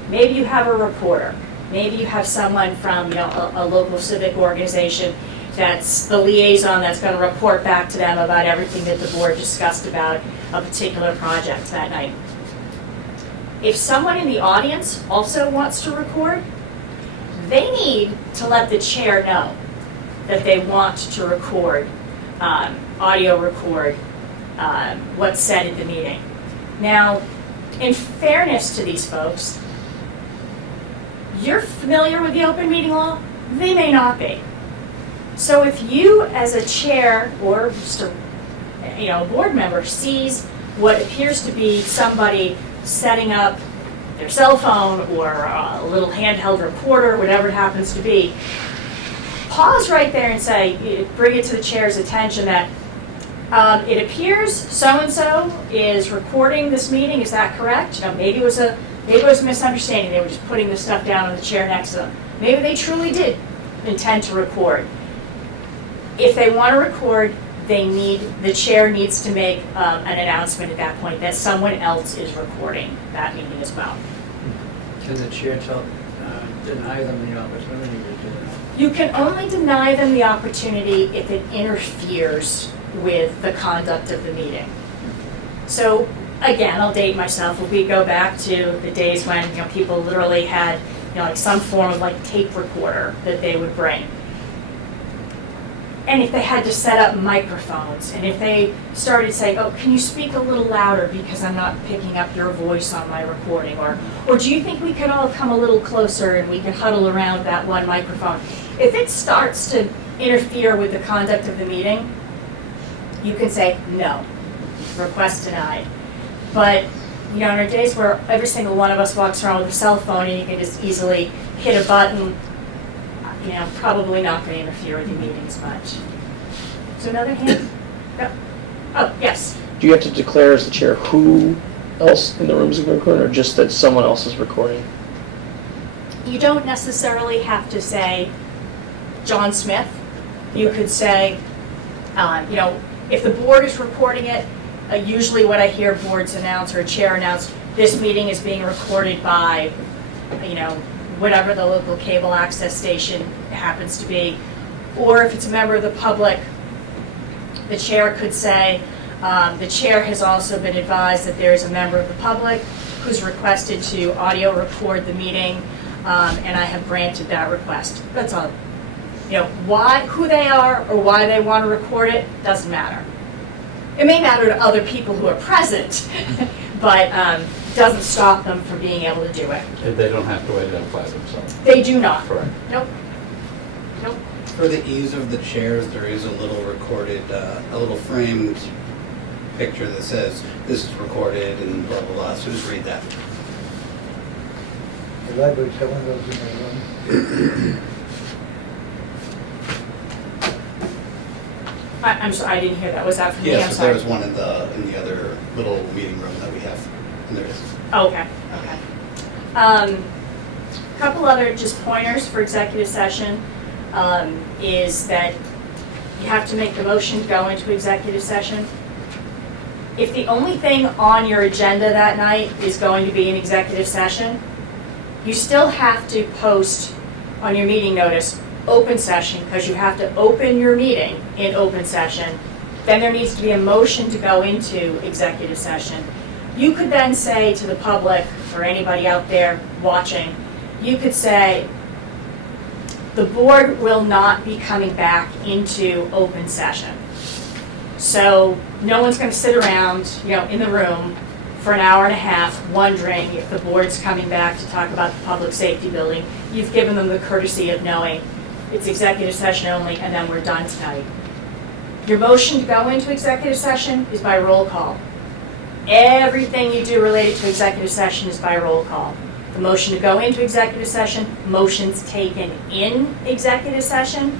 Maybe you have a reporter. Maybe you have someone from a local civic organization that's the liaison that's going to report back to them about everything that the board discussed about a particular project that night. If someone in the audience also wants to record, they need to let the chair know that they want to record, audio record what's said at the meeting. Now, in fairness to these folks, you're familiar with the open meeting law? They may not be. So if you, as a chair or just a board member, sees what appears to be somebody setting up their cell phone or a little handheld recorder, whatever it happens to be, pause right there and say, bring it to the chair's attention that it appears so-and-so is recording this meeting. Is that correct? Maybe it was a misunderstanding. They were just putting the stuff down on the chair next to them. Maybe they truly did intend to record. If they want to record, the chair needs to make an announcement at that point that someone else is recording that meeting as well. Can the chair deny them the opportunity to do that? You can only deny them the opportunity if it interferes with the conduct of the meeting. So again, I'll date myself. If we go back to the days when people literally had like some form of tape recorder that they would bring. And if they had to set up microphones, and if they started saying, "Oh, can you speak a little louder because I'm not picking up your voice on my recording," or do you think we could all come a little closer and we could huddle around that one microphone? If it starts to interfere with the conduct of the meeting, you can say no, request denied. But in our days where every single one of us walks around with a cell phone and you can just easily hit a button, probably not going to interfere with your meetings much. So another hand? Yep. Oh, yes. Do you have to declare as the chair who else in the room is recording, or just that someone else is recording? you don't necessarily have to say John Smith. You could say, you know, if the board is recording it, usually what I hear boards announce or a chair announce, this meeting is being recorded by, you know, whatever the local cable access station happens to be. Or if it's a member of the public, the chair could say, the chair has also been advised that there is a member of the public who's requested to audio record the meeting, and I have granted that request. That's all. You know, who they are or why they want to record it doesn't matter. It may matter to other people who are present, but doesn't stop them from being able to do it. And they don't have to identify themselves. They do not. Correct. Nope. Nope. For the ease of the chairs, there is a little recorded, a little framed picture that says, this is recorded and blah, blah, blah, so just read that. The library's got one of those in my room. I'm sorry, I didn't hear that. Was that from me? Yes, I'm but sorry. there was one in the other little meeting room that we have, and there is. Oh, okay, okay. Couple other just pointers for executive session is that you have to make the motion to go into executive session. If the only thing on your agenda that night is going to be an executive session, you still have to post on your meeting notice open session, because you have to open your meeting in open session. Then there needs to be a motion to go into executive session. You could then say to the public, or anybody out there watching, you could say, the board will not be coming back into open session. So no one's going to sit around, you know, in the room for an hour and a half wondering if the board's coming back to talk about the public safety building. You've given them the courtesy of knowing it's executive session only, and then we're done tonight. Your motion to go into executive session is by roll call. Everything you do related to executive session is by roll call. The motion to go into executive session, motions taken in executive session,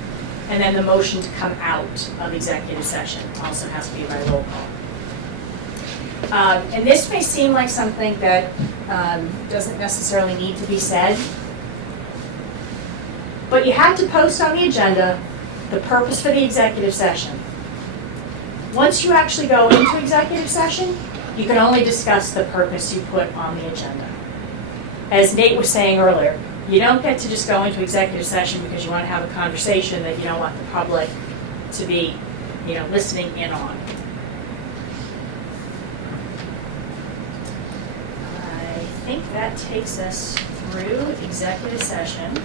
and then the motion to come out of executive session also has to be by roll call. And this may seem like something that doesn't necessarily need to be said, but you have to post on the agenda the purpose for the executive session. Once you actually go into executive session, you can only discuss the purpose you put on the agenda. As Nate was saying earlier, you don't get to just go into executive session because you want to have a conversation that you don't want the public to be, you know, listening in on. I think that takes us through executive session.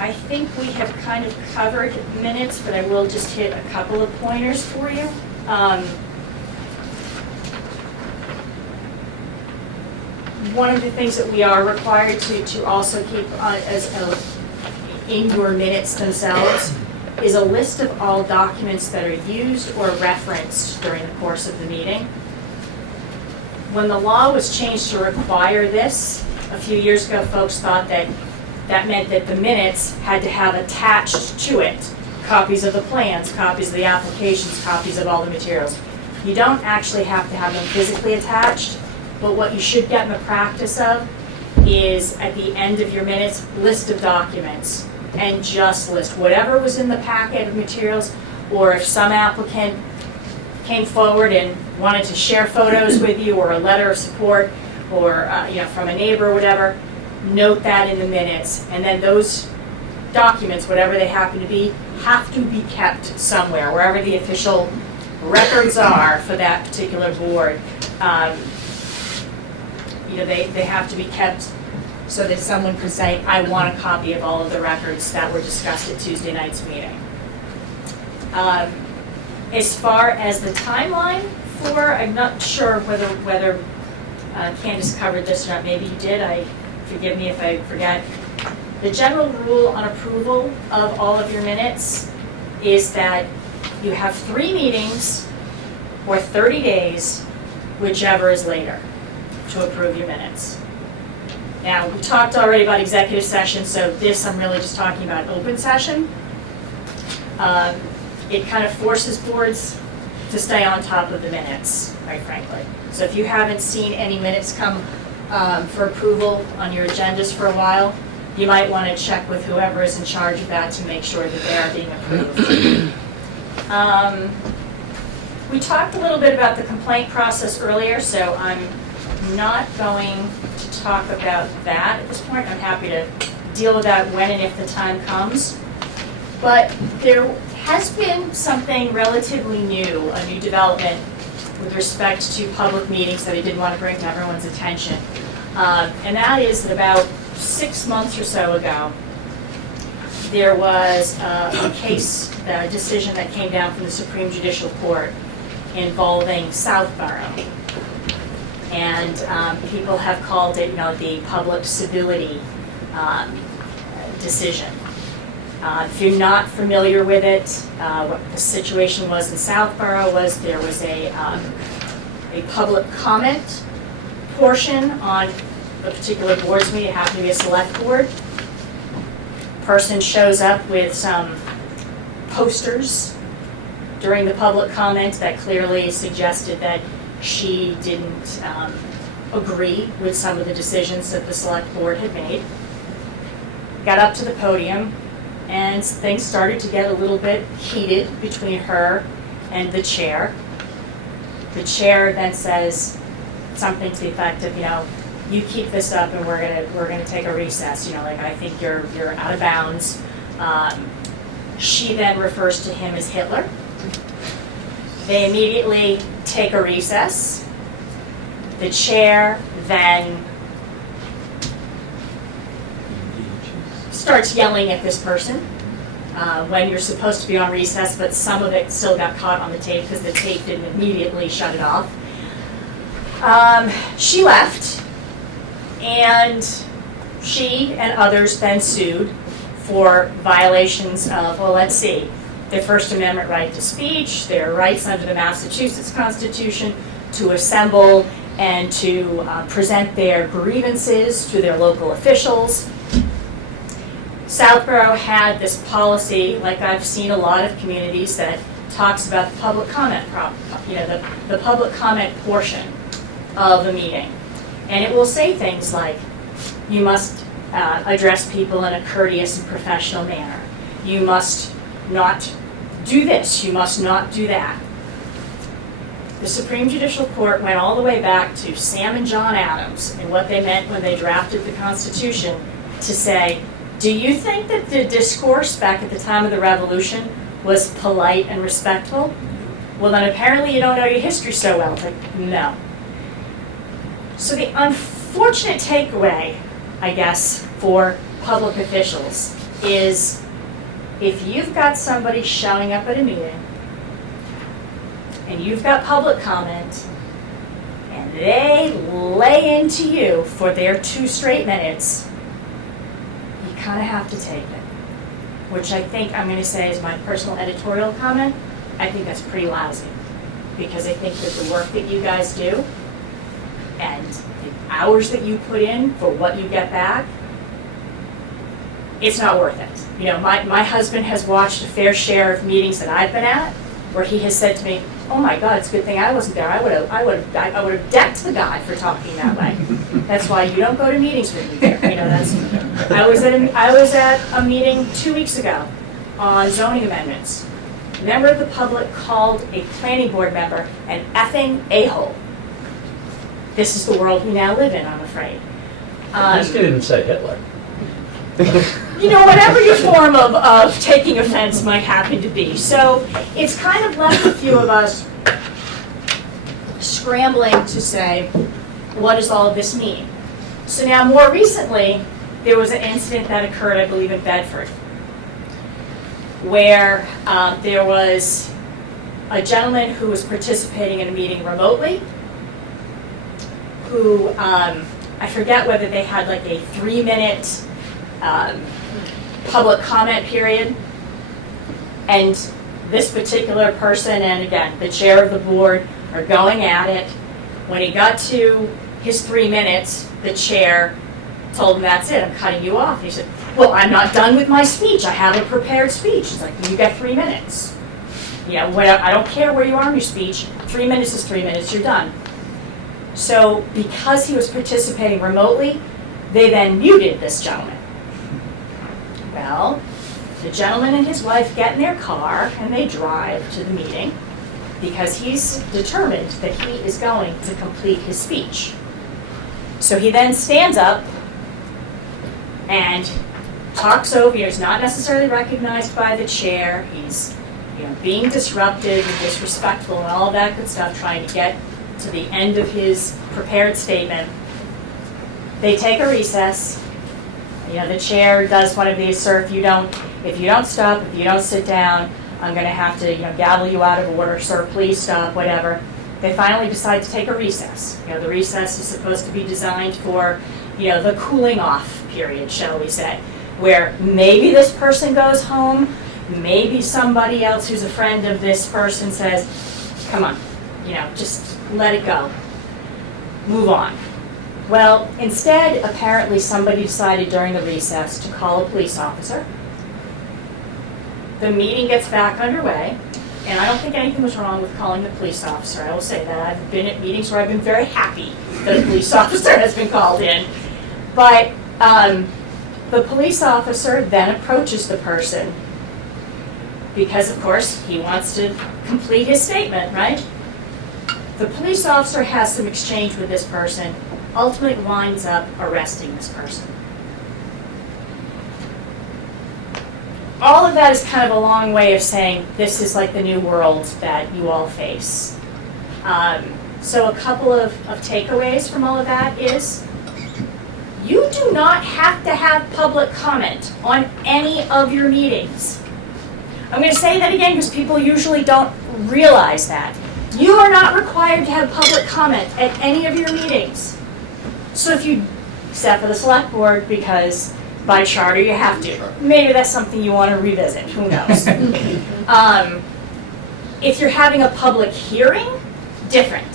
I think we have kind of covered minutes, but I will just hit a couple of pointers for you. One of the things that we are required to also keep in your minutes themselves is a list of all documents that are used or referenced during the course of the meeting. When the law was changed to require this, a few years ago, folks thought that meant that the minutes had to have attached to it copies of the plans, copies of the applications, copies of all the materials. You don't actually have to have them physically attached, but what you should get in the practice of is at the end of your minutes, list of documents, and just list whatever was in the packet of materials, or if some applicant came forward and wanted to share photos with you, or a letter of support, or from a neighbor or whatever, note that in the minutes, and then those documents, whatever they happen to be, have to be kept somewhere, wherever the official records are for that particular board. They have to be kept so that someone could say, I want a copy of all of the records that were discussed at Tuesday night's meeting. As far as the timeline for, I'm not sure whether Candace covered this or not, maybe you did, forgive me if I forget. The general rule on approval of all of your minutes is that you have 3 meetings or 30 days, whichever is later, to approve your minutes. Now, we talked already about executive session, so this I'm really just talking about open session. it kind of forces boards to stay on top of the minutes, quite frankly. So if you haven't seen any minutes come for approval on your agendas for a while, you might want to check with whoever is in charge of that to make sure that they are being approved. We talked a little bit about the complaint process earlier, so I'm not going to talk about that at this point. I'm happy to deal with that when and if the time comes. But there has been something relatively new, a new development with respect to public meetings that I did want to bring to everyone's attention. And that is that about 6 months or so ago, there was a case, a decision that came down from the Supreme Judicial Court involving Southborough. And people have called it, the public civility decision. If you're not familiar with it, what the situation was in Southborough was there was a public comment portion on a particular board's meeting. It happened to be a select board. Person shows up with some posters during the public comment that clearly suggested that she didn't agree with some of the decisions that the select board had made. Got up to the podium, and things started to get a little bit heated between her and the chair. The chair then says something to the effect of, you keep this up and we're gonna take a recess. I think you're out of bounds. She then refers to him as Hitler. They immediately take a recess. The chair then starts yelling at this person when you're supposed to be on recess, but some of it still got caught on the tape because the tape didn't immediately shut it off. She left, and she and others then sued for violations of, their First Amendment right to speech, their rights under the Massachusetts Constitution to assemble and to present their grievances to their local officials. Southborough had this policy, like I've seen a lot of communities, that talks about the public comment, the public comment portion of a meeting. And it will say things like, you must address people in a courteous and professional manner. You must not do this, you must not do that. The Supreme Judicial Court went all the way back to Sam and John Adams and what they meant when they drafted the Constitution to say, do you think that the discourse back at the time of the Revolution was polite and respectful? Well, then apparently you don't know your history so well. It's like, no. So the unfortunate takeaway, I guess, for public officials is if you've got somebody showing up at a meeting and you've got public comment and they lay into you for their 2 straight minutes, you kind of have to take it. Which I think I'm going to say is my personal editorial comment. I think that's pretty lousy. Because I think that the work that you guys do and the hours that you put in for what you get back, it's not worth it. My husband has watched a fair share of meetings that I've been at where he has said to me, oh my God, it's a good thing I wasn't there. I would have decked the guy for talking that way. That's why you don't go to meetings with me there. I was at a meeting 2 weeks ago on zoning amendments. A member of the public called a planning board member an effing a-hole. This is the world we now live in, I'm afraid. This guy didn't say Hitler. Whatever your form of taking offense might happen to be. So it's kind of left a few of us scrambling to say, what does all of this mean? So now more recently, there was an incident that occurred, I believe, in Bedford, where there was a gentleman who was participating in a meeting remotely, who, I forget whether they had like a 3-minute public comment period, and this particular person, and again, the chair of the board, are going at it. When he got to his 3 minutes, the chair told him, that's it, I'm cutting you off. And he said, well, I'm not done with my speech. I have a prepared speech. It's like, you get 3 minutes. You know, I don't care where you are in your speech, 3 minutes is 3 minutes, you're done. So because he was participating remotely, they then muted this gentleman. Well, the gentleman and his wife get in their car and they drive to the meeting because he's determined that he is going to complete his speech. So he then stands up and talks over, he's not necessarily recognized by the chair, he's being disruptive and disrespectful and all of that good stuff, trying to get to the end of his prepared statement. They take a recess. The chair does one of these, sir, if you don't stop, if you don't sit down, I'm going to have to gavel you out of order, sir, please stop, whatever. They finally decide to take a recess. The recess is supposed to be designed for, the cooling off period, shall we say, where maybe this person goes home, maybe somebody else who's a friend of this person says, come on, just let it go, move on. Well, instead, apparently somebody decided during the recess to call a police officer. The meeting gets back underway, and I don't think anything was wrong with calling the police officer. I will say that. I've been at meetings where I've been very happy that a police officer has been called in. But the police officer then approaches the person because, of course, he wants to complete his statement, right? The police officer has some exchange with this person, ultimately winds up arresting this person. All of that is kind of a long way of saying this is like the new world that you all face. So a couple of takeaways from all of that is you do not have to have public comment on any of your meetings. I'm going to say that again because people usually don't realize that. You are not required to have public comment at any of your meetings. So if you, except for the select board, because by charter you have to. Maybe that's something you want to revisit, who knows. If you're having a public hearing, different.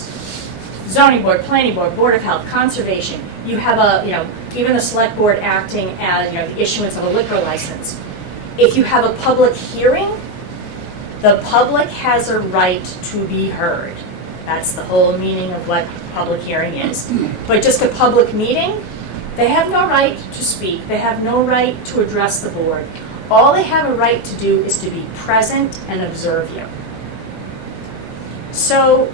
Zoning board, planning board, board of health, conservation, you have even the select board acting as, the issuance of a liquor license. If you have a public hearing, the public has a right to be heard. That's the whole meaning of what public hearing is. But just a public meeting, they have no right to speak. They have no right to address the board. All they have a right to do is to be present and observe you. So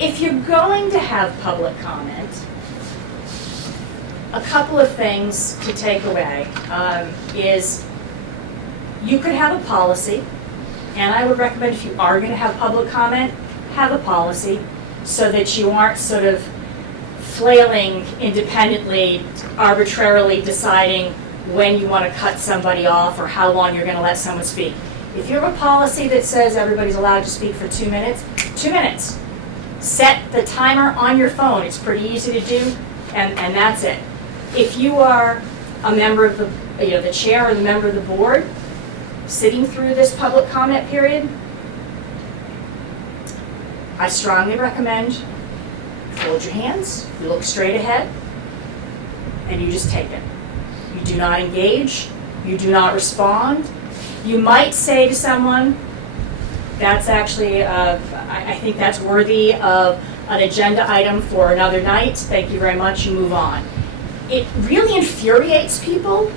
if you're going to have public comment, a couple of things to take away is you could have a policy, and I would recommend if you are going to have public comment, have a policy so that you aren't sort of flailing independently, arbitrarily deciding when you want to cut somebody off or how long you're going to let someone speak. If you have a policy that says everybody's allowed to speak for 2 minutes, 2 minutes. Set the timer on your phone. It's pretty easy to do, and that's it. If you are a member of the chair or the member of the board sitting through this public comment period, I strongly recommend fold your hands, you look straight ahead, and you just take it. You do not engage, you do not respond. You might say to someone, that's actually, I think that's worthy of an agenda item for another night, thank you very much, you move on. It really infuriates people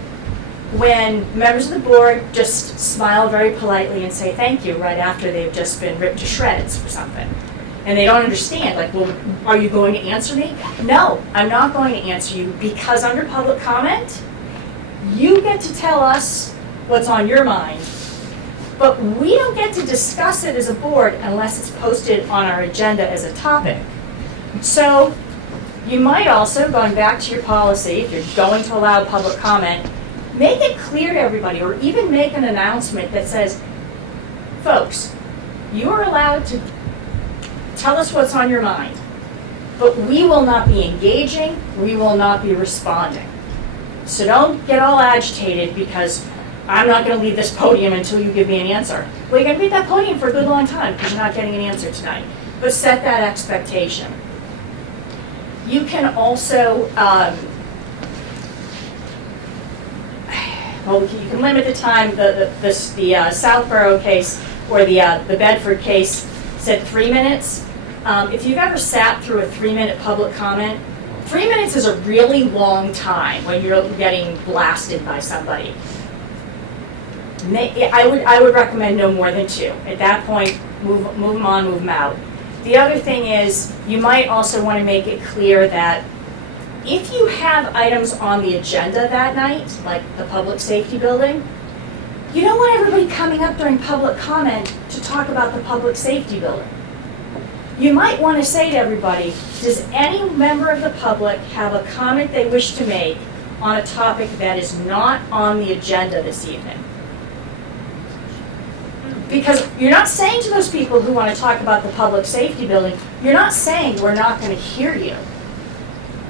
when members of the board just smile very politely and say thank you right after they've just been ripped to shreds for something. And they don't understand, like, well, are you going to answer me? No, I'm not going to answer you because under public comment, you get to tell us what's on your mind, but we don't get to discuss it as a board unless it's posted on our agenda as a topic. So you might also, going back to your policy, if you're going to allow public comment, make it clear to everybody, or even make an announcement that says, folks, you are allowed to tell us what's on your mind, but we will not be engaging, we will not be responding. So don't get all agitated because I'm not going to leave this podium until you give me an answer. Well, you're going to be at that podium for a good long time because you're not getting an answer tonight. But set that expectation. You can also, well, you can limit the time. The Southborough case or the Bedford case said 3 minutes. If you've ever sat through a 3-minute public comment, 3 minutes is a really long time when you're getting blasted by somebody. I would recommend no more than 2. At that point, move them on, move them out. The other thing is, you might also want to make it clear that if you have items on the agenda that night, like the public safety building, you don't want everybody coming up during public comment to talk about the public safety building. You might want to say to everybody, does any member of the public have a comment they wish to make on a topic that is not on the agenda this evening? Because you're not saying to those people who want to talk about the public safety building, you're not saying we're not going to hear you.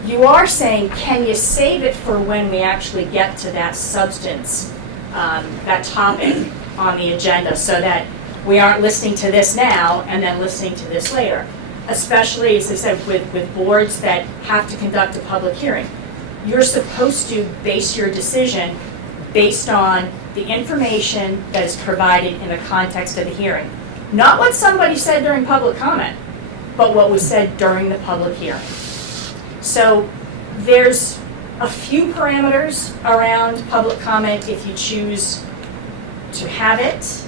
You are saying, can you save it for when we actually get to that substance, that topic on the agenda, so that we aren't listening to this now and then listening to this later. Especially, as I said, with boards that have to conduct a public hearing. You're supposed to base your decision based on the information that is provided in the context of the hearing. Not what somebody said during public comment, but what was said during the public hearing. So there's a few parameters around public comment if you choose to have it.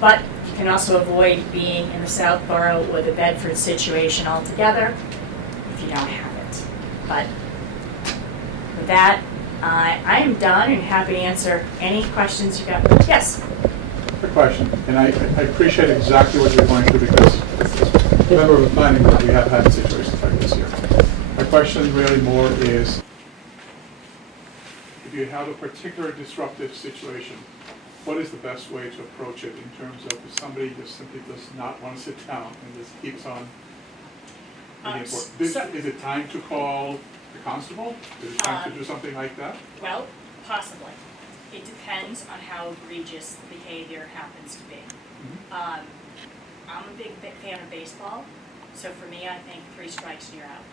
But you can also avoid being in the Southborough or the Bedford situation altogether if you don't have it. But with that, I am done and happy to answer any questions you got. Yes? Quick question, and I appreciate exactly what you're going through, because as a member of the planning board, we have had situations like this here. My question really more is, if you have a particular disruptive situation, what is the best way to approach it in terms of if somebody just simply does not want to sit down and just keeps on being important? Is it time to call the constable? Is it time to do something like that? Well, possibly. It depends on how egregious the behavior happens to be. I'm a big fan of baseball, so for me, I think 3 strikes and you're out.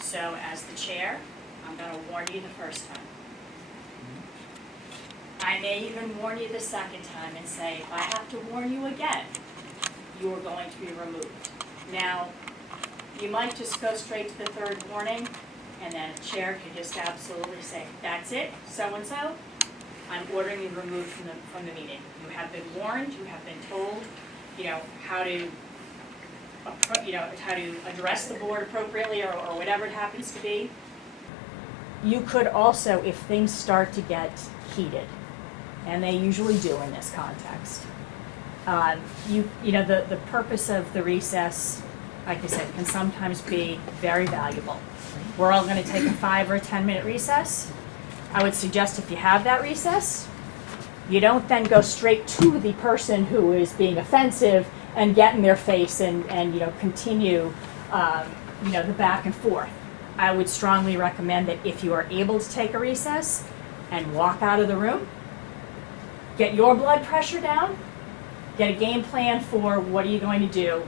So as the chair, I'm going to warn you the first time. I may even warn you the second time and say, if I have to warn you again, you are going to be removed. Now, you might just go straight to the 3rd warning, and then a chair can just absolutely say, that's it, so-and-so, I'm ordering you removed from the meeting. You have been warned, you have been told, how to address the board appropriately or whatever it happens to be. You could also, if things start to get heated, and they usually do in this context, the purpose of the recess, like I said, can sometimes be very valuable. We're all going to take a 5 or 10-minute recess. I would suggest if you have that recess, you don't then go straight to the person who is being offensive and get in their face and continue the back and forth. I would strongly recommend that if you are able to take a recess and walk out of the room, get your blood pressure down, get a game plan for what are you going to do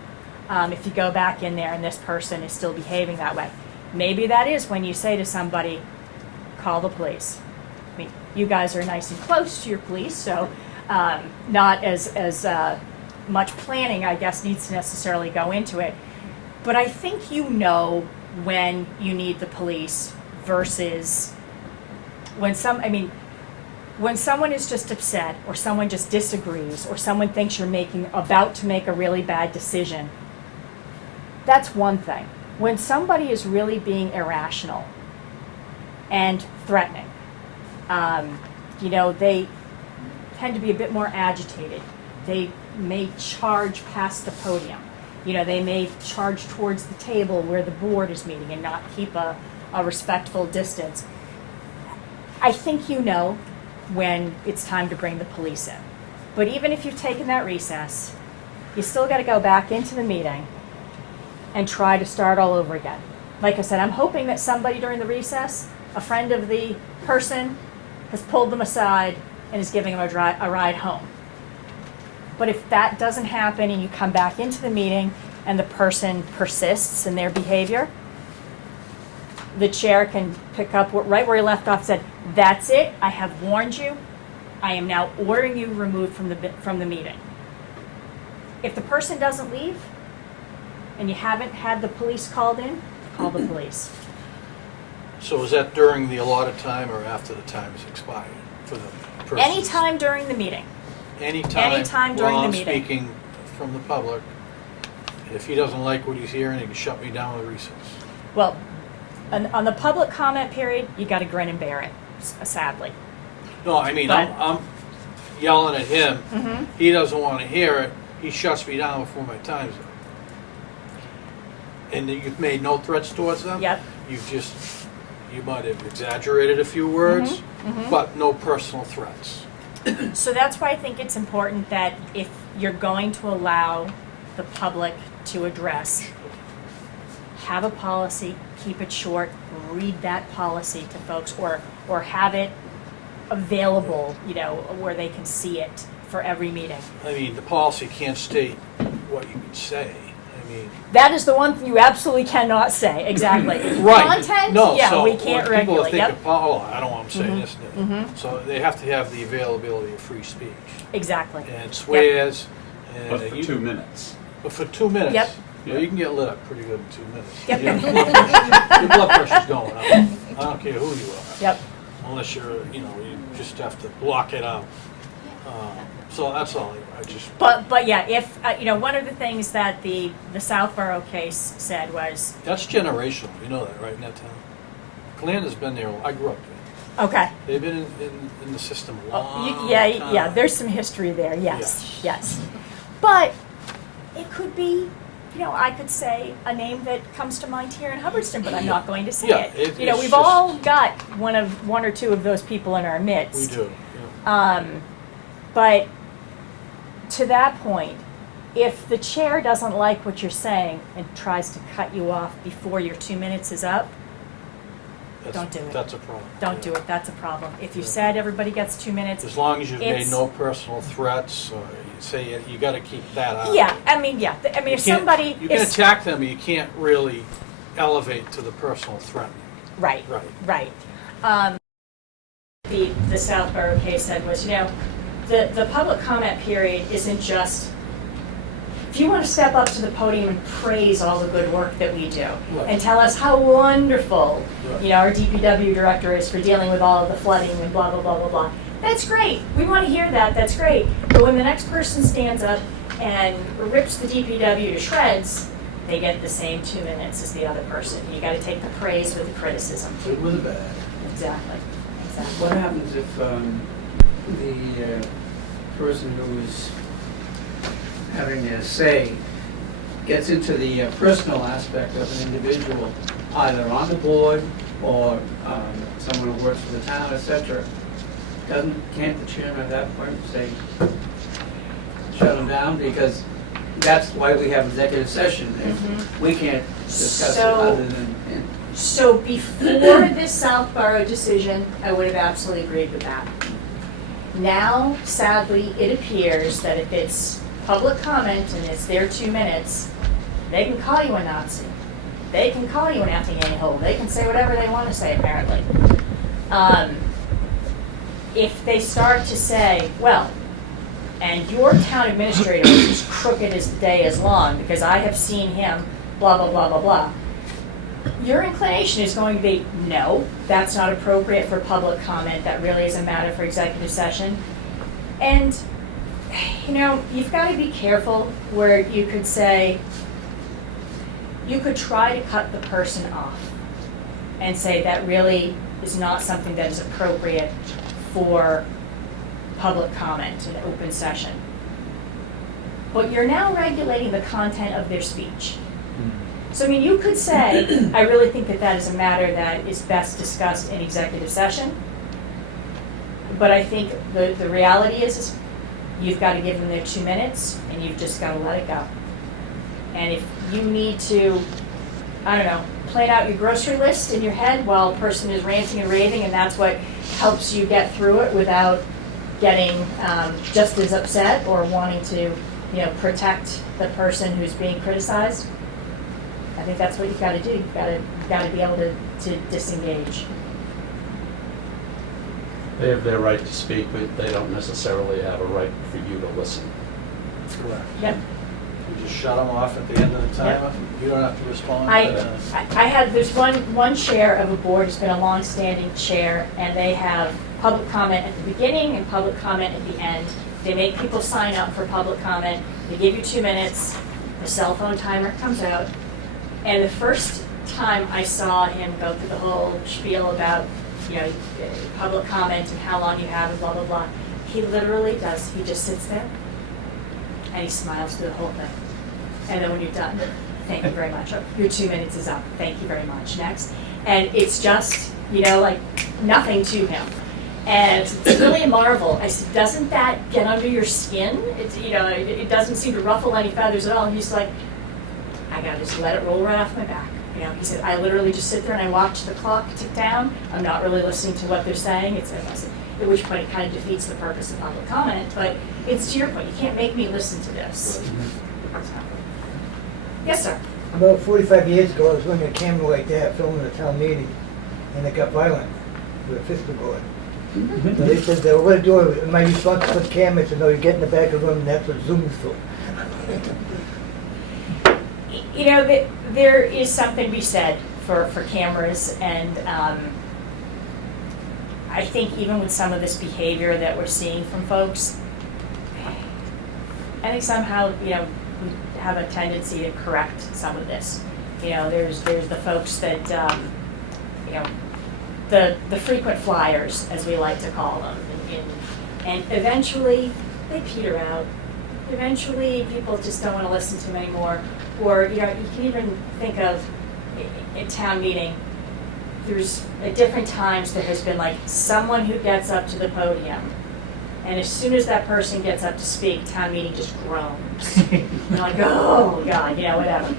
if you go back in there and this person is still behaving that way. Maybe that is when you say to somebody, call the police. I mean, you guys are nice and close to your police, so not as much planning, I guess, needs to necessarily go into it. But I think you know when you need the police versus when someone is just upset or someone just disagrees or someone thinks you're about to make a really bad decision. That's one thing. When somebody is really being irrational and threatening, they tend to be a bit more agitated. They may charge past the podium. They may charge towards the table where the board is meeting and not keep a respectful distance. I think you know when it's time to bring the police in. But even if you've taken that recess, you still got to go back into the meeting and try to start all over again. Like I said, I'm hoping that somebody during the recess, a friend of the person, has pulled them aside and is giving them a ride home. But if that doesn't happen and you come back into the meeting and the person persists in their behavior, the chair can pick up right where he left off, said, that's it, I have warned you, I am now ordering you removed from the meeting. If the person doesn't leave, and you haven't had the police called in, call the police. So is that during the allotted time or after the time is expired for the person? Anytime during the meeting. Anytime during the meeting. While I'm speaking from the public, if he doesn't like what he's hearing, he can shut me down with recess. Well, on the public comment period, you gotta grin and bear it, sadly. No, I mean, But- I'm yelling at him. Mhm. He doesn't want to hear it. He shuts me down before my time's up. And you've made no threats towards them? Yep. You might have exaggerated a few words, Mhm. but no personal threats. So that's why I think it's important that if you're going to allow the public to address, have a policy, keep it short, read that policy to folks, or have it available, where they can see it for every meeting. I mean, the policy can't state what you can say. I mean, That is the one thing you absolutely cannot say, exactly. right. Content, No, yeah, so we can't when people regulate, think yep. of oh, I don't want them saying Mhm. this. Mhm. So they have to have the availability of free speech. Exactly. And swears. And But for 2 minutes. But for 2 minutes. Yep. Yeah, you can get lit up pretty good in 2 minutes. Yep. Your blood pressure's going up. I don't care who you are. Yep. Unless you're, you just have to block it out. So that's all. I just. But yeah, if, one of the things that the Southborough case said was, That's generational. You know that, right, in that town? Clan has been there. I grew up there. okay. They've been in the system a long Yeah, time. there's some history there, yes. But it could be, I could say a name that comes to mind here in Hubbardston, but I'm not going to say Yeah, it. it's We've just- all got one or two of those people in our We midst. do. But to that point, if the chair doesn't like what you're saying and tries to cut you off before your 2 minutes is up, don't do it. That's a problem. Don't do it, that's a problem. If you said everybody gets 2 minutes. As long as you've made it's- no personal threats, or you say you got to keep that out. Yeah, if You can't- somebody You can is. attack them, but you can't really elevate to the personal threat. Right, Right. The Southborough case said was, the public comment period isn't just, if you want to step up to the podium and praise all the good work that we do, Right. and tell us how wonderful, Right. our DPW director is for dealing with all of the flooding and blah, blah, blah, blah, blah. That's great, we want to hear that, that's great. But when the next person stands up and rips the DPW to shreds, they get the same 2 minutes as the other person. You got to take the praise with the criticism. Good with the bad. Exactly. What happens if the person who is having a say gets into the personal aspect of an individual, either on the board or someone who works for the town, etc.? Can't the chairman at that point say, shut them down? Because that's why we have executive session. If we can't discuss it So- other than, So before this Southborough decision, I would have absolutely agreed with that. Now, sadly, it appears that if it's public comment and it's their 2 minutes, they can call you a Nazi. They can call you an effing a-hole. They can say whatever they want to say, apparently. If they start to say, well, and your town administrator is crooked as the day is long because I have seen him, blah, blah, blah, blah, blah. Your inclination is going to be, no, that's not appropriate for public comment. That really is a matter for executive session. And, you've got to be careful where you could say, you could try to cut the person off and say that really is not something that is appropriate for public comment in open session. But you're now regulating the content of their speech. So, you could say, I really think that that is a matter that is best discussed in executive session. But I think the reality is you've got to give them their 2 minutes and you've just got to let it go. And if you need to, plan out your grocery list in your head while a person is ranting and raving and that's what helps you get through it without getting just as upset or wanting to, protect the person who's being criticized, I think that's what you've got to do. You've got to be able to disengage. They have their right to speak, but they don't necessarily have a right for you to listen. Correct. Yep. You just shut them off at the end of the time, you don't have to respond. There's one chair of a board who's been a long-standing chair, and they have public comment at the beginning and public comment at the end. They make people sign up for public comment, they give you 2 minutes, the cell phone timer comes out, and the first time I saw him go through the whole spiel about, public comment and how long you have and blah, blah, blah, he literally does, he just sits there, and he smiles through the whole thing. And then when you're done, thank you very much. Your 2 minutes is up. Thank you very much. Next. And it's just, like nothing to him. And it's really a marvel. I said, doesn't that get under your skin? It's, it doesn't seem to ruffle any feathers at all. And he's like, I gotta just let it roll right off my back. He said, I literally just sit there and I watch the clock tick down. I'm not really listening to what they're saying. At which point it kind of defeats the purpose of public comment. But it's to your point. You can't make me listen to this. Yes, sir. About 45 years ago, I was running a camera like that, filming a town meeting, and it got violent with a fiscal board. So they said, what do I do? Am I responsible for the camera? I said, no, you get in the back of the room, and that's what Zoom is for. There is something to be said for cameras, and I think even with some of this behavior that we're seeing from folks, I think somehow, we have a tendency to correct some of this. There's the folks that, the frequent flyers, as we like to call them, and eventually they peter out. Eventually people just don't want to listen to them anymore. Or, you can even think of a town meeting, there's at different times there has been like someone who gets up to the podium, and as soon as that person gets up to speak, town meeting just groans. You're like, oh God, whatever.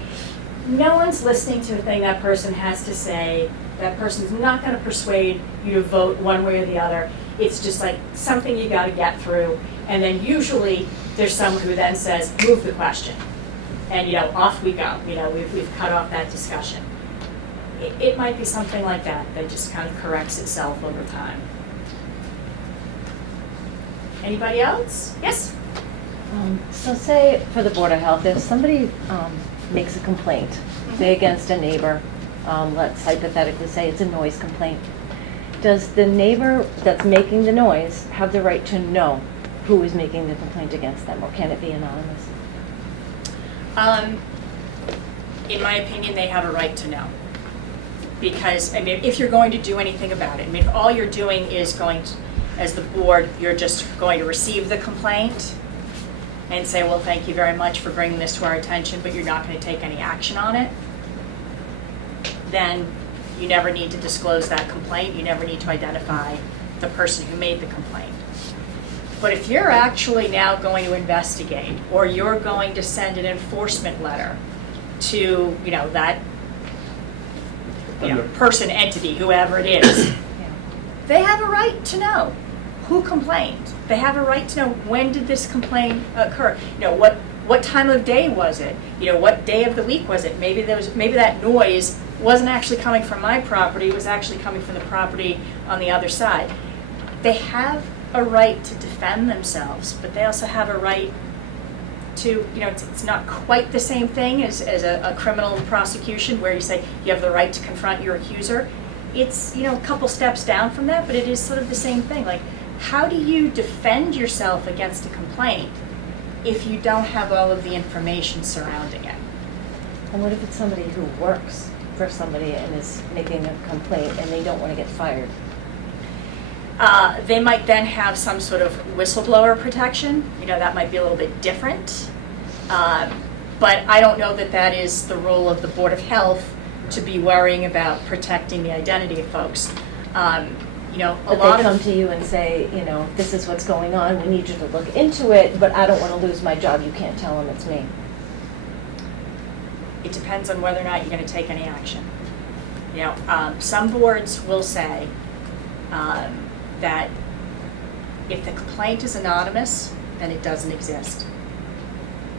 No one's listening to a thing that person has to say. That person's not going to persuade you to vote one way or the other. It's just like something you got to get through. And then usually there's someone who then says, move the question. And, off we go. We've cut off that discussion. It might be something like that just kind of corrects itself over time. Anybody else? Yes? So say for the Board of Health, if somebody makes a complaint, say against a neighbor, let's hypothetically say it's a noise complaint, does the neighbor that's making the noise have the right to know who is making the complaint against them, or can it be anonymous? In my opinion, they have a right to know. Because, if you're going to do anything about it, if all you're doing is as the board, you're just going to receive the complaint and say, well, thank you very much for bringing this to our attention, but you're not going to take any action on it, then you never need to disclose that complaint. You never need to identify the person who made the complaint. But if you're actually now going to investigate, or you're going to send an enforcement letter to, that person, entity, whoever it is, they have a right to know who complained. They have a right to know when did this complaint occur. What time of day was it? What day of the week was it? Maybe that noise wasn't actually coming from my property. It was actually coming from the property on the other side. They have a right to defend themselves, but they also have a right to, it's not quite the same thing as a criminal prosecution where you say you have the right to confront your accuser. It's, a couple steps down from that, but it is sort of the same thing. Like, how do you defend yourself against a complaint if you don't have all of the information surrounding it? And what if it's somebody who works for somebody and is making a complaint and they don't want to get fired? They might then have some sort of whistleblower protection. That might be a little bit different. But I don't know that is the role of the Board of Health to be worrying about protecting the identity of folks. But they come to you and say, this is what's going on, we need you to look into it, but I don't want to lose my job, you can't tell them it's me. It depends on whether or not you're going to take any action. Some boards will say that if the complaint is anonymous, then it doesn't exist,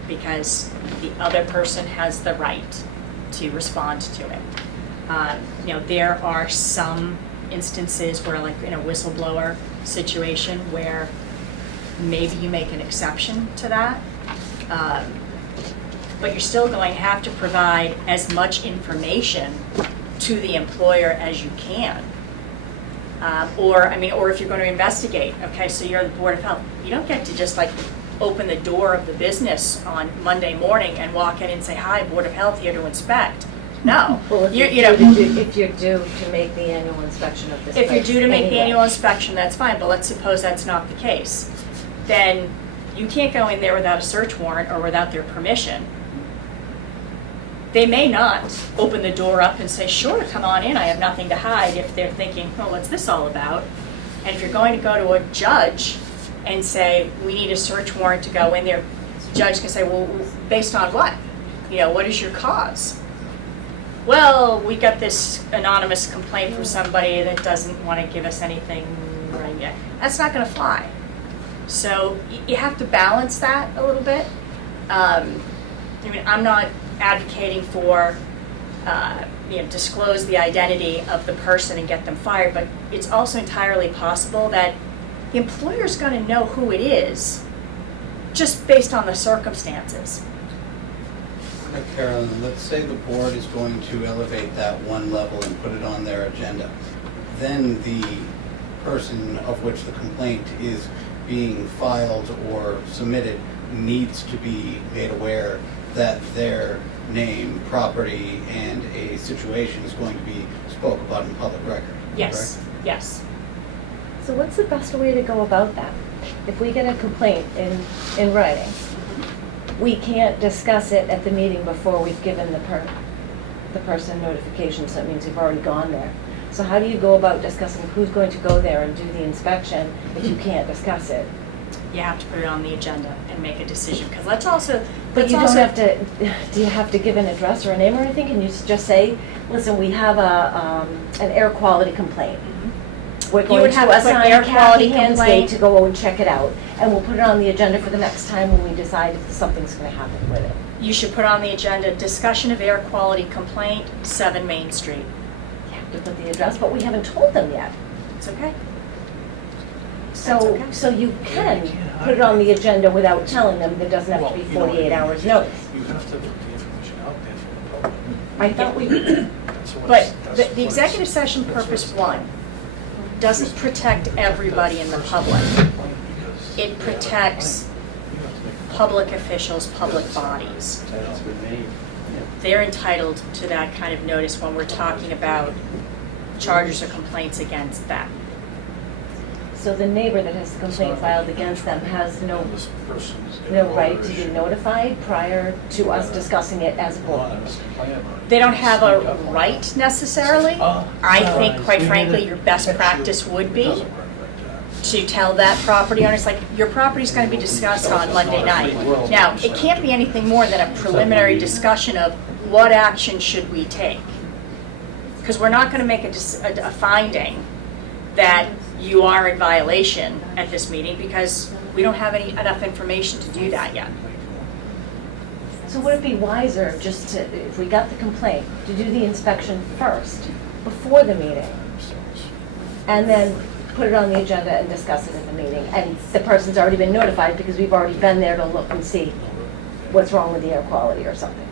because the other person has the right to respond to it. There are some instances where, like in a whistleblower situation, where maybe you make an exception to that. But you're still going to have to provide as much information to the employer as you can. Or if you're going to investigate, okay, so you're the Board of Health, you don't get to just like open the door of the business on Monday morning and walk in and say, hi, Board of Health here to inspect. No. Well, if You're- if you're due to make the annual inspection of this If you're place due to make the anyway. annual inspection, that's fine, but let's suppose that's not the case. Then you can't go in there without a search warrant or without their permission. They may not open the door up and say, sure, come on in, I have nothing to hide, if they're thinking, well, what's this all about? And if you're going to go to a judge and say, we need a search warrant to go in there, the judge can say, well, based on what? What is your cause? Well, we got this anonymous complaint from somebody that doesn't want to give us anything right yet. That's not going to fly. So you have to balance that a little bit. I'm not advocating for, disclose the identity of the person and get them fired, but it's also entirely possible that the employer's going to know who it is just based on the circumstances. Carolyn, let's say the board is going to elevate that one level and put it on their agenda. Then the person of which the complaint is being filed or submitted needs to be made aware that their name, property, and a situation is going to be spoke about in public record. Yes, correct? yes. So what's the best way to go about that? If we get a complaint in writing, we can't discuss it at the meeting before we've given the person notification, so it means you've already gone there. So how do you go about discussing who's going to go there and do the inspection if you can't discuss it? You have to put it on the agenda and make a decision, because that's also. But you don't have to, do you have to give an address or a name or anything? Can you just say, listen, we have an air quality complaint. We're You going would to have to put assign air quality Kathy Hansday complaint. to go and check it out. And we'll put it on the agenda for the next time when we decide if something's going to happen with it. You should put on the agenda, discussion of air quality complaint, 7 Main Street. You have to put the address, but we haven't told them yet. It's okay. So you can put it on the agenda without telling them. There doesn't have to be 48 hours notice. You have to put the information out there for the public. I thought we, But the executive session purpose 1 doesn't protect everybody in the public. It protects public officials, public bodies. They're entitled to that kind of notice when we're talking about charges or complaints against them. so the neighbor that has the complaint filed against them has no right to be notified prior to us discussing it as a board. They don't have a right necessarily. I think, quite frankly, your best practice would be to tell that property owner, it's like, your property's gonna be discussed on Monday night. Now, it can't be anything more than a preliminary discussion of what action should we take. Because we're not gonna make a finding that you are in violation at this meeting, because we don't have enough information to do that yet. So would it be wiser just to, if we got the complaint, to do the inspection first, before the meeting? And then put it on the agenda and discuss it at the meeting? And the person's already been notified because we've already been there to look and see what's wrong with the air quality or something.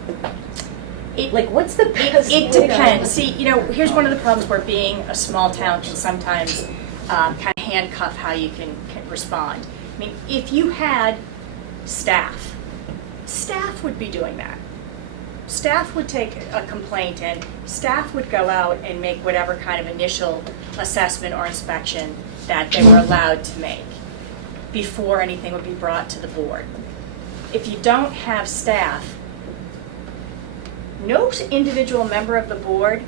Like, what's the best? It depends. See, here's one of the problems where being a small town can sometimes kind of handcuff how you can respond. I mean, if you had staff would be doing that. Staff would take a complaint and staff would go out and make whatever kind of initial assessment or inspection that they were allowed to make before anything would be brought to the board. If you don't have staff, no individual member of the board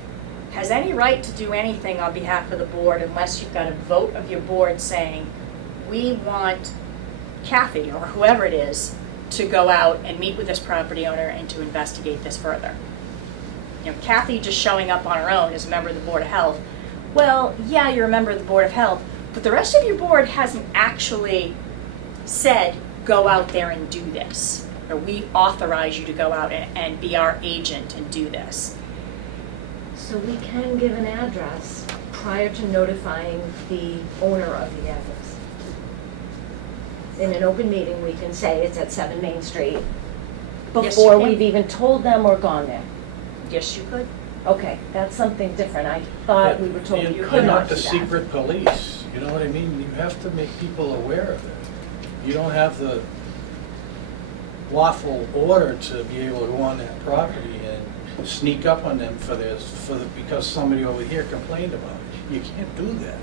has any right to do anything on behalf of the board unless you've got a vote of your board saying, we want Kathy or whoever it is to go out and meet with this property owner and to investigate this further. Kathy just showing up on her own as a member of the Board of Health, well, yeah, you're a member of the Board of Health, but the rest of your board hasn't actually said, go out there and do this. Or we authorize you to go out and be our agent and do this. So we can give an address prior to notifying the owner of the address. In an open meeting, we can say it's at 7 Main Street Yes, you before can. we've even told them or gone there. Yes, you could. Okay, that's something different. I thought we were told you You're could not not do the that. secret police, you know what I mean? You have to make people aware of it. You don't have the lawful order to be able to go on that property and sneak up on them because somebody over here complained about it. You can't do that.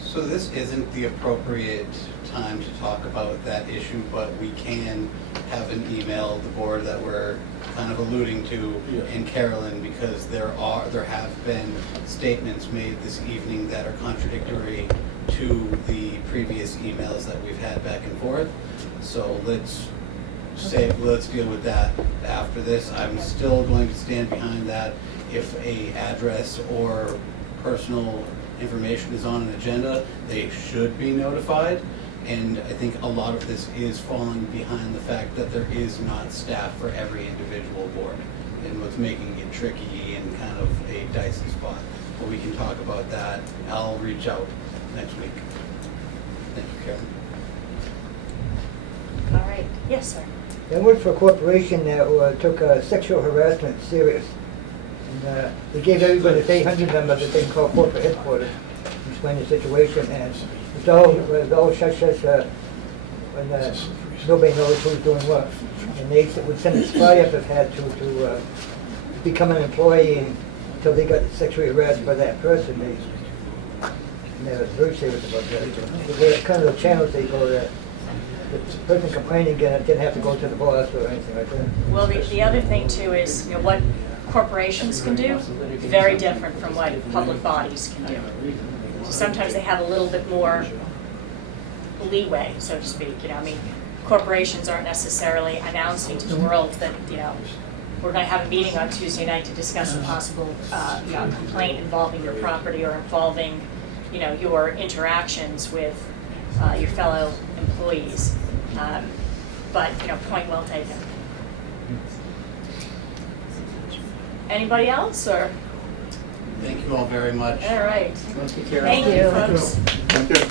So this isn't the appropriate time to talk about that issue, but we can have an email, the board that we're kind of alluding to, Yeah. and Carolyn, because there have been statements made this evening that are contradictory to the previous emails that we've had back and forth. So let's deal with that after this. I'm still going to stand behind that. If a address or personal information is on an agenda, they should be notified. And I think a lot of this is falling behind the fact that there is not staff for every individual board, and what's making it tricky and kind of a dicey spot. But we can talk about that. I'll reach out next week. Thank you, Karen. All right. Yes, sir. I worked for a corporation that took sexual harassment serious. And they gave everybody the 800 number that they can call corporate headquarters, explain the situation, and it's all shush, when nobody knows who's doing what. And they would send a spy up if had to become an employee until they got sexually harassed by that person. They were very serious about that. They're kind of the channels they go that the person complaining didn't have to go to the boss or anything like that. Well, the other thing too is, you know, what corporations can do, very different from what public bodies can do. So sometimes they have a little bit more leeway, so to speak, you know, I mean, corporations aren't necessarily announcing to the world that, you know, we're going to have a meeting on Tuesday night to discuss a possible, you know, complaint involving your property or involving, you know, your interactions with your fellow employees. But, you know, point well taken. Anybody else, or? Thank you all very much. All right. Thank you, Carol. Thank you, folks. Thank you.